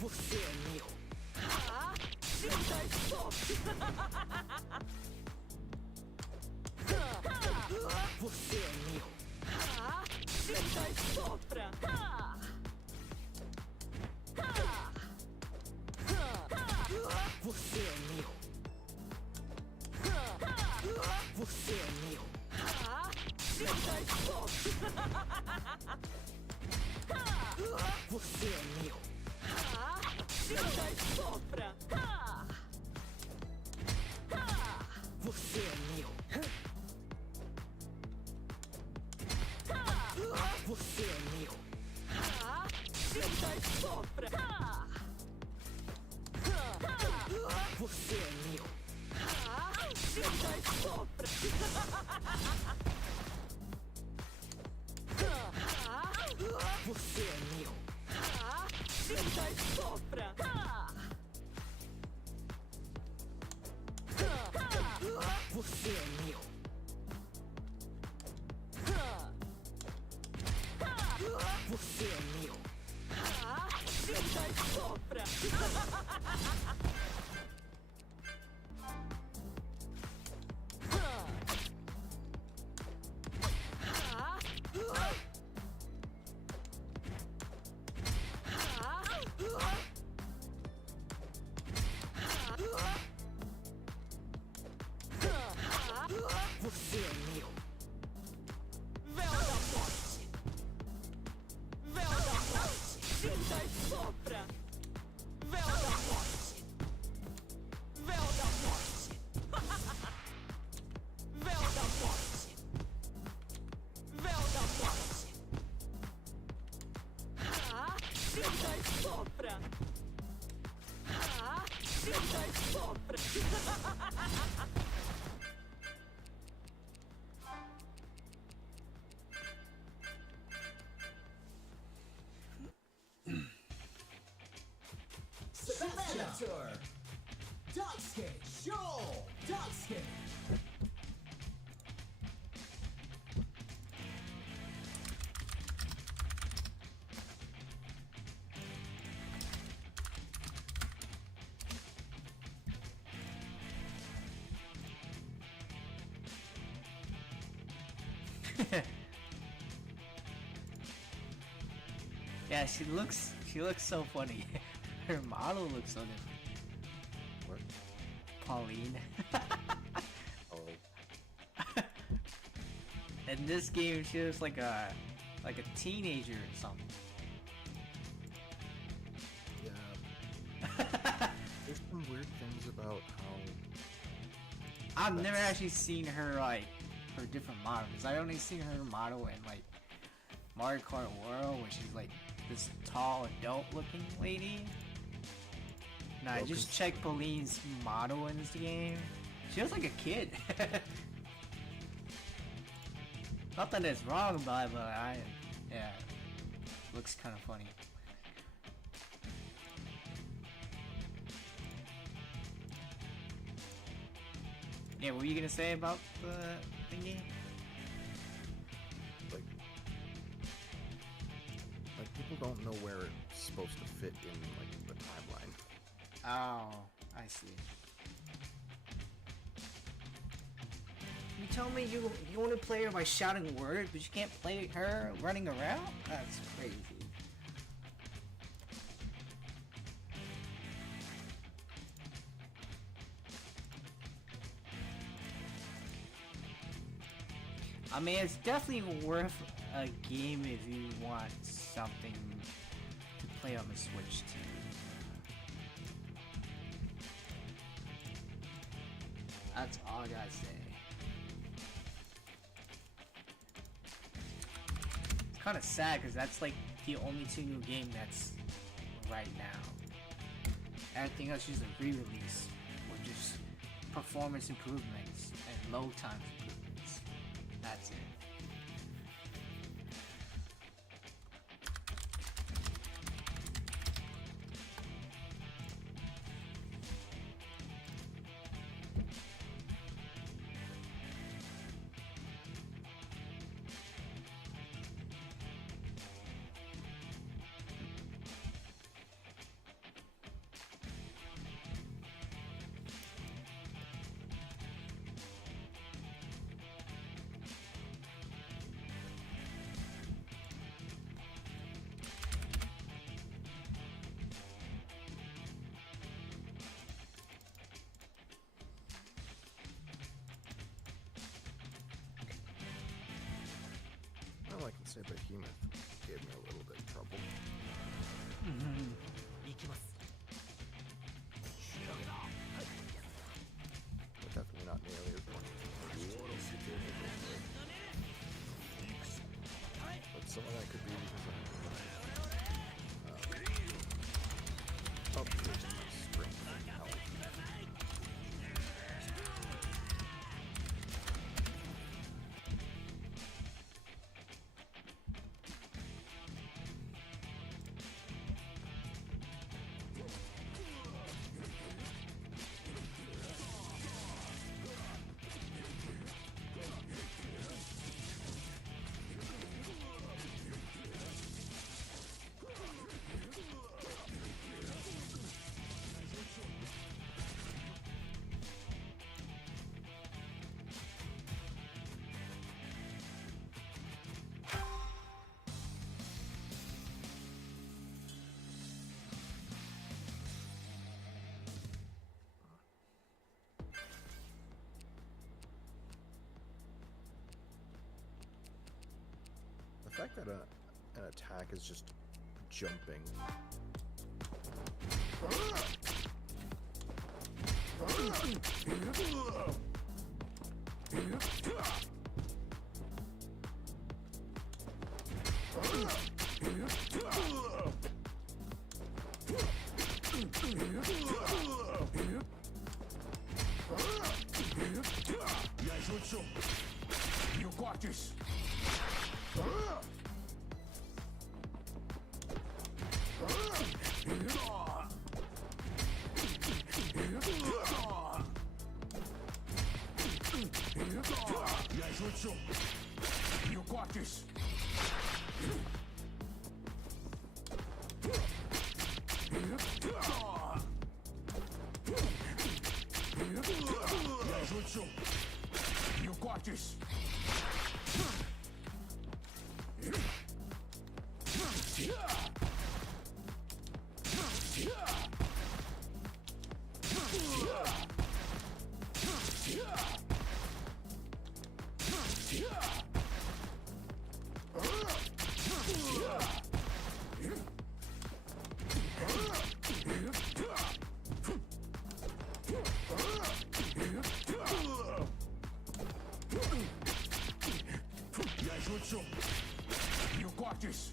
Você é meu. Eita, sopa. Você é meu. Eita, sopra. Você é meu. Você é meu. Eita, sopra. Você é meu. Eita, sopra. Você é meu. Você é meu. Eita, sopra. Você é meu. Eita, sopra. Você é meu. Eita, sopra. Você é meu. Você é meu. Eita, sopra. Você é meu. Véu da morte. Véu da morte. Eita, sopra. Véu da morte. Véu da morte. Véu da morte. Véu da morte. Eita, sopra. Eita, sopra. Senator! Dogskate! Show! Dogskate! Yeah, she looks so funny. Her model looks so different. What? Pauline. Oh. In this game, she looks like a teenager or something. Yeah. There's some weird things about how I've never actually seen her her different models. I only seen her model in Mario Kart World, where she's this tall adult looking lady. No, I just checked Pauline's model in this game. She looks like a kid. Not that it's wrong about it, but yeah, looks kind of funny. Yeah, what were you gonna say about the thingy? Like people don't know where it's supposed to fit in the timeline. Oh, I see. You tell me you only play her by shouting words, but you can't play her running around? That's crazy. I mean, it's definitely worth a game if you want something to play on the Switch too. That's all I gotta say. It's kind of sad because that's like the only two new game that's right now. Everything else is a re-release or just performance improvements and load time improvements. That's it. All I can say Behemoth gave me a little bit of trouble. But definitely not nearly as much as but some of that could be because I'm up to my strength and health. The fact that an attack is just jumping. You got this. You got this. You got this. You got this.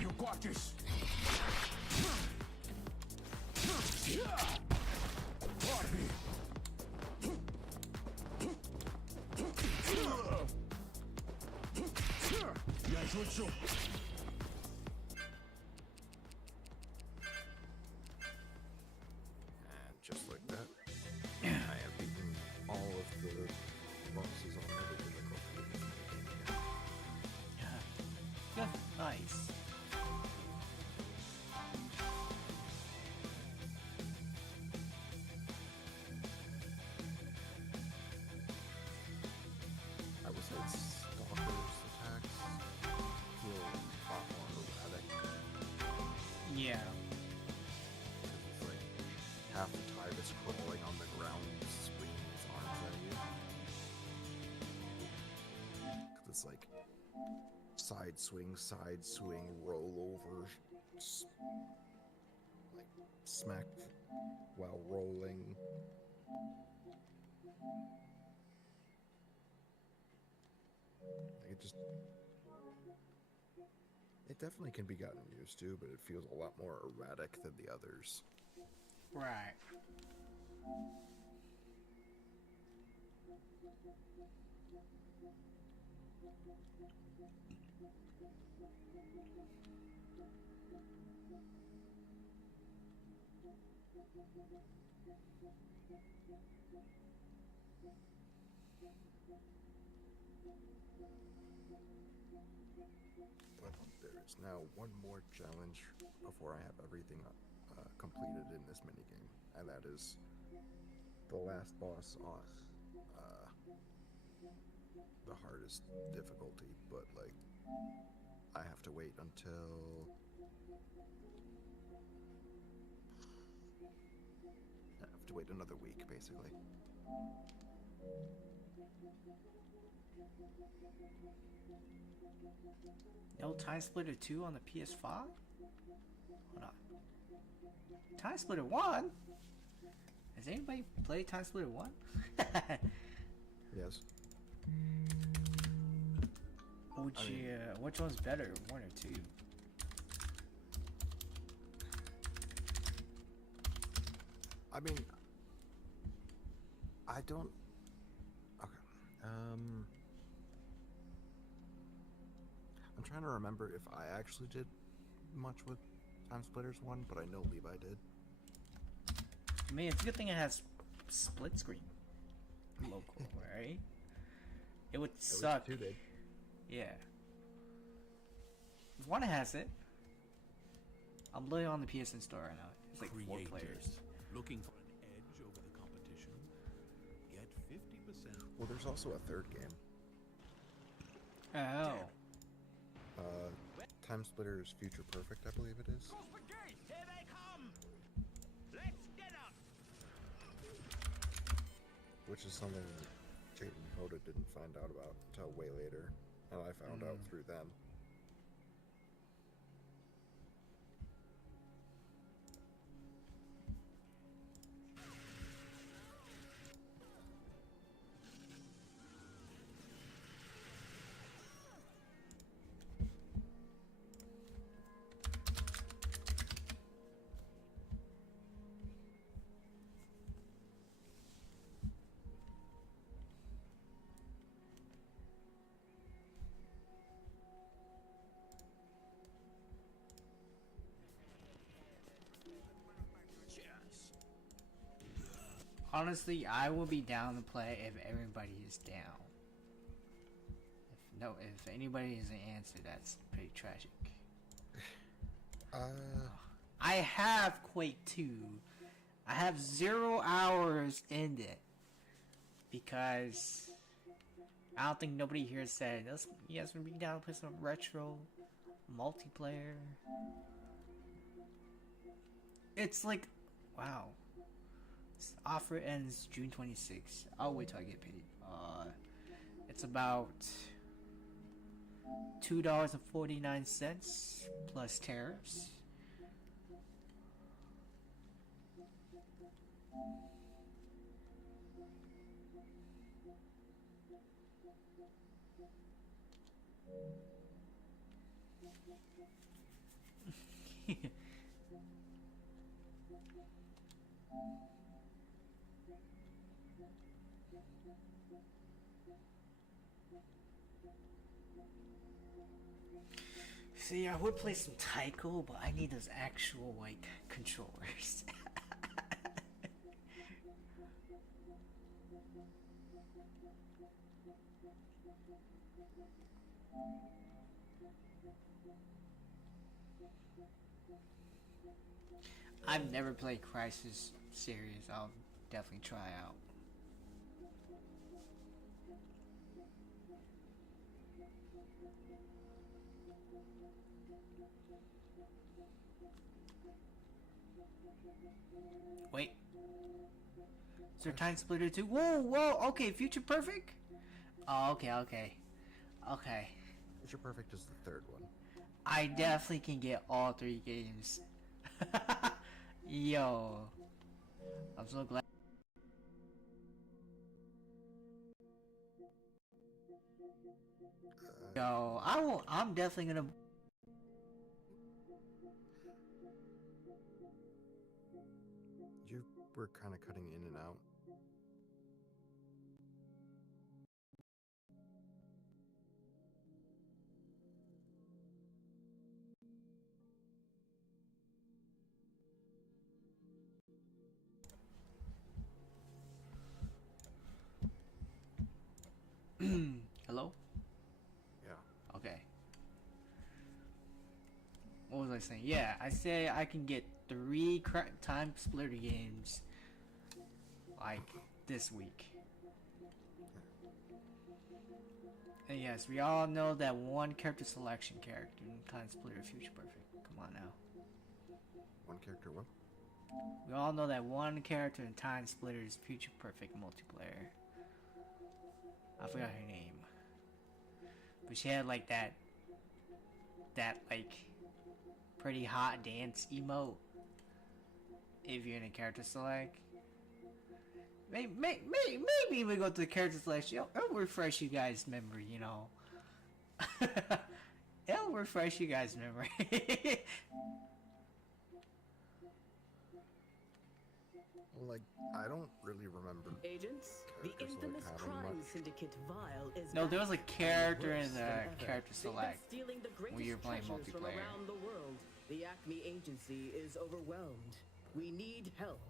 You got this. Barbie. And just like that, I have beaten all of the bosses on half the time it's crawling on the ground, swinging its arms at you. Cause it's like side swing, roll over, like smack while rolling. It definitely can be gotten used to, but it feels a lot more erratic than the others. Right. But there is now one more challenge before I have everything completed in this minigame, and that is the last boss on the hardest difficulty, but like I have to wait until another week basically. No Time Splitter 2 on the PS5? Hold on. Time Splitter 1? Has anybody played Time Splitter 1? Yes. Which one's better, 1 or 2? I mean, I don't. Okay. I'm trying to remember if I actually did much with Time Splitters 1, but I know Levi did. I mean, it's a good thing it has split screen local, right? It would suck. 2 did. Yeah. If one has it, I'm literally on the PSN store right now. It's like 4 players. Looking for an edge over the competition? Get 50%. Well, there's also a third game. Oh. Time Splitters Future Perfect, I believe it is. Here they come! Let's get up! Which is something Jade and Hoda didn't find out about until way later, and I found out through them. Honestly, I will be down to play if everybody is down. If anybody isn't answered, that's pretty tragic. I have Quake 2. I have 0 hours in it. Because I don't think nobody here said, you guys would be down to play some retro multiplayer. It's like, wow. This offer ends June 26th. I'll wait till I get paid. It's about $2.49 plus tariffs. See, I would play some Taiko, but I need those actual, like, controllers. I've never played Crisis series. I'll definitely try out. Wait, there Time Splitter 2? Whoa, okay, Future Perfect? Oh, okay. Future Perfect is the third one. I definitely can get all 3 games. Yo. I'm so glad. Yo, I'm definitely gonna... You were kind of cutting in and out. Hello? Yeah. Okay. What was I saying? Yeah, I said I can get 3 Time Splitter games like this week. And yes, we all know that one character selection character in Time Splitter Future Perfect. Come on now. One character what? We all know that one character in Time Splitter is Future Perfect multiplayer. I forgot her name. But she had like that like pretty hot dance emote. If you're in a character select. Maybe we go to the character selection. It'll refresh you guys' memory, you know. It'll refresh you guys' memory. Like, I don't really remember. Agents, the infamous crime syndicate Vile is No, there was a character in the than character select stealing the when you're playing treasures from multiplayer. around the world. The Acme agency is overwhelmed. We need help.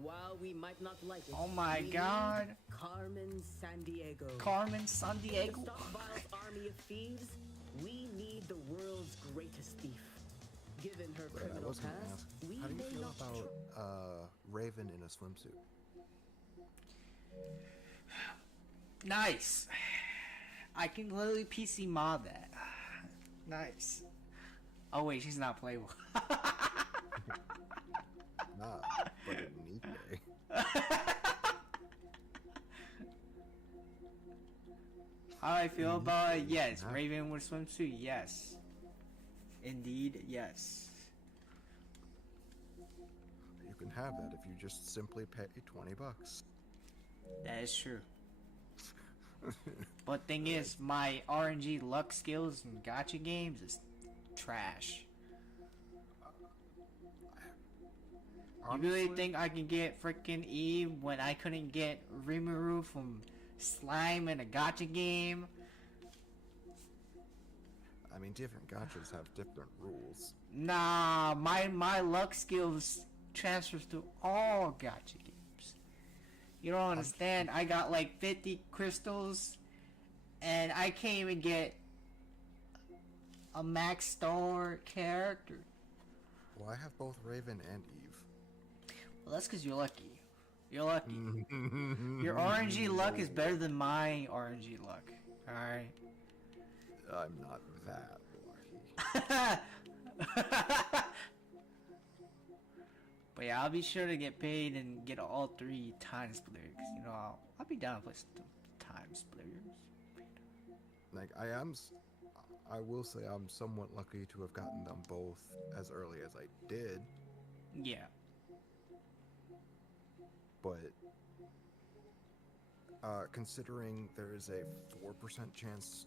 While we might not like it, Oh my we God. need Carmen Sandiego. Carmen Sandiego. To stop Vile's army of thieves, we need the world's greatest thief. Given her But I criminal was gonna past, ask, we how do you may feel not about Raven in a swimsuit? Nice. I can literally PC mod that. Nice. Oh wait, she's not playable. Nah, but it need be. How I feel about it? Yes. Raven with swimsuit? Yes. Indeed, yes. You can have that if you just simply pay $20. That is true. But thing is, my RNG luck skills in gacha games is trash. You really think I can get freaking Eve when I couldn't get Rimuru from Slime in a gacha game? I mean, different gachas have different rules. Nah, my luck skills transfers to all gacha games. You don't understand. I got like 50 crystals, and I can't even get a max star character. Well, I have both Raven and Eve. Well, that's because you're lucky. You're lucky. Your RNG luck is better than my RNG luck. Alright? I'm not that lucky. But yeah, I'll be sure to get paid and get all 3 time splitters. You know, I'll be down to play some time splitters. Like, I will say I'm somewhat lucky to have gotten them both as early as I did. Yeah. But considering there is a 4% chance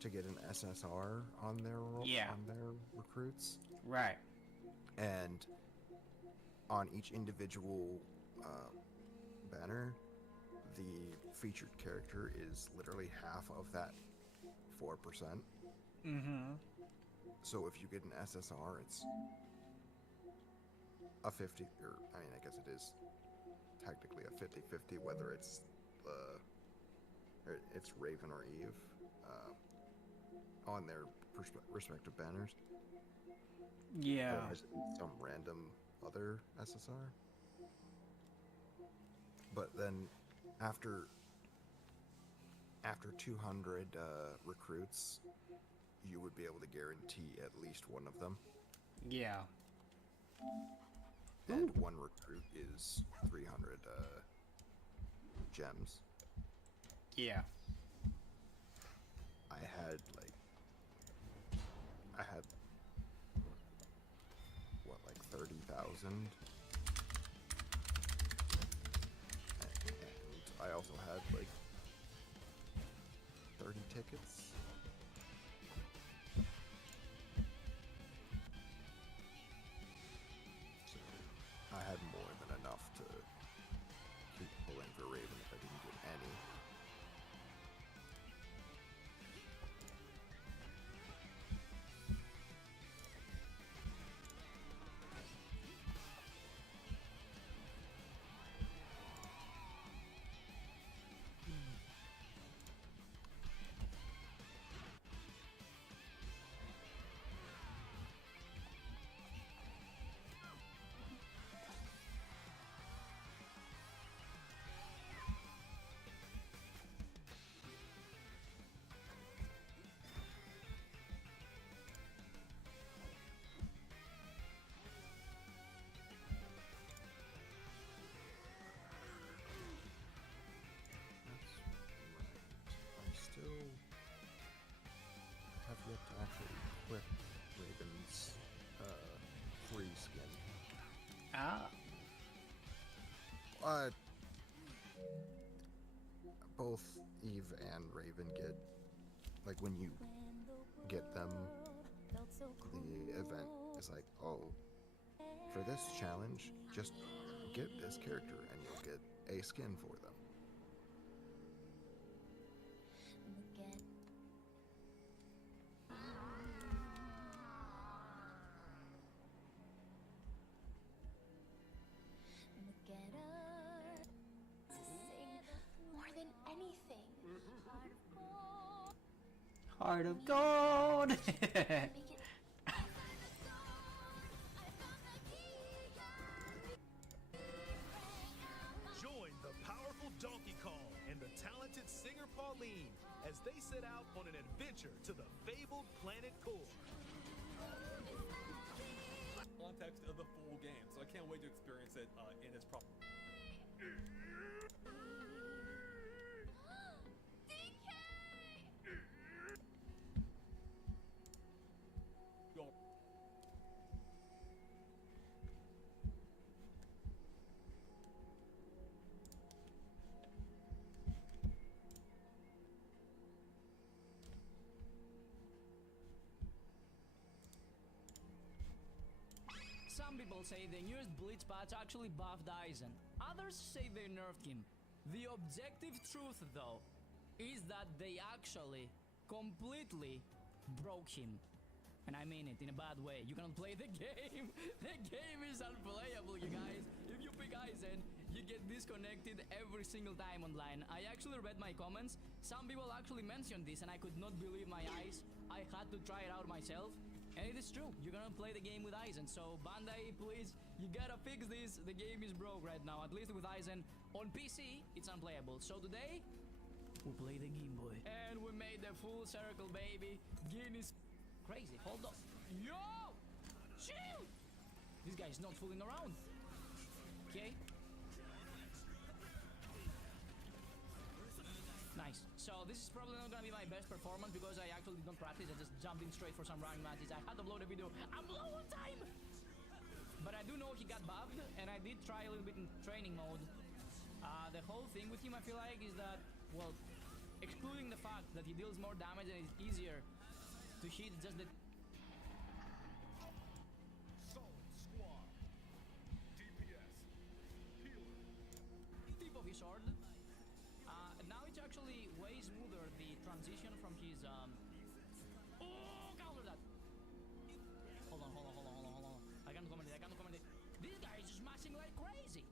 to get an SSR on their recruits, right? And on each individual banner, the featured character is literally half of that 4%. Mm-hmm. So if you get an SSR, it's a 50, or I mean, I guess it is technically a 50-50 whether it's it's Raven or Eve on their respective banners. Yeah. Or is it some random other SSR. But then after 200 recruits, you would be able to guarantee at least one of them. Yeah. And one recruit is 300 gems. Yeah. I had what, like 30,000, and I also had like 30 tickets. So I had more than enough to keep pulling for Raven if I didn't get any. Still have yet to actually equip Raven's free skin. Ah. Both Eve and Raven get, like, when you get them, the event is like, oh, for this challenge, just get this character and you'll get a skin for them. More than anything. Heart of gold. Join the powerful Donkey Kong and the talented singer Pauline as they set out on an adventure to the fabled planet Core. Context of the full game, so I can't wait to experience it in its proper. Some people say the newest Blitz patch actually buffed Aizen. Others say they nerfed him. The objective truth, though, is that they actually completely broke him. And I mean it in a bad way. You cannot play the game. The game is unplayable, you guys. If you pick Aizen, you get disconnected every single time online. I actually read my comments. Some people actually mentioned this and I could not believe my eyes. I had to try it out myself. And it is true, you're gonna play the game with Aizen. So Bandai, please, you gotta fix this. The game is broke right now, at least with Aizen. On PC, it's unplayable. So today, we'll play the Game Boy. And we made the full circle, baby. Guinness. Crazy, hold up. Yo! Chill! This guy's not fooling around. Okay. Nice. So this is probably not gonna be my best performance because I actually didn't practice. I just jumped in straight for some rank matches. I had to upload a video. I'm low on time! But I do know he got buffed, and I did try a little bit in training mode. The whole thing with him, I feel like, is that, well, excluding the fact that he deals more damage and it's easier to hit just the... tip of his sword. Now it's actually way smoother, the transition from his, Oh, counter that! Hold on. I can't comment it. This guy is just smashing like crazy!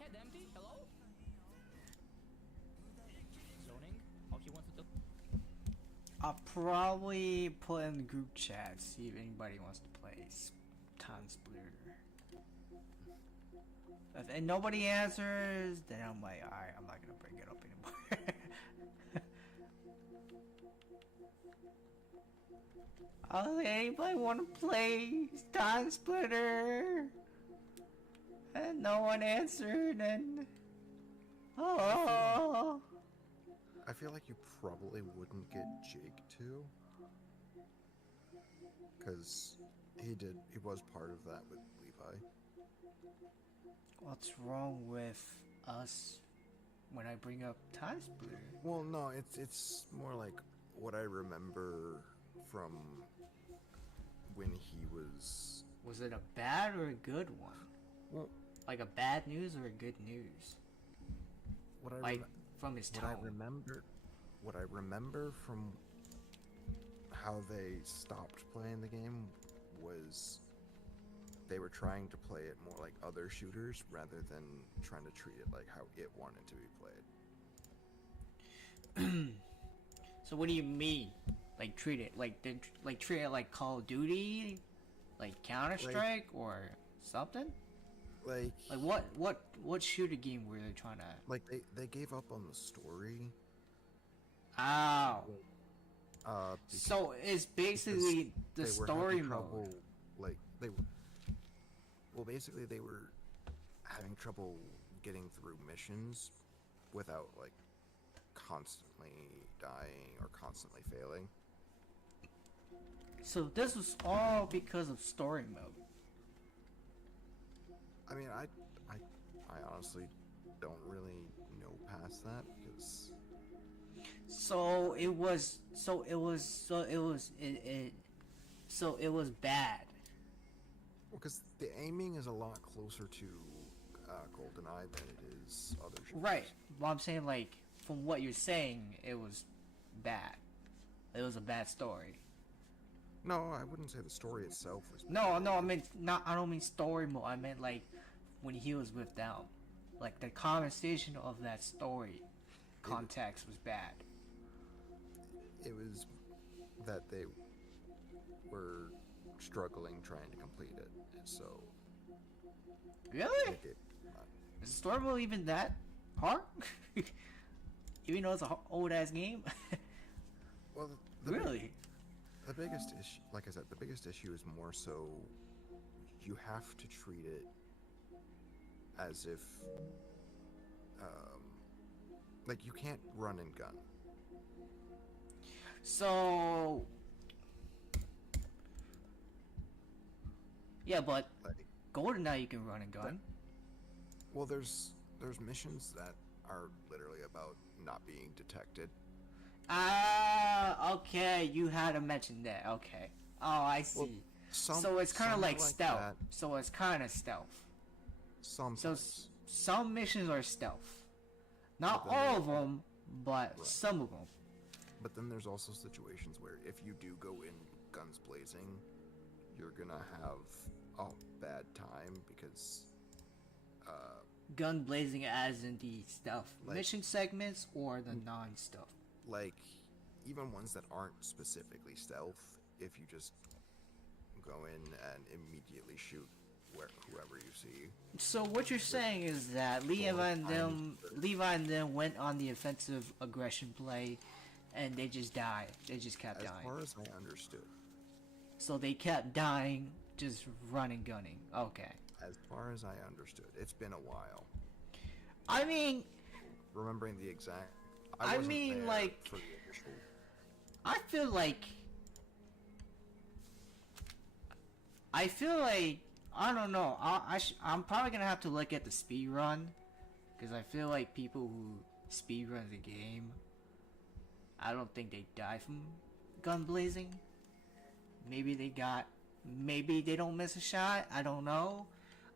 Head empty, hello? Zoning? Oh, he wants to... I'll probably put in the group chat, see if anybody wants to play Time Splitter. If nobody answers, then I'm like, alright, I'm not gonna bring it up anymore. Oh, anybody want to play Time Splitter? And no one answered, and Oh. I feel like you probably wouldn't get Jake to, because he was part of that with Levi. What's wrong with us when I bring up Tie Splitter? Well, no, it's more like what I remember from when he was. Was it a bad or a good one? Well, like a bad news or a good news? What I like from his tone. What I remember from how they stopped playing the game was they were trying to play it more like other shooters rather than trying to treat it like how it wanted to be played. So what do you mean? Like treat it like treat it like Call of Duty, like Counter-Strike or something? Like what shooter game were they trying to? Like they gave up on the story. Ow. So it's basically the story mode. Like basically they were having trouble getting through missions without like constantly dying or constantly failing. So this was all because of story mode. I mean, I honestly don't really know past that because. So it was bad. Well, because the aiming is a lot closer to GoldenEye than it is other shooters. Right. Well, I'm saying, like, from what you're saying, it was bad. It was a bad story. No, I wouldn't say the story itself was bad. No, I mean I don't mean story mode. I meant like when he was with them, like the conversation of that story context was bad. It was that they were struggling trying to complete it, so. Really? Is the story mode even that hard? Even though it's an old ass game. Well, really. The biggest issue, like I said, the biggest issue is more so you have to treat it as if, like you can't run and gun. So, yeah, but GoldenEye you can run and gun. Well, there's missions that are literally about not being detected. Ah, okay, you had to mention that. Okay. Oh, I see. Well, so it's kind of like stealth. that. So it's kind of stealth. So some missions are stealth. Not all of them, but some of them. But then there's also situations where if you do go in guns blazing, you're gonna have a bad time because. Gun blazing as in the stealth mission segments or the non-stealth. Like, even ones that aren't specifically stealth, if you just go in and immediately shoot whoever you see. So what you're saying is that Levi and them went on the offensive aggression play, and they just died. They just kept dying. As far as I understood. So they kept dying, just running, gunning. Okay. As far as I understood, it's been a while. I mean, remembering the exact. I mean, like, I feel like I don't know. I'm probably gonna have to look at the speed run because I feel like people who speed run the game, I don't think they die from gun blazing. Maybe they don't miss a shot. I don't know.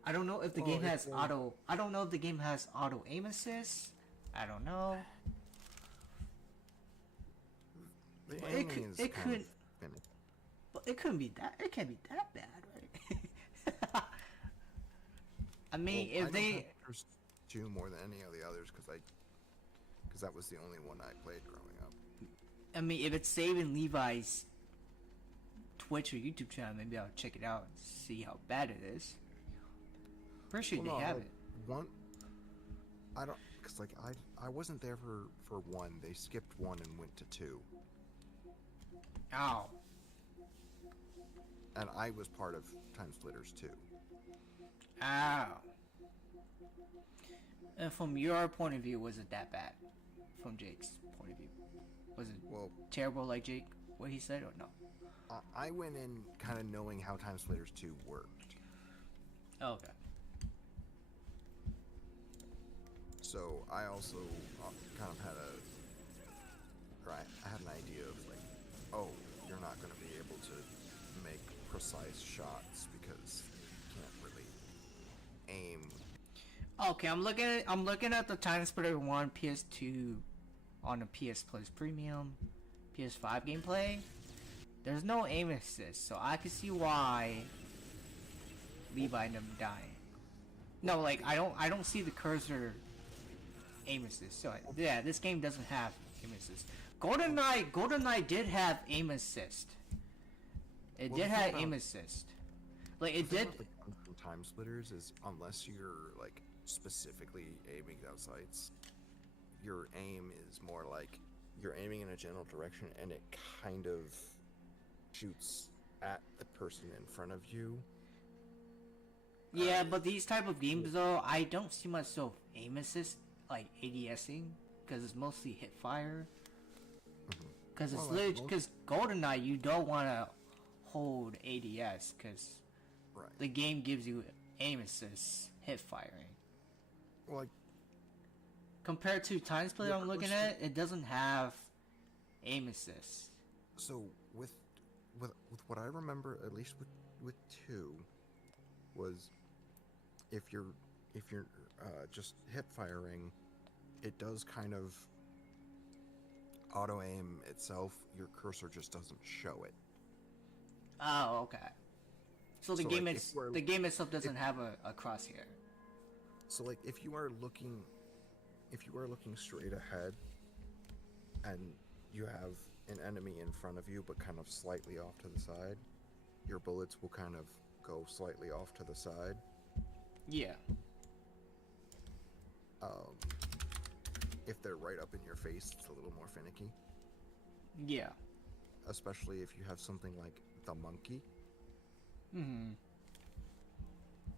I don't know if the game has auto. I don't know if the game has auto aim assist. I don't know. It could. But it couldn't be that. It can't be that bad, right? I mean, if they two more than any of the others, because that was the only one I played growing up. I mean, if it's saving Levi's Twitch or YouTube channel, maybe I'll check it out and see how bad it is. Pretty sure they have it. I don't, because like I wasn't there for one. They skipped one and went to two. Ow. And I was part of Time Splitters too. Ow. And from your point of view, was it that bad? From Jake's point of view, was it terrible like Jake, what he said, or no? I went in kind of knowing how Time Splitters 2 worked. Okay. So I also kind of had I had an idea of like, oh, you're not going to be able to make precise shots because you can't really aim. Okay, I'm looking at the Time Splitter 1 PS2 on the PS Plus Premium, PS5 gameplay. There's no aim assist, so I can see why Levi ended up dying. No, like I don't see the cursor aim assist. So yeah, this game doesn't have aim assist. GoldenEye did have aim assist. It did have aim assist. Like it did. Time Splitters is unless you're like specifically aiming down sights, your aim is more like you're aiming in a general direction and it kind of shoots at the person in front of you. Yeah, but these type of games though, I don't see myself aim assist like ADSing because it's mostly hip fire. Because because GoldenEye you don't want to hold ADS because the game gives you aim assist hip firing. Well, compared to Time Splitter I'm looking at, it doesn't have aim assist. So with what I remember, at least with 2, was if you're just hip firing, it does kind of auto aim itself. Your cursor just doesn't show it. Oh, okay. So the game itself doesn't have a crosshair. So like if you are looking straight ahead and you have an enemy in front of you but kind of slightly off to the side, your bullets will kind of go slightly off to the side. Yeah. If they're right up in your face, it's a little more finicky. Yeah. Especially if you have something like the monkey. Mm-hmm.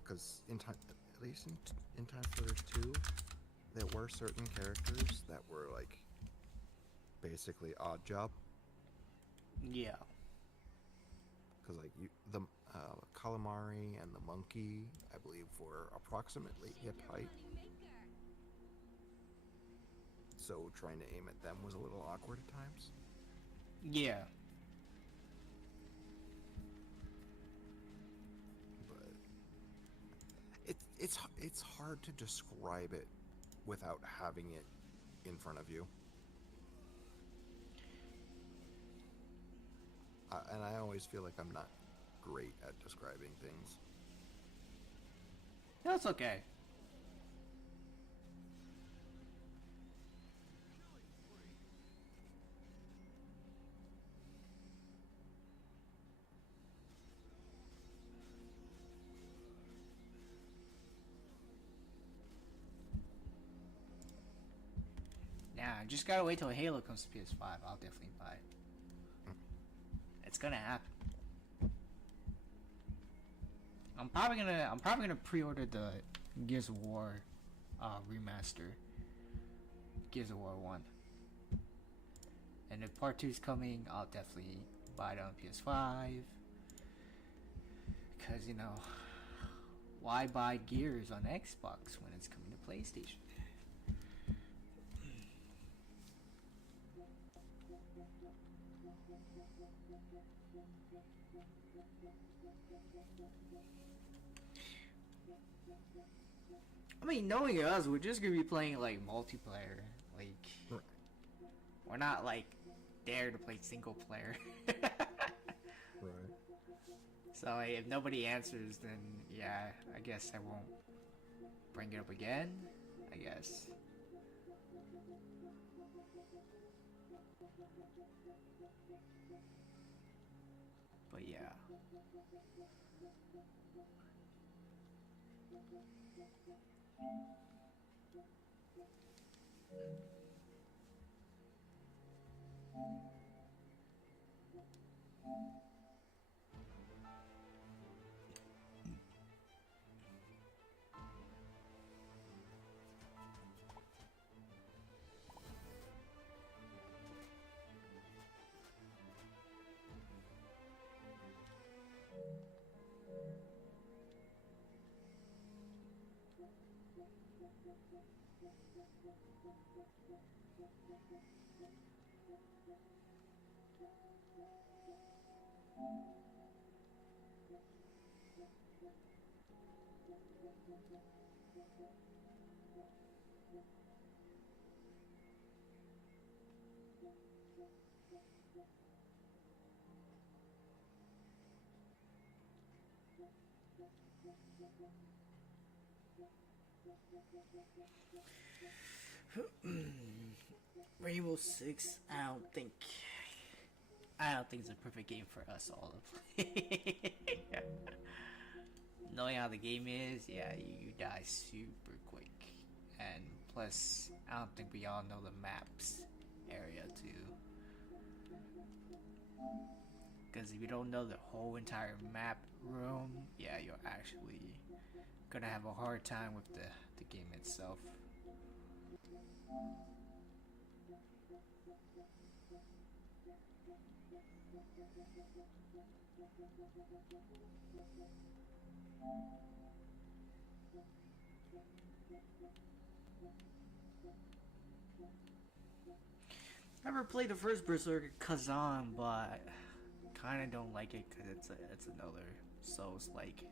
Because at least in Time Splitters 2, there were certain characters that were like basically odd job. Yeah. Because like the calamari and the monkey, I believe, were approximately hip height. So trying to aim at them was a little awkward at times. Yeah. But it's hard to describe it without having it in front of you. And I always feel like I'm not great at describing things. That's okay. Nah, just gotta wait till Halo comes to PS5. I'll definitely buy it. It's gonna happen. I'm probably gonna pre-order the Gears of War remaster. Gears of War 1. And if Part 2 is coming, I'll definitely buy it on PS5. Because, you know, why buy Gears on Xbox when it's coming to PlayStation? I mean, knowing us, we're just gonna be playing like multiplayer. Like, we're not like there to play single player. Right. So like, if nobody answers, then yeah, I guess I won't bring it up again. I guess. But yeah. Rainbow Six, I don't think it's a perfect game for us all to play. Knowing how the game is, yeah, you die super quick. And plus, I don't think we all know the maps area too. Because if you don't know the whole entire map room, yeah, you're actually gonna have a hard time with the game itself. Never played the first Berserker Kazan, but kind of don't like it because it's another Souls-like.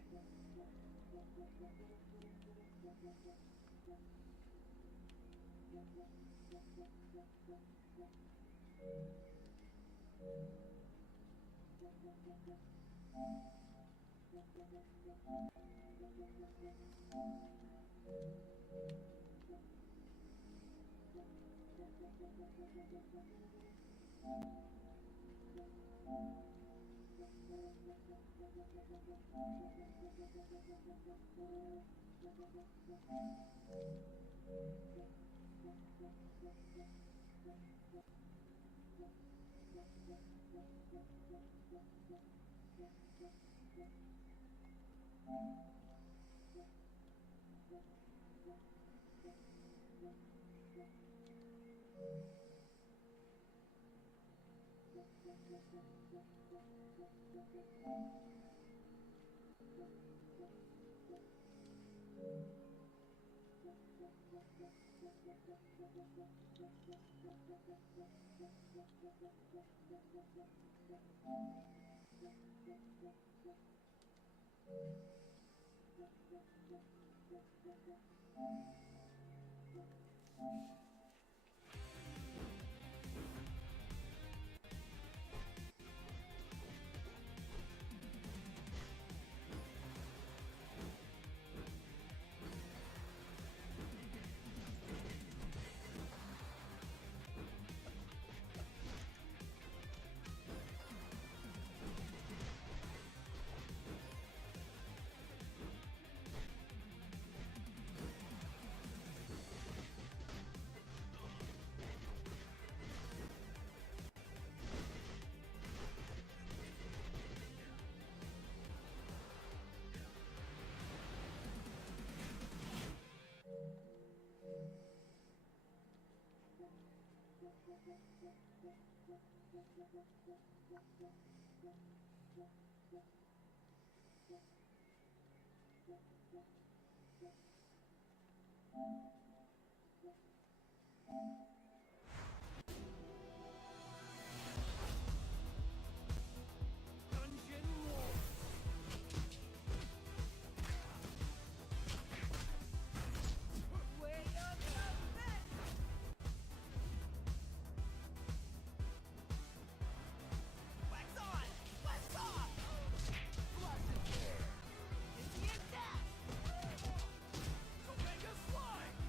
Slide!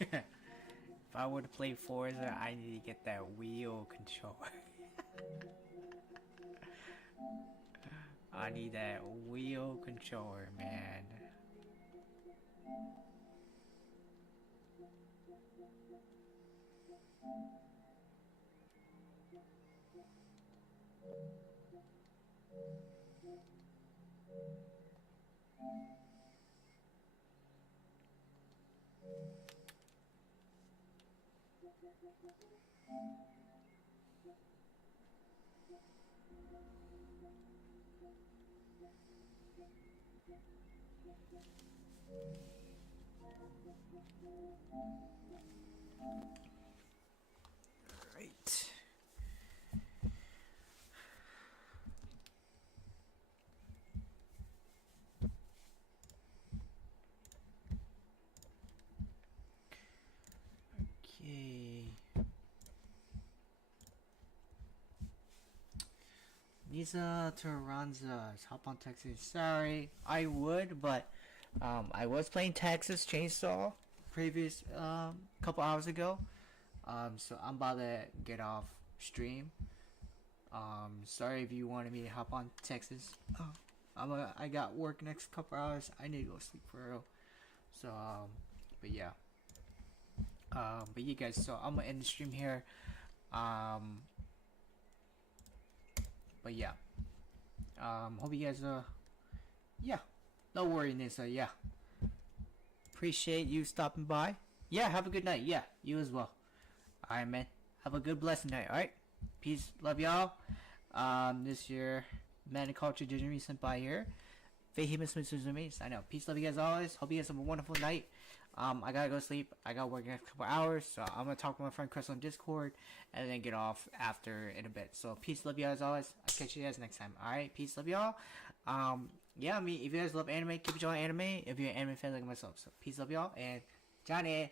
If I were to play Forza, I need to get that wheel controller. I need that wheel controller, man. Right. Okay. Nisa Taranza, hop on Texas. Sorry, I would, but I was playing Texas Chainsaw previous couple hours ago. So I'm about to get off stream. Sorry if you wanted me to hop on Texas. I got work next couple hours. I need to go sleep for real. So but yeah. But you guys, so I'm gonna end the stream here. But yeah. Hope you guys yeah. No worry, Nissa, yeah. Appreciate you stopping by. Yeah, have a good night. Yeah, you as well. Alright, man. Have a good blessed night, alright? Peace, love y'all. This year Man and Culture Dignity sent by here. FateHimEtsuMilySuzume. I know. Peace, love you guys always. Hope you guys have a wonderful night. I gotta go sleep. I gotta work in a couple hours, so I'm gonna talk to my friend Chris on Discord and then get off after in a bit. So peace, love you guys always. I'll catch you guys next time. Alright, peace, love y'all. Yeah, I mean, if you guys love anime, keep enjoying anime. If you're an anime fan like myself, so peace, love y'all, and Johnny.